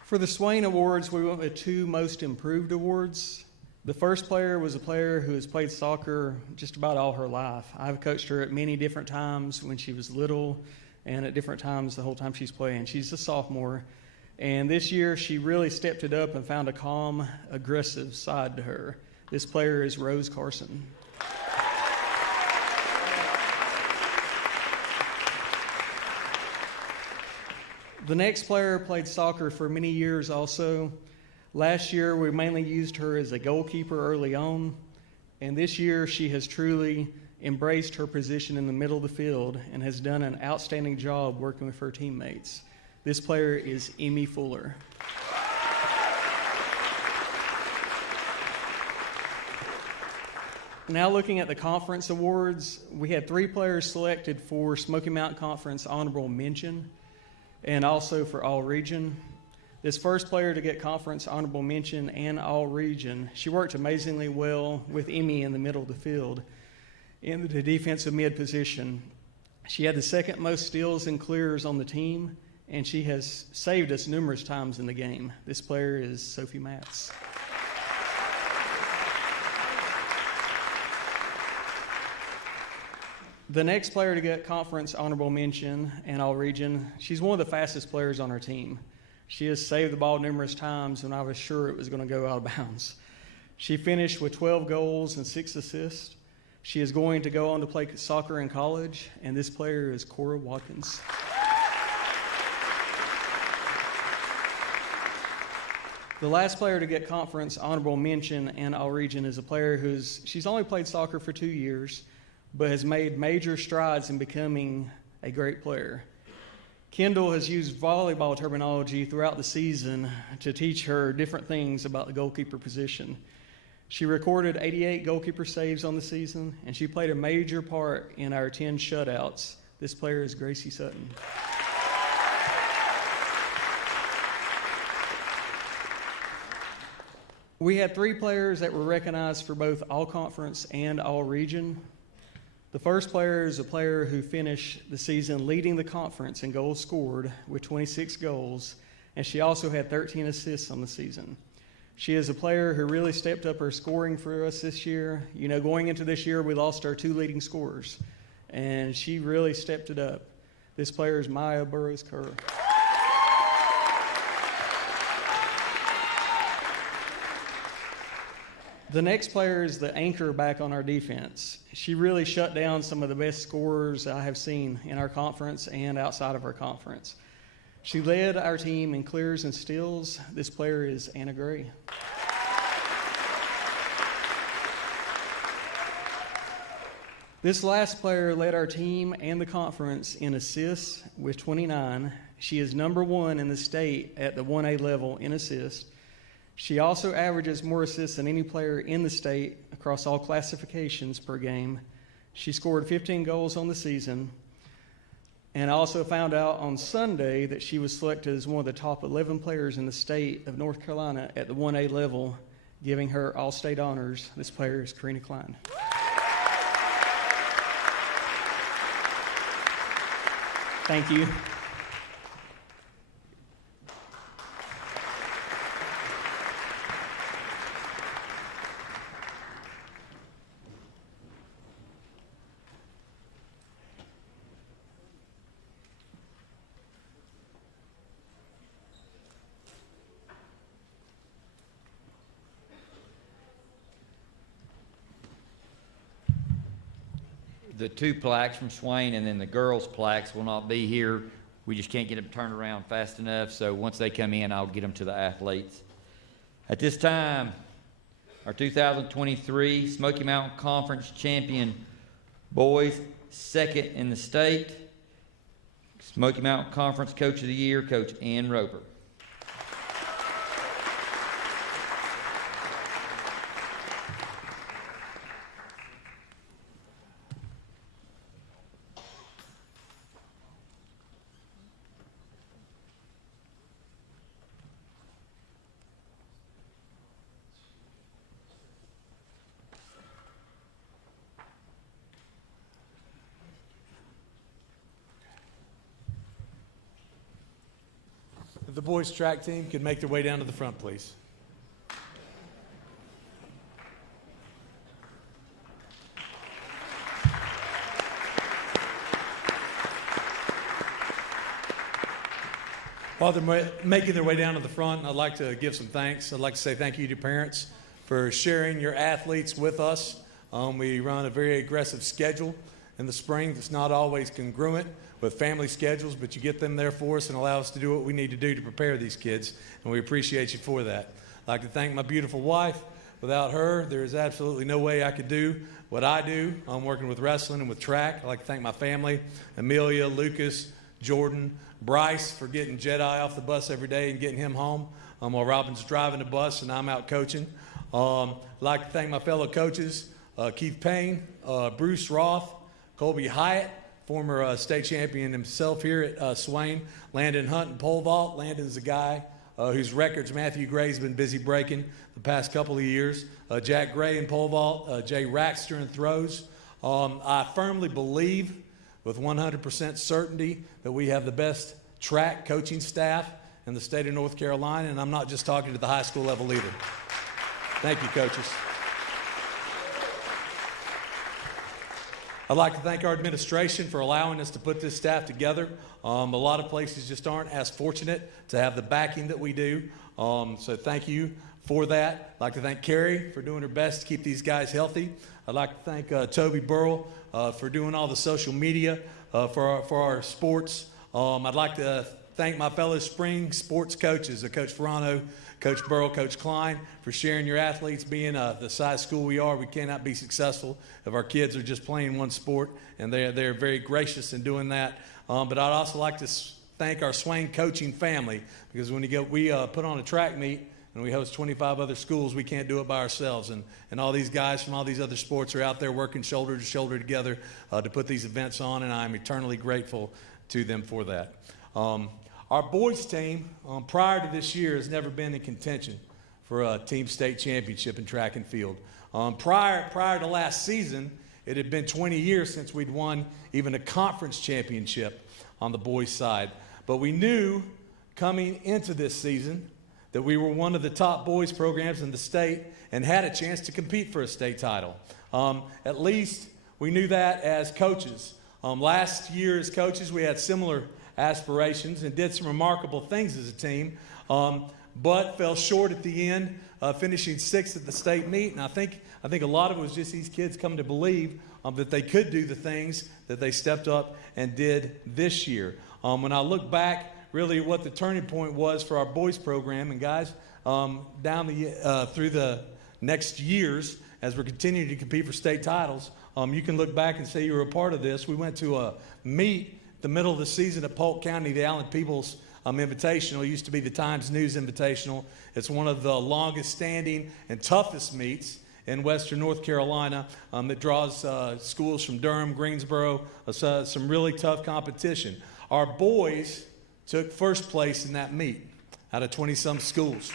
For the Swain Awards, we went with 2 Most Improved Awards. The first player was a player who has played soccer just about all her life. I've coached her at many different times when she was little and at different times the whole time she's playing. She's a sophomore, and this year she really stepped it up and found a calm, aggressive side to her. This player is Rose Carson. The next player played soccer for many years also. Last year, we mainly used her as a goalkeeper early on, and this year she has truly embraced her position in the middle of the field and has done an outstanding job working with her teammates. This player is Emmy Fuller. Now looking at the conference awards, we had 3 players selected for Smoky Mountain Conference Honorable Mention and also for All Region. This first player to get conference honorable mention and all region, she worked amazingly well with Emmy in the middle of the field in the defensive mid position. She had the second most steals and clears on the team, and she has saved us numerous times in the game. This player is Sophie Matz. The next player to get conference honorable mention and all region, she's one of the fastest players on our team. She has saved the ball numerous times when I was sure it was going to go out of bounds. She finished with 12 goals and 6 assists. She is going to go on to play soccer in college, and this player is Cora Watkins. The last player to get conference honorable mention and all region is a player she's only played soccer for 2 years, but has made major strides in becoming a great player. Kendall has used volleyball terminology throughout the season to teach her different things about the goalkeeper position. She recorded 88 goalkeeper saves on the season, and she played a major part in our 10 shutouts. This player is Gracie Sutton. We had 3 players that were recognized for both all conference and all region. The first player is a player who finished the season leading the conference in goals scored with 26 goals, and she also had 13 assists on the season. She is a player who really stepped up her scoring for us this year. You know, going into this year, we lost our 2 leading scorers, and she really stepped it up. This player is Maya Burrows-Kerr. The next player is the anchor back on our defense. She really shut down some of the best scorers I have seen in our conference and outside of our conference. She led our team in clears and steals. This player is Anna Gray. This last player led our team and the conference in assists with 29. She is number 1 in the state at the 1A level in assists. She also averages more assists than any player in the state across all classifications per game. She scored 15 goals on the season, and I also found out on Sunday that she was selected as one of the top 11 players in the state of North Carolina at the 1A level, giving her all-state honors. This player is Karina Klein. Thank you. The 2 plaques from Swain and then the girls' plaques will not be here. We just can't get them turned around fast enough, so once they come in, I'll get them to the athletes. At this time, our 2023 Smoky Mountain Conference champion boys, 2nd in the state. Smoky Mountain Conference Coach of the Year, Coach Ann Roper. If the boys track team could make their way down to the front, please. While they're making their way down to the front, I'd like to give some thanks. I'd like to say thank you to parents for sharing your athletes with us. We run a very aggressive schedule in the spring that's not always congruent with family schedules, but you get them there for us and allow us to do what we need to do to prepare these kids, and we appreciate you for that. I'd like to thank my beautiful wife. Without her, there is absolutely no way I could do what I do. I'm working with wrestling and with track. I'd like to thank my family, Amelia, Lucas, Jordan, Bryce for getting Jedi off the bus every day and getting him home while Robin's driving the bus and I'm out coaching. I'd like to thank my fellow coaches, Keith Payne, Bruce Roth, Colby Hyatt, former state champion himself here at Swain, Landon Hunt in pole vault. Landon's a guy whose records Matthew Gray's been busy breaking the past couple of years. Jack Gray in pole vault, Jay Raxter in throws. I firmly believe with 100% certainty that we have the best track coaching staff in the state of North Carolina, and I'm not just talking to the high school level either. Thank you, coaches. I'd like to thank our administration for allowing us to put this staff together. A lot of places just aren't as fortunate to have the backing that we do, so thank you for that. I'd like to thank Carrie for doing her best to keep these guys healthy. I'd like to thank Toby Burrell for doing all the social media for our sports. I'd like to thank my fellow spring sports coaches, Coach Ferrano, Coach Burrell, Coach Klein, for sharing your athletes. Being the size school we are, we cannot be successful if our kids are just playing one sport, and they're very gracious in doing that. But I'd also like to thank our Swain coaching family, because when we put on a track meet, and we host 25 other schools, we can't do it by ourselves. And all these guys from all these other sports are out there working shoulder to shoulder together to put these events on, and I'm eternally grateful to them for that. Our boys team, prior to this year, has never been in contention for a team state championship in track and field. Prior to last season, it had been 20 years since we'd won even a conference championship on the boys' side. But we knew coming into this season that we were one of the top boys programs in the state and had a chance to compete for a state title. At least we knew that as coaches. Last year as coaches, we had similar aspirations and did some remarkable things as a team, but fell short at the end, finishing 6th at the state meet. And I think a lot of it was just these kids coming to believe that they could do the things that they stepped up and did this year. When I look back, really what the turning point was for our boys program, and guys, through the next years, as we're continuing to compete for state titles, you can look back and say you were a part of this. We went to a meet the middle of the season at Polk County, the Allen Peoples Invitational. It used to be the Times News Invitational. It's one of the longest standing and toughest meets in western North Carolina. It draws schools from Durham, Greensboro, some really tough competition. Our boys took first place in that meet out of 20-some schools.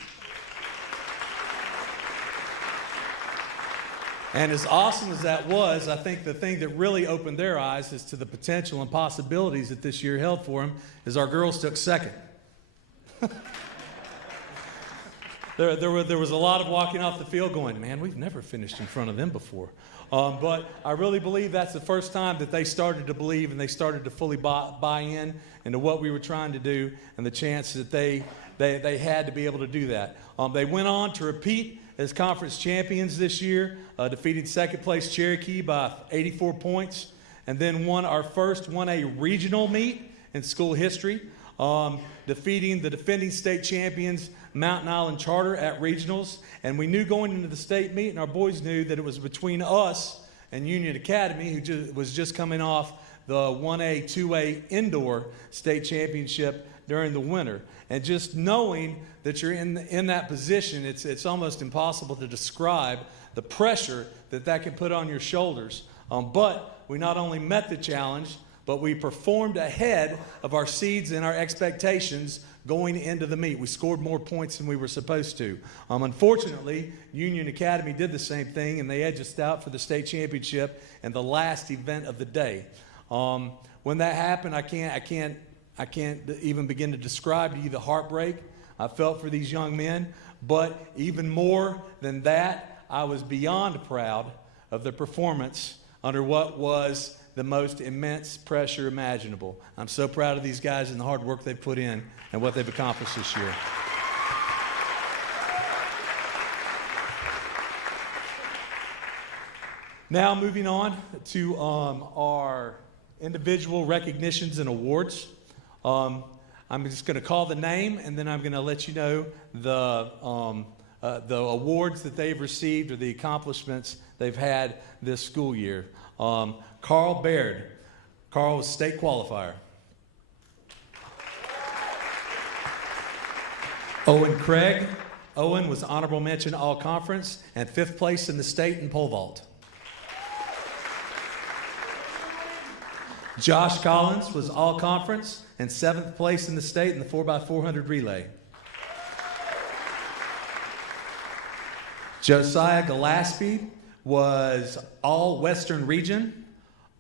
And as awesome as that was, I think the thing that really opened their eyes as to the potential and possibilities that this year held for them is our girls took second. There was a lot of walking off the field going, man, we've never finished in front of them before. But I really believe that's the first time that they started to believe and they started to fully buy in into what we were trying to do and the chance that they had to be able to do that. They went on to repeat as conference champions this year, defeating second place Cherokee by 84 points, and then won a regional meet in school history, defeating the defending state champions Mountain Island Charter at regionals. And we knew going into the state meet, and our boys knew that it was between us and Union Academy, who was just coming off the 1A, 2A indoor state championship during the winter. And just knowing that you're in that position, it's almost impossible to describe the pressure that can put on your shoulders. But we not only met the challenge, but we performed ahead of our seeds and our expectations going into the meet. We scored more points than we were supposed to. Unfortunately, Union Academy did the same thing, and they edged us out for the state championship and the last event of the day. When that happened, I I can't even begin to describe to you the heartbreak I felt for these young men. But even more than that, I was beyond proud of the performance under what was the most immense pressure imaginable. I'm so proud of these guys and the hard work they've put in and what they've accomplished this year. Now moving on to our individual recognitions and awards. I'm just going to call the name, and then I'm going to let you know the awards that they've received or the accomplishments they've had this school year. Carl Baird. Carl was state qualifier. Owen Craig. Owen was honorable mention all conference and 5th place in the state in pole vault. Josh Collins was all conference and 7th place in the state in the 4x400 relay. Josiah Gillespie was all Western region,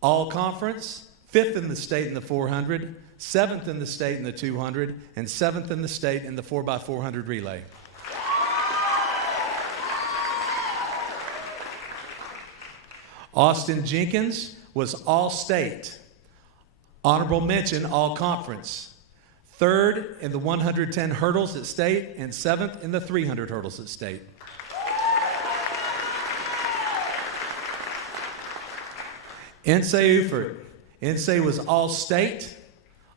all conference, 5th in the state in the 400, 7th in the state in the 200, and 7th in the state in the 4x400 relay. Austin Jenkins was all state, honorable mention all conference, 3rd in the 110 hurdles at state, and 7th in the 300 hurdles at state. Insay Ufert. Insay was all state,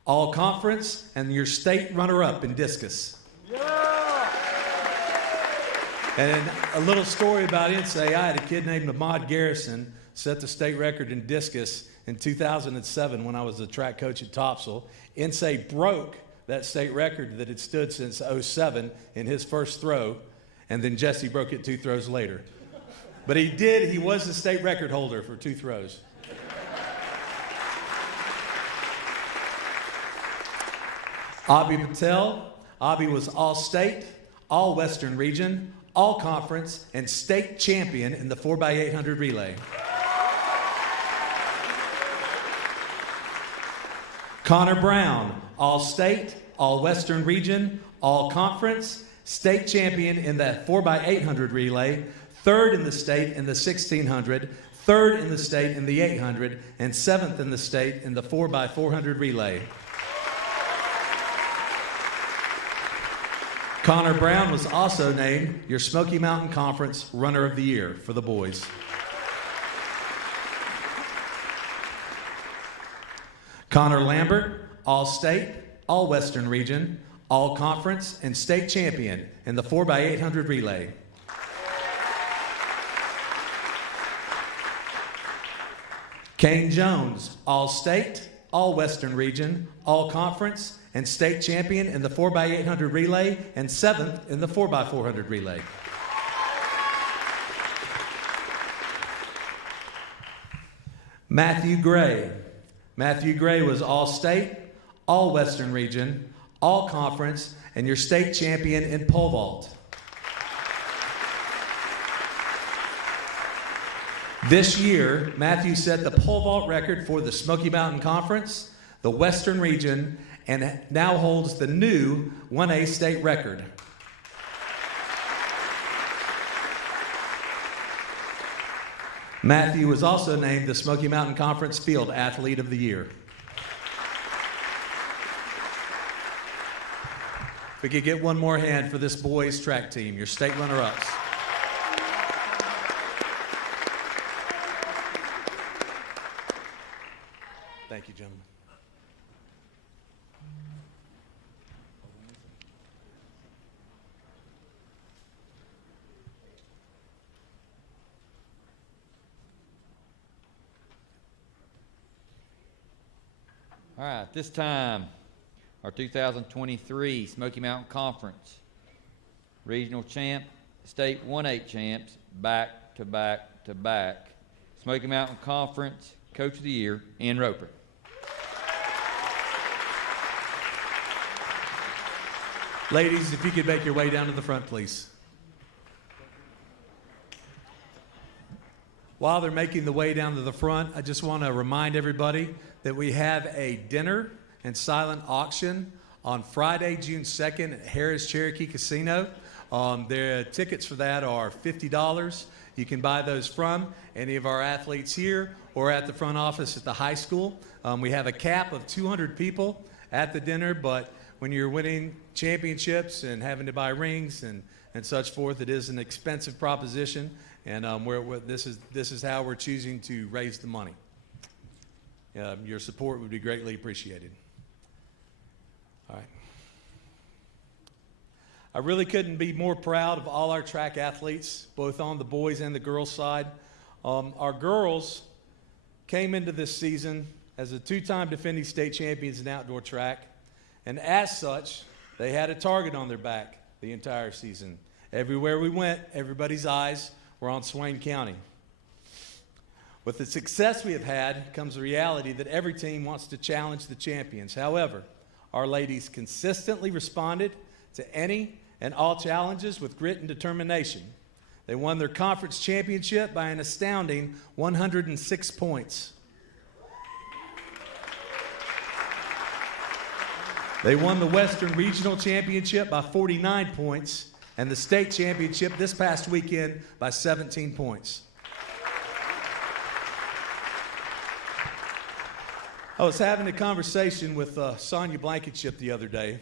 all conference, and your state runner-up in discus. Yeah. And a little story about Insay. I had a kid named Ahmad Garrison set the state record in discus in 2007 when I was the track coach at Topsail. Insay broke that state record that had stood since 2007 in his first throw, and then Jesse broke it 2 throws later. But he was the state record holder for 2 throws. Abhi Patel. Abhi was all state, all Western region, all conference, and state champion in the 4x800 relay. Connor Brown, all state, all Western region, all conference, state champion in the 4x800 relay, 3rd in the state in the 1600, 3rd in the state in the 800, and 7th in the state in the 4x400 relay. Connor Brown was also named your Smoky Mountain Conference Runner of the Year for the boys. Connor Lambert, all state, all Western region, all conference, and state champion in the 4x800 relay. Kane Jones, all state, all Western region, all conference, and state champion in the 4x800 relay, and 7th in the 4x400 relay. Matthew Gray. Matthew Gray was all state, all Western region, all conference, and your state champion in pole vault. This year, Matthew set the pole vault record for the Smoky Mountain Conference, the Western region, and now holds the new 1A state record. Matthew was also named the Smoky Mountain Conference Field Athlete of the Year. If we could get one more hand for this boys track team, your state runner-ups. Thank you, gentlemen. All right, this time, our 2023 Smoky Mountain Conference regional champ, state 1-8 champs, back to back to back. Smoky Mountain Conference Coach of the Year, Ian Roper. Ladies, if you could make your way down to the front, please. While they're making the way down to the front, I just want to remind everybody that we have a dinner and silent auction on Friday, June 2nd at Harris Cherokee Casino. The tickets for that are $50. You can buy those from any of our athletes here or at the front office at the high school. We have a cap of 200 people at the dinner, but when you're winning championships and having to buy rings and such forth, it is an expensive proposition, and this is how we're choosing to raise the money. Your support would be greatly appreciated. All right. I really couldn't be more proud of all our track athletes, both on the boys and the girls side. Our girls came into this season as a two-time defending state champions in outdoor track, and as such, they had a target on their back the entire season. Everywhere we went, everybody's eyes were on Swain County. With the success we have had comes the reality that every team wants to challenge the champions. However, our ladies consistently responded to any and all challenges with grit and determination. They won their conference championship by an astounding 106 points. They won the Western Regional Championship by 49 points and the state championship this past weekend by 17 points. I was having a conversation with Sonia Blankenship the other day,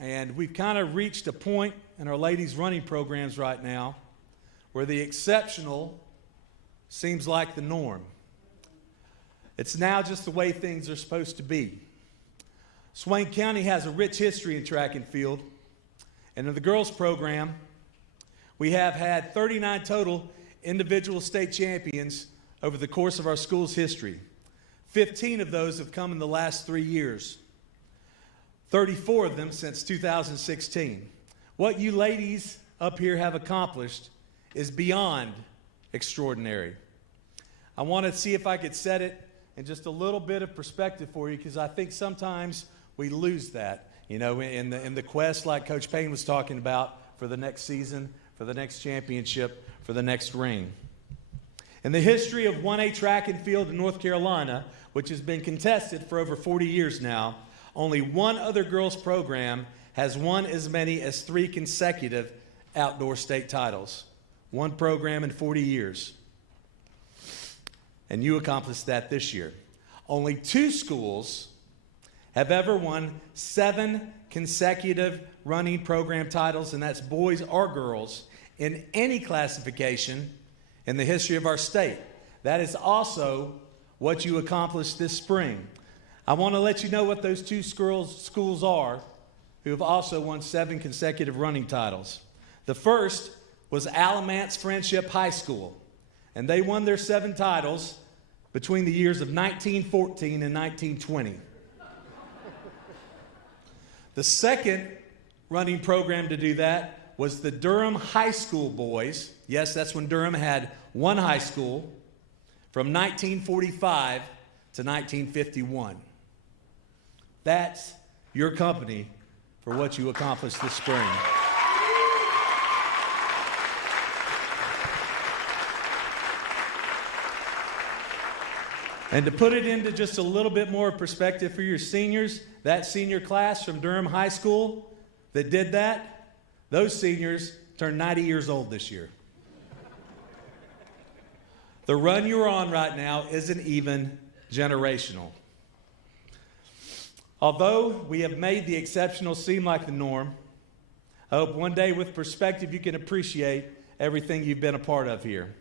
and we've kind of reached a point in our ladies' running programs right now where the exceptional seems like the norm. It's now just the way things are supposed to be. Swain County has a rich history in track and field, and in the girls' program, we have had 39 total individual state champions over the course of our school's history. 15 of those have come in the last 3 years. 34 of them since 2016. What you ladies up here have accomplished is beyond extraordinary. I want to see if I could set it in just a little bit of perspective for you, because I think sometimes we lose that, in the quest like Coach Payne was talking about for the next season, for the next championship, for the next ring. In the history of 1A track and field in North Carolina, which has been contested for over 40 years now, only one other girls program has won as many as 3 consecutive outdoor state titles. One program in 40 years. And you accomplished that this year. Only 2 schools have ever won 7 consecutive running program titles, and that's boys or girls, in any classification in the history of our state. That is also what you accomplished this spring. I want to let you know what those 2 schools are who have also won 7 consecutive running titles. The first was Alamance Friendship High School, and they won their 7 titles between the years of 1914 and 1920. The second running program to do that was the Durham High School boys. Yes, that's when Durham had 1 high school, from 1945 to 1951. That's your company for what you accomplished this spring. And to put it into just a little bit more perspective for your seniors, that senior class from Durham High School that did that, those seniors turned 90 years old this year. The run you're on right now isn't even generational. Although we have made the exceptional seem like the norm, I hope one day with perspective you can appreciate everything you've been a part of here.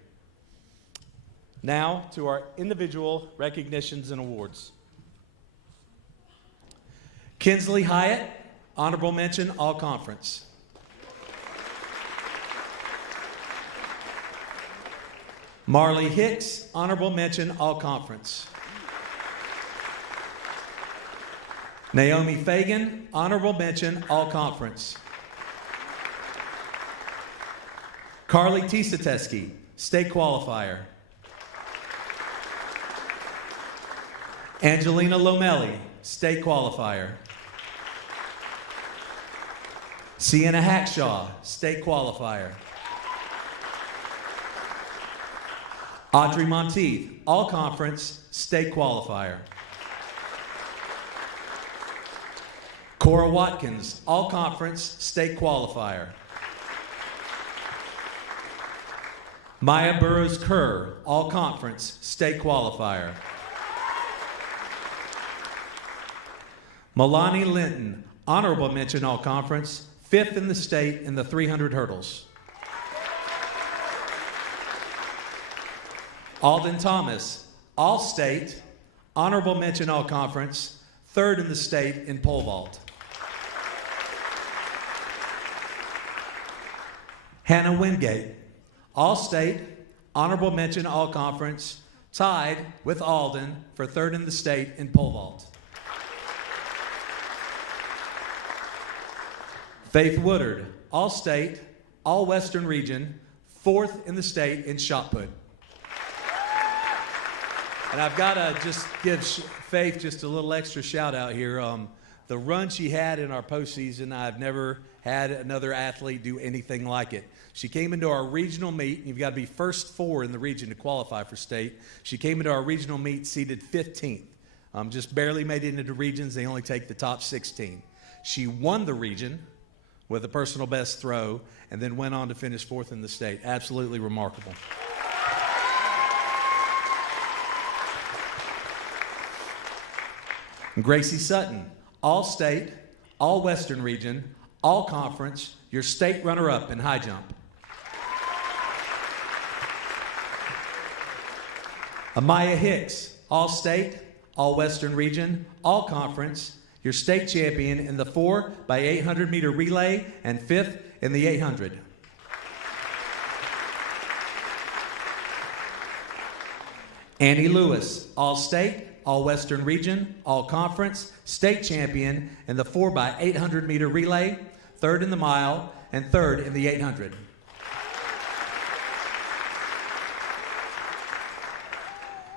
Now to our individual recognitions and awards. Kinsley Hyatt, honorable mention, all conference. Marley Hicks, honorable mention, all conference. Naomi Fagan, honorable mention, all conference. Carly Tisateski, state qualifier. Angelina Lomelli, state qualifier. Sienna Hackshaw, state qualifier. Audrey Monteith, all conference, state qualifier. Cora Watkins, all-conference state qualifier. Maya Burrows-Kerr, all-conference state qualifier. Milani Linton, honorable mention all-conference, 5th in the state in the 300 hurdles. Alden Thomas, all-state, honorable mention all-conference, 3rd in the state in pole vault. Hannah Wingate, all-state, honorable mention all-conference, tied with Alden for 3rd in the state in pole vault. Faith Woodard, all-state, all-western region, 4th in the state in shot put. And I've got to just give Faith just a little extra shout out here. The run she had in our postseason, I've never had another athlete do anything like it. She came into our regional meet, and you've got to be first 4 in the region to qualify for state. She came into our regional meet seated 15th. Just barely made it into regions. They only take the top 16. She won the region with a personal best throw, and then went on to finish 4th in the state. Absolutely remarkable. Gracie Sutton, all-state, all-western region, all-conference, your state runner-up in high jump. Amaya Hicks, all-state, all-western region, all-conference, your state champion in the 4x800 meter relay and 5th in the 800. Annie Lewis, all-state, all-western region, all-conference, state champion in the 4x800 meter relay, 3rd in the mile, and 3rd in the 800.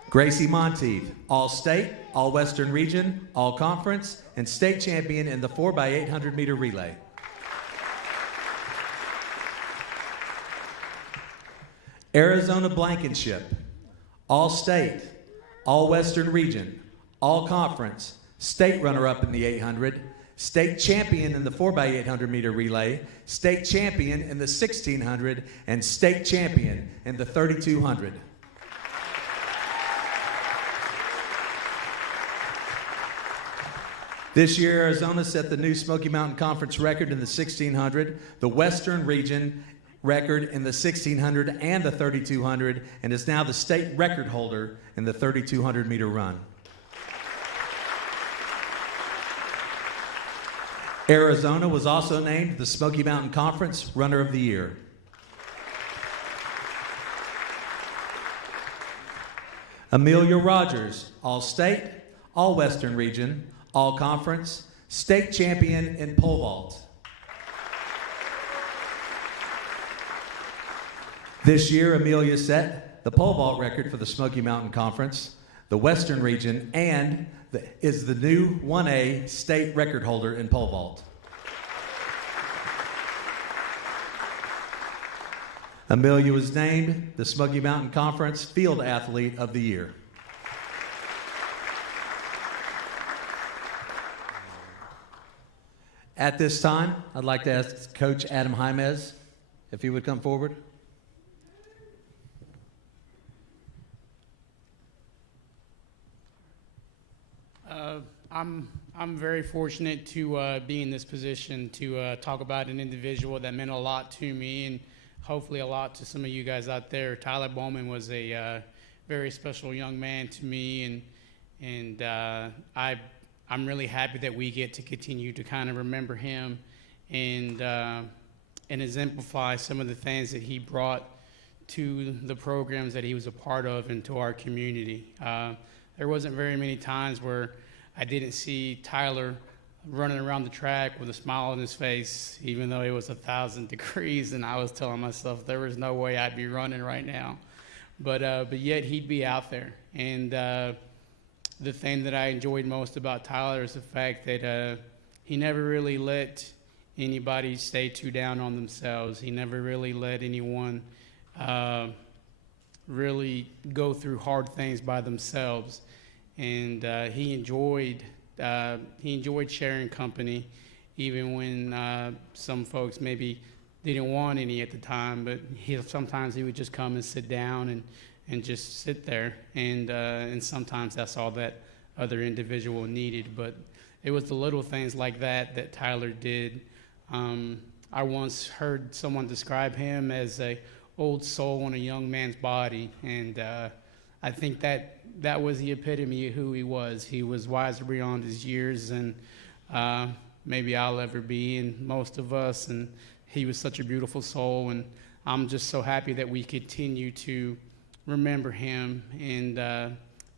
Gracie Monteith, all-state, all-western region, all-conference, and state champion in the 4x800 meter relay. Arizona Blankenship, all-state, all-western region, all-conference, state runner-up in the 800, state champion in the 4x800 meter relay, state champion in the 1600, and state champion in the 3200. This year, Arizona set the new Smoky Mountain Conference record in the 1600, the Western Region record in the 1600 and the 3200, and is now the state record holder in the 3200 meter run. Arizona was also named the Smoky Mountain Conference Runner of the Year. Amelia Rogers, all-state, all-western region, all-conference, state champion in pole vault. This year, Amelia set the pole vault record for the Smoky Mountain Conference, the Western Region, and is the new 1A state record holder in pole vault. Amelia was named the Smoky Mountain Conference Field Athlete of the Year. At this time, I'd like to ask Coach Adam Jaimez if he would come forward. I'm very fortunate to be in this position to talk about an individual that meant a lot to me and hopefully a lot to some of you guys out there. Tyler Bowman was a very special young man to me, and I'm really happy that we get to continue to kind of remember him and exemplify some of the things that he brought to the programs that he was a part of and to our community. There wasn't very many times where I didn't see Tyler running around the track with a smile on his face, even though it was 1,000 degrees, and I was telling myself there was no way I'd be running right now. But yet he'd be out there. And the thing that I enjoyed most about Tyler is the fact that he never really let anybody stay too down on themselves. He never really let anyone really go through hard things by themselves. And he enjoyed he enjoyed sharing company, even when some folks maybe didn't want any at the time. But sometimes he would just come and sit down and just sit there, and sometimes that's all that other individual needed. But it was the little things like that Tyler did. I once heard someone describe him as a old soul in a young man's body, and I think that was the epitome of who he was. He was wiser beyond his years, and maybe I'll ever be, and most of us, and he was such a beautiful soul, and I'm just so happy that we continue to remember him. And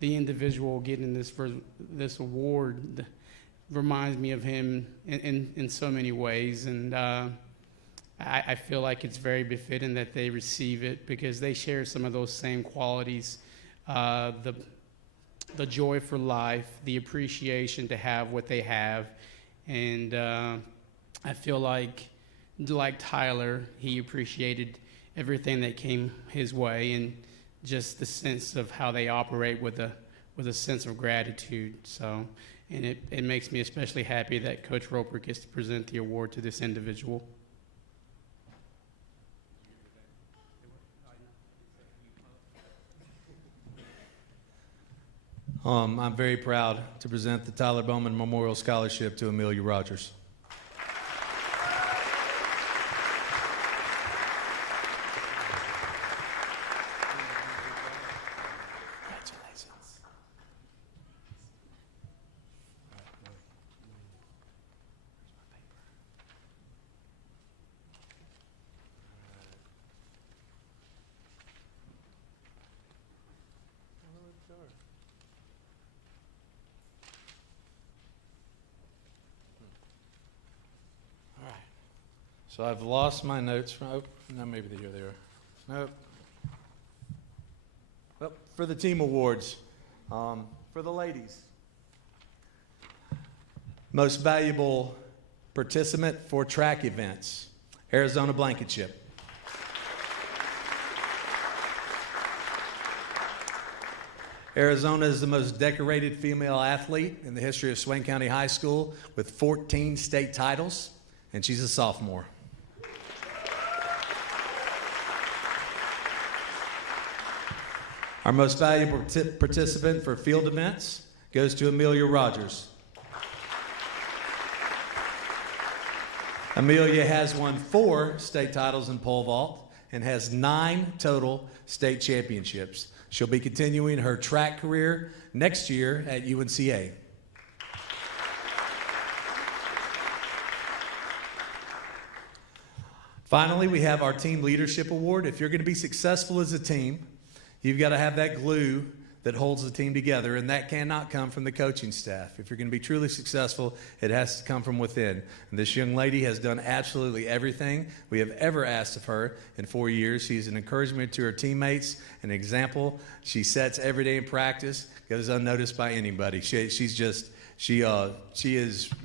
the individual getting this award reminds me of him in so many ways, and I feel like it's very befitting that they receive it, because they share some of those same qualities, the joy for life, the appreciation to have what they have. And I feel like Tyler, he appreciated everything that came his way, and just the sense of how they operate with a sense of gratitude. So, and it makes me especially happy that Coach Roper gets to present the award to this individual. I'm very proud to present the Tyler Bowman Memorial Scholarship to Amelia Rogers. So I've lost my notes from, no, maybe here they are. Nope. Well, for the team awards, for the ladies. Most valuable participant for track events, Arizona Blankenship. Arizona is the most decorated female athlete in the history of Swain County High School with 14 state titles, and she's a sophomore. Our most valuable participant for field events goes to Amelia Rogers. Amelia has won 4 state titles in pole vault and has 9 total state championships. She'll be continuing her track career next year at UNCA. Finally, we have our Team Leadership Award. If you're going to be successful as a team, you've got to have that glue that holds the team together, and that cannot come from the coaching staff. If you're going to be truly successful, it has to come from within. And this young lady has done absolutely everything we have ever asked of her in 4 years. She's an encouragement to her teammates, an example. She sets every day in practice, goes unnoticed by anybody. She is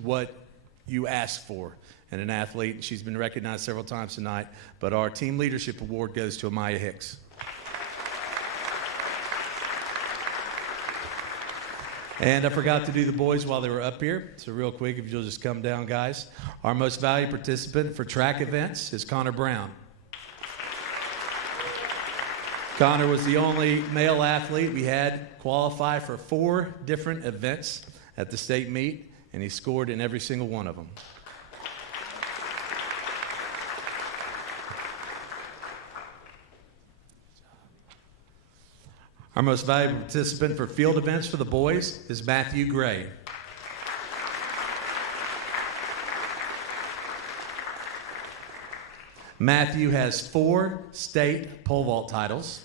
what you ask for in an athlete. She's been recognized several times tonight, but our Team Leadership Award goes to Amaya Hicks. And I forgot to do the boys while they were up here. So real quick, if you'll just come down, guys. Our most valued participant for track events is Connor Brown. Connor was the only male athlete we had qualify for 4 different events at the state meet, and he scored in every single one of them. Our most valuable participant for field events for the boys is Matthew Gray. Matthew has 4 state pole vault titles,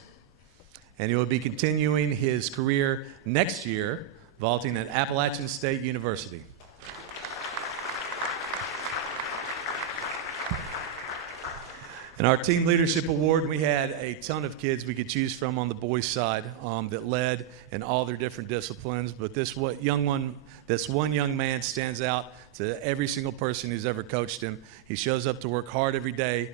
and he will be continuing his career next year vaulting at Appalachian State University. In our Team Leadership Award, we had a ton of kids we could choose from on the boys' side that led in all their different disciplines. But this one young man stands out to every single person who's ever coached him. He shows up to work hard every day.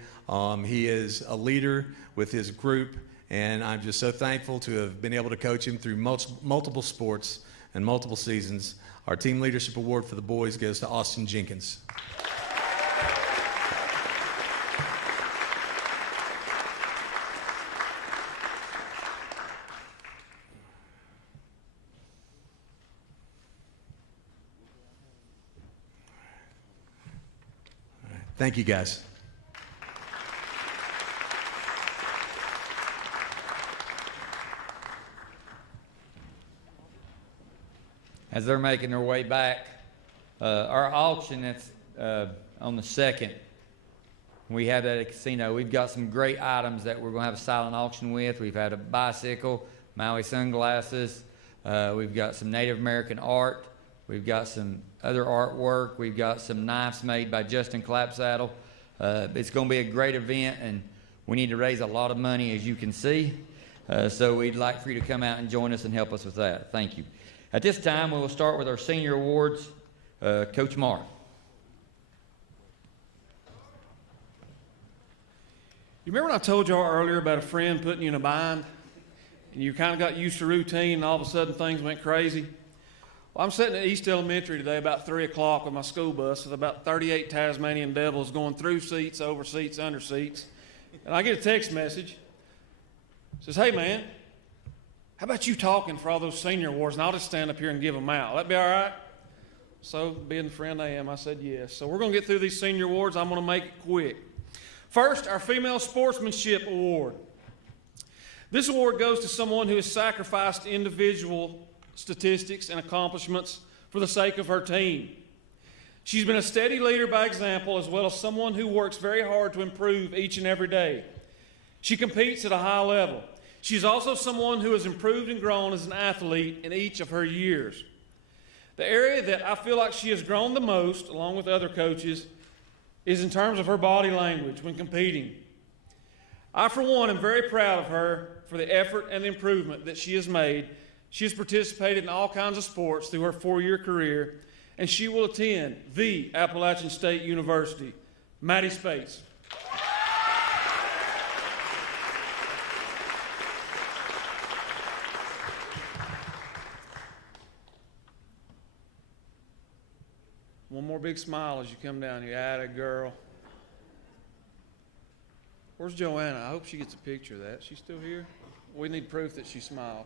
He is a leader with his group, and I'm just so thankful to have been able to coach him through multiple sports. and multiple seasons. Our Team Leadership Award for the boys goes to Austin Jenkins. Thank you, guys. As they're making their way back, our auction that's on the 2nd, we had that at a casino. We've got some great items that we're going to have a silent auction with. We've had a bicycle, Maui sunglasses. We've got some Native American art. We've got some other artwork. We've got some knives made by Justin Clapsaddle. It's going to be a great event, and we need to raise a lot of money, as you can see. So we'd like for you to come out and join us and help us with that. Thank you. At this time, we will start with our senior awards. Coach Marr. You remember when I told y'all earlier about a friend putting you in a bind? And you kind of got used to routine, and all of a sudden things went crazy? Well, I'm sitting at East Elementary today about 3 o'clock with my school bus with about 38 Tasmanian devils going through seats, over seats, under seats. And I get a text message. It says, hey, man, how about you talking for all those senior awards, and I'll just stand up here and give them out. That'd be all right? So, being the friend I am, I said yes. So we're going to get through these senior awards. I'm going to make it quick. First, our Female Sportsmanship Award. This award goes to someone who has sacrificed individual statistics and accomplishments for the sake of her team. She's been a steady leader by example, as well as someone who works very hard to improve each and every day. She competes at a high level. She's also someone who has improved and grown as an athlete in each of her years. The area that I feel like she has grown the most, along with other coaches, is in terms of her body language when competing. I, for one, am very proud of her for the effort and the improvement that she has made. She has participated in all kinds of sports through her 4-year career, and she will attend the Appalachian State University. Maddie Spates. One more big smile as you come down here. Atta girl. Where's Joanna? I hope she gets a picture of that. She's still here? We need proof that she smiled.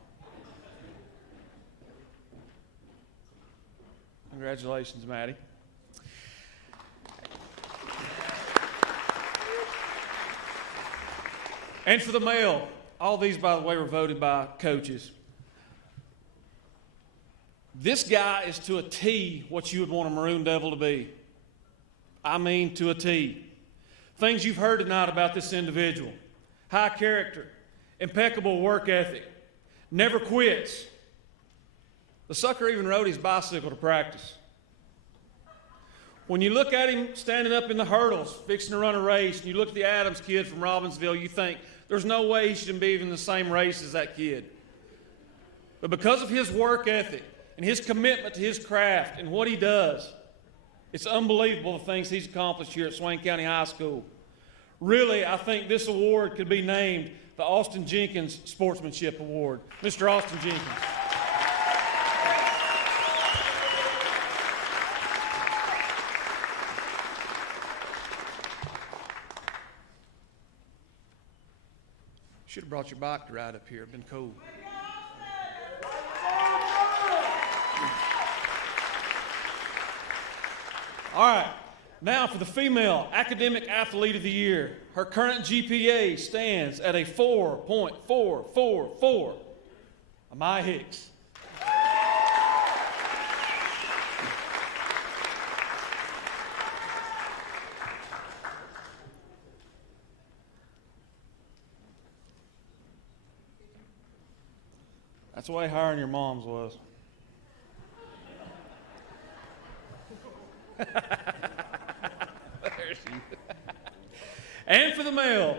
Congratulations, Maddie. And for the male, all these, by the way, were voted by coaches. This guy is to a T what you would want a Maroon Devil to be. I mean, to a T. Things you've heard tonight about this individual: high character, impeccable work ethic, never quits. The sucker even rode his bicycle to practice. When you look at him standing up in the hurdles, fixing to run a race, and you look at the Adams kid from Robbinsville, you think, there's no way he should be even in the same race as that kid. But because of his work ethic and his commitment to his craft and what he does, it's unbelievable the things he's accomplished here at Swain County High School. Really, I think this award could be named the Austin Jenkins Sportsmanship Award. Mr. Austin Jenkins. Should have brought your bike to ride up here. It'd been cool. All right, now for the female academic athlete of the year. Her current GPA stands at a 4.444. Amaya Hicks. That's way higher than your mom's was. There she is. And for the male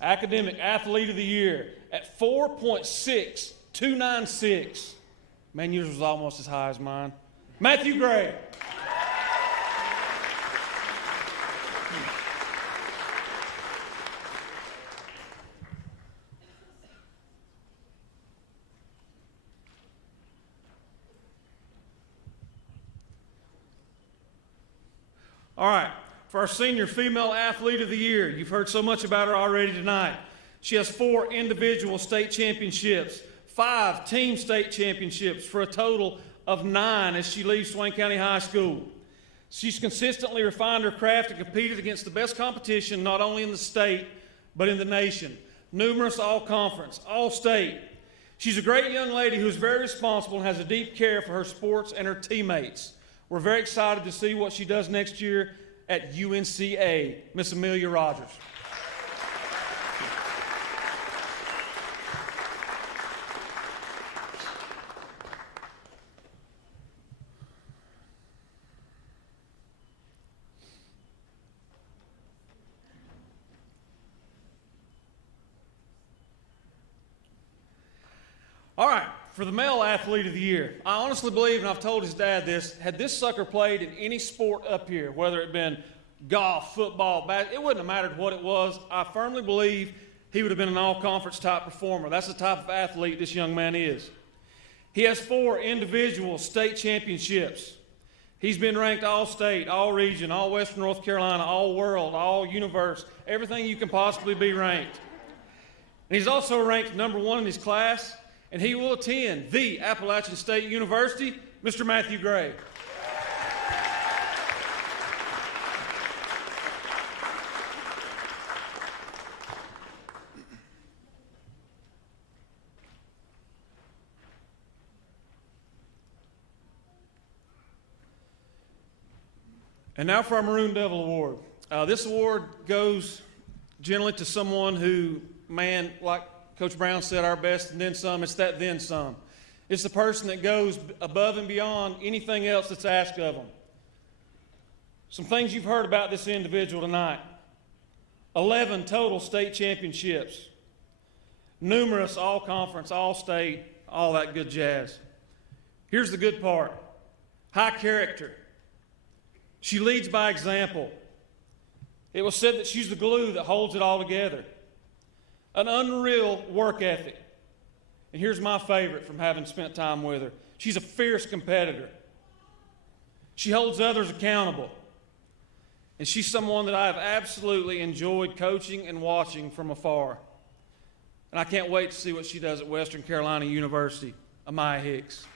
academic athlete of the year at 4.6296. Man, yours was almost as high as mine. Matthew Gray. All right, for our senior female athlete of the year, you've heard so much about her already tonight. She has 4 individual state championships, 5 team state championships, for a total of 9 as she leaves Swain County High School. She's consistently refined her craft and competed against the best competition not only in the state, but in the nation. Numerous all-conference, all-state. She's a great young lady who is very responsible and has a deep care for her sports and her teammates. We're very excited to see what she does next year at UNCA. Miss Amelia Rogers. All right, for the male athlete of the year, I honestly believe, and I've told his dad this, had this sucker played in any sport up here, whether it been golf, football, it wouldn't have mattered what it was. I firmly believe he would have been an all-conference type performer. That's the type of athlete this young man is. He has 4 individual state championships. He's been ranked all-state, all-region, all-Western North Carolina, all-world, all-universe, everything you can possibly be ranked. And he's also ranked number 1 in his class, and he will attend the Appalachian State University, Mr. Matthew Gray. And now for our Maroon Devil Award. This award goes generally to someone who, man, like Coach Brown said, our best and then some. It's that then some. It's the person that goes above and beyond anything else that's asked of them. Some things you've heard about this individual tonight. 11 total state championships. Numerous all-conference, all-state, all that good jazz. Here's the good part. High character. She leads by example. It was said that she's the glue that holds it all together. An unreal work ethic. And here's my favorite from having spent time with her. She's a fierce competitor. She holds others accountable. And she's someone that I have absolutely enjoyed coaching and watching from afar. And I can't wait to see what she does at Western Carolina University. Amaya Hicks.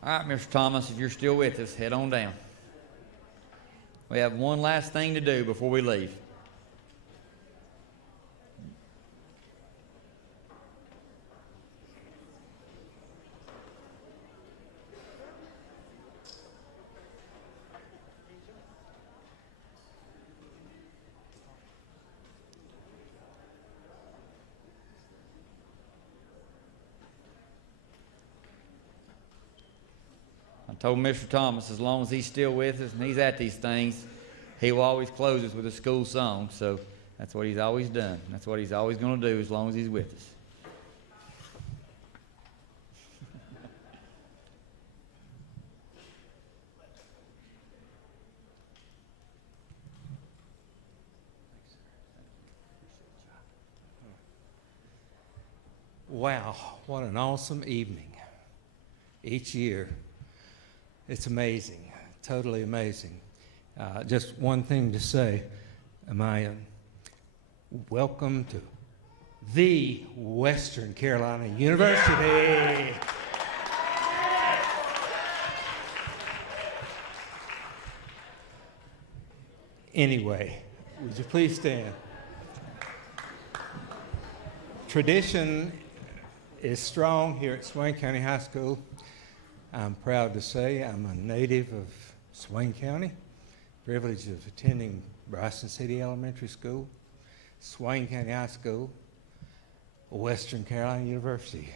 All right, Mr. Thomas, if you're still with us, head on down. We have one last thing to do before we leave. I told Mr. Thomas, as long as he's still with us and he's at these things, he will always close us with a school song. So that's what he's always done. That's what he's always going to do as long as he's with us. Wow, what an awesome evening. Each year, it's amazing, totally amazing. Just one thing to say, Amaya, welcome to the Western Carolina University. Anyway, would you please stand? Tradition is strong here at Swain County High School. I'm proud to say I'm a native of Swain County, privilege of attending Bryson City Elementary School, Swain County High School, Western Carolina University.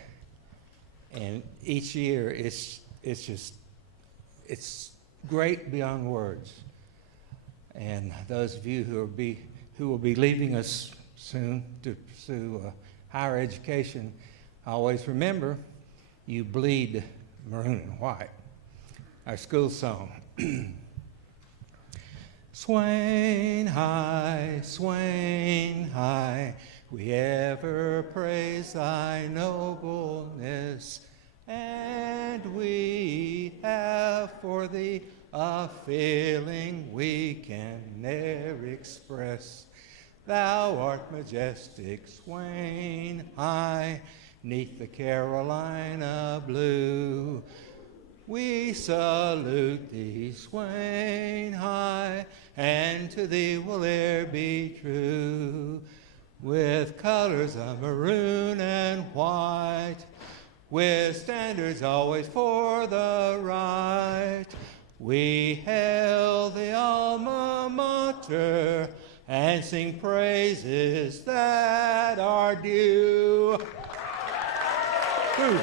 And each year it's great beyond words. And those of you who will be leaving us soon to pursue higher education, always remember, you bleed maroon and white. Our school song. Swain high, we ever praise thy nobleness, and we have for thee a feeling we can ne'er express. Thou art majestic, Swain high, 'neath the Carolina blue. We salute thee, Swain high, and to thee will e'er be true. With colors of maroon and white, with standards always for the right, we hail the alma mater and sing praises that are due. Whew.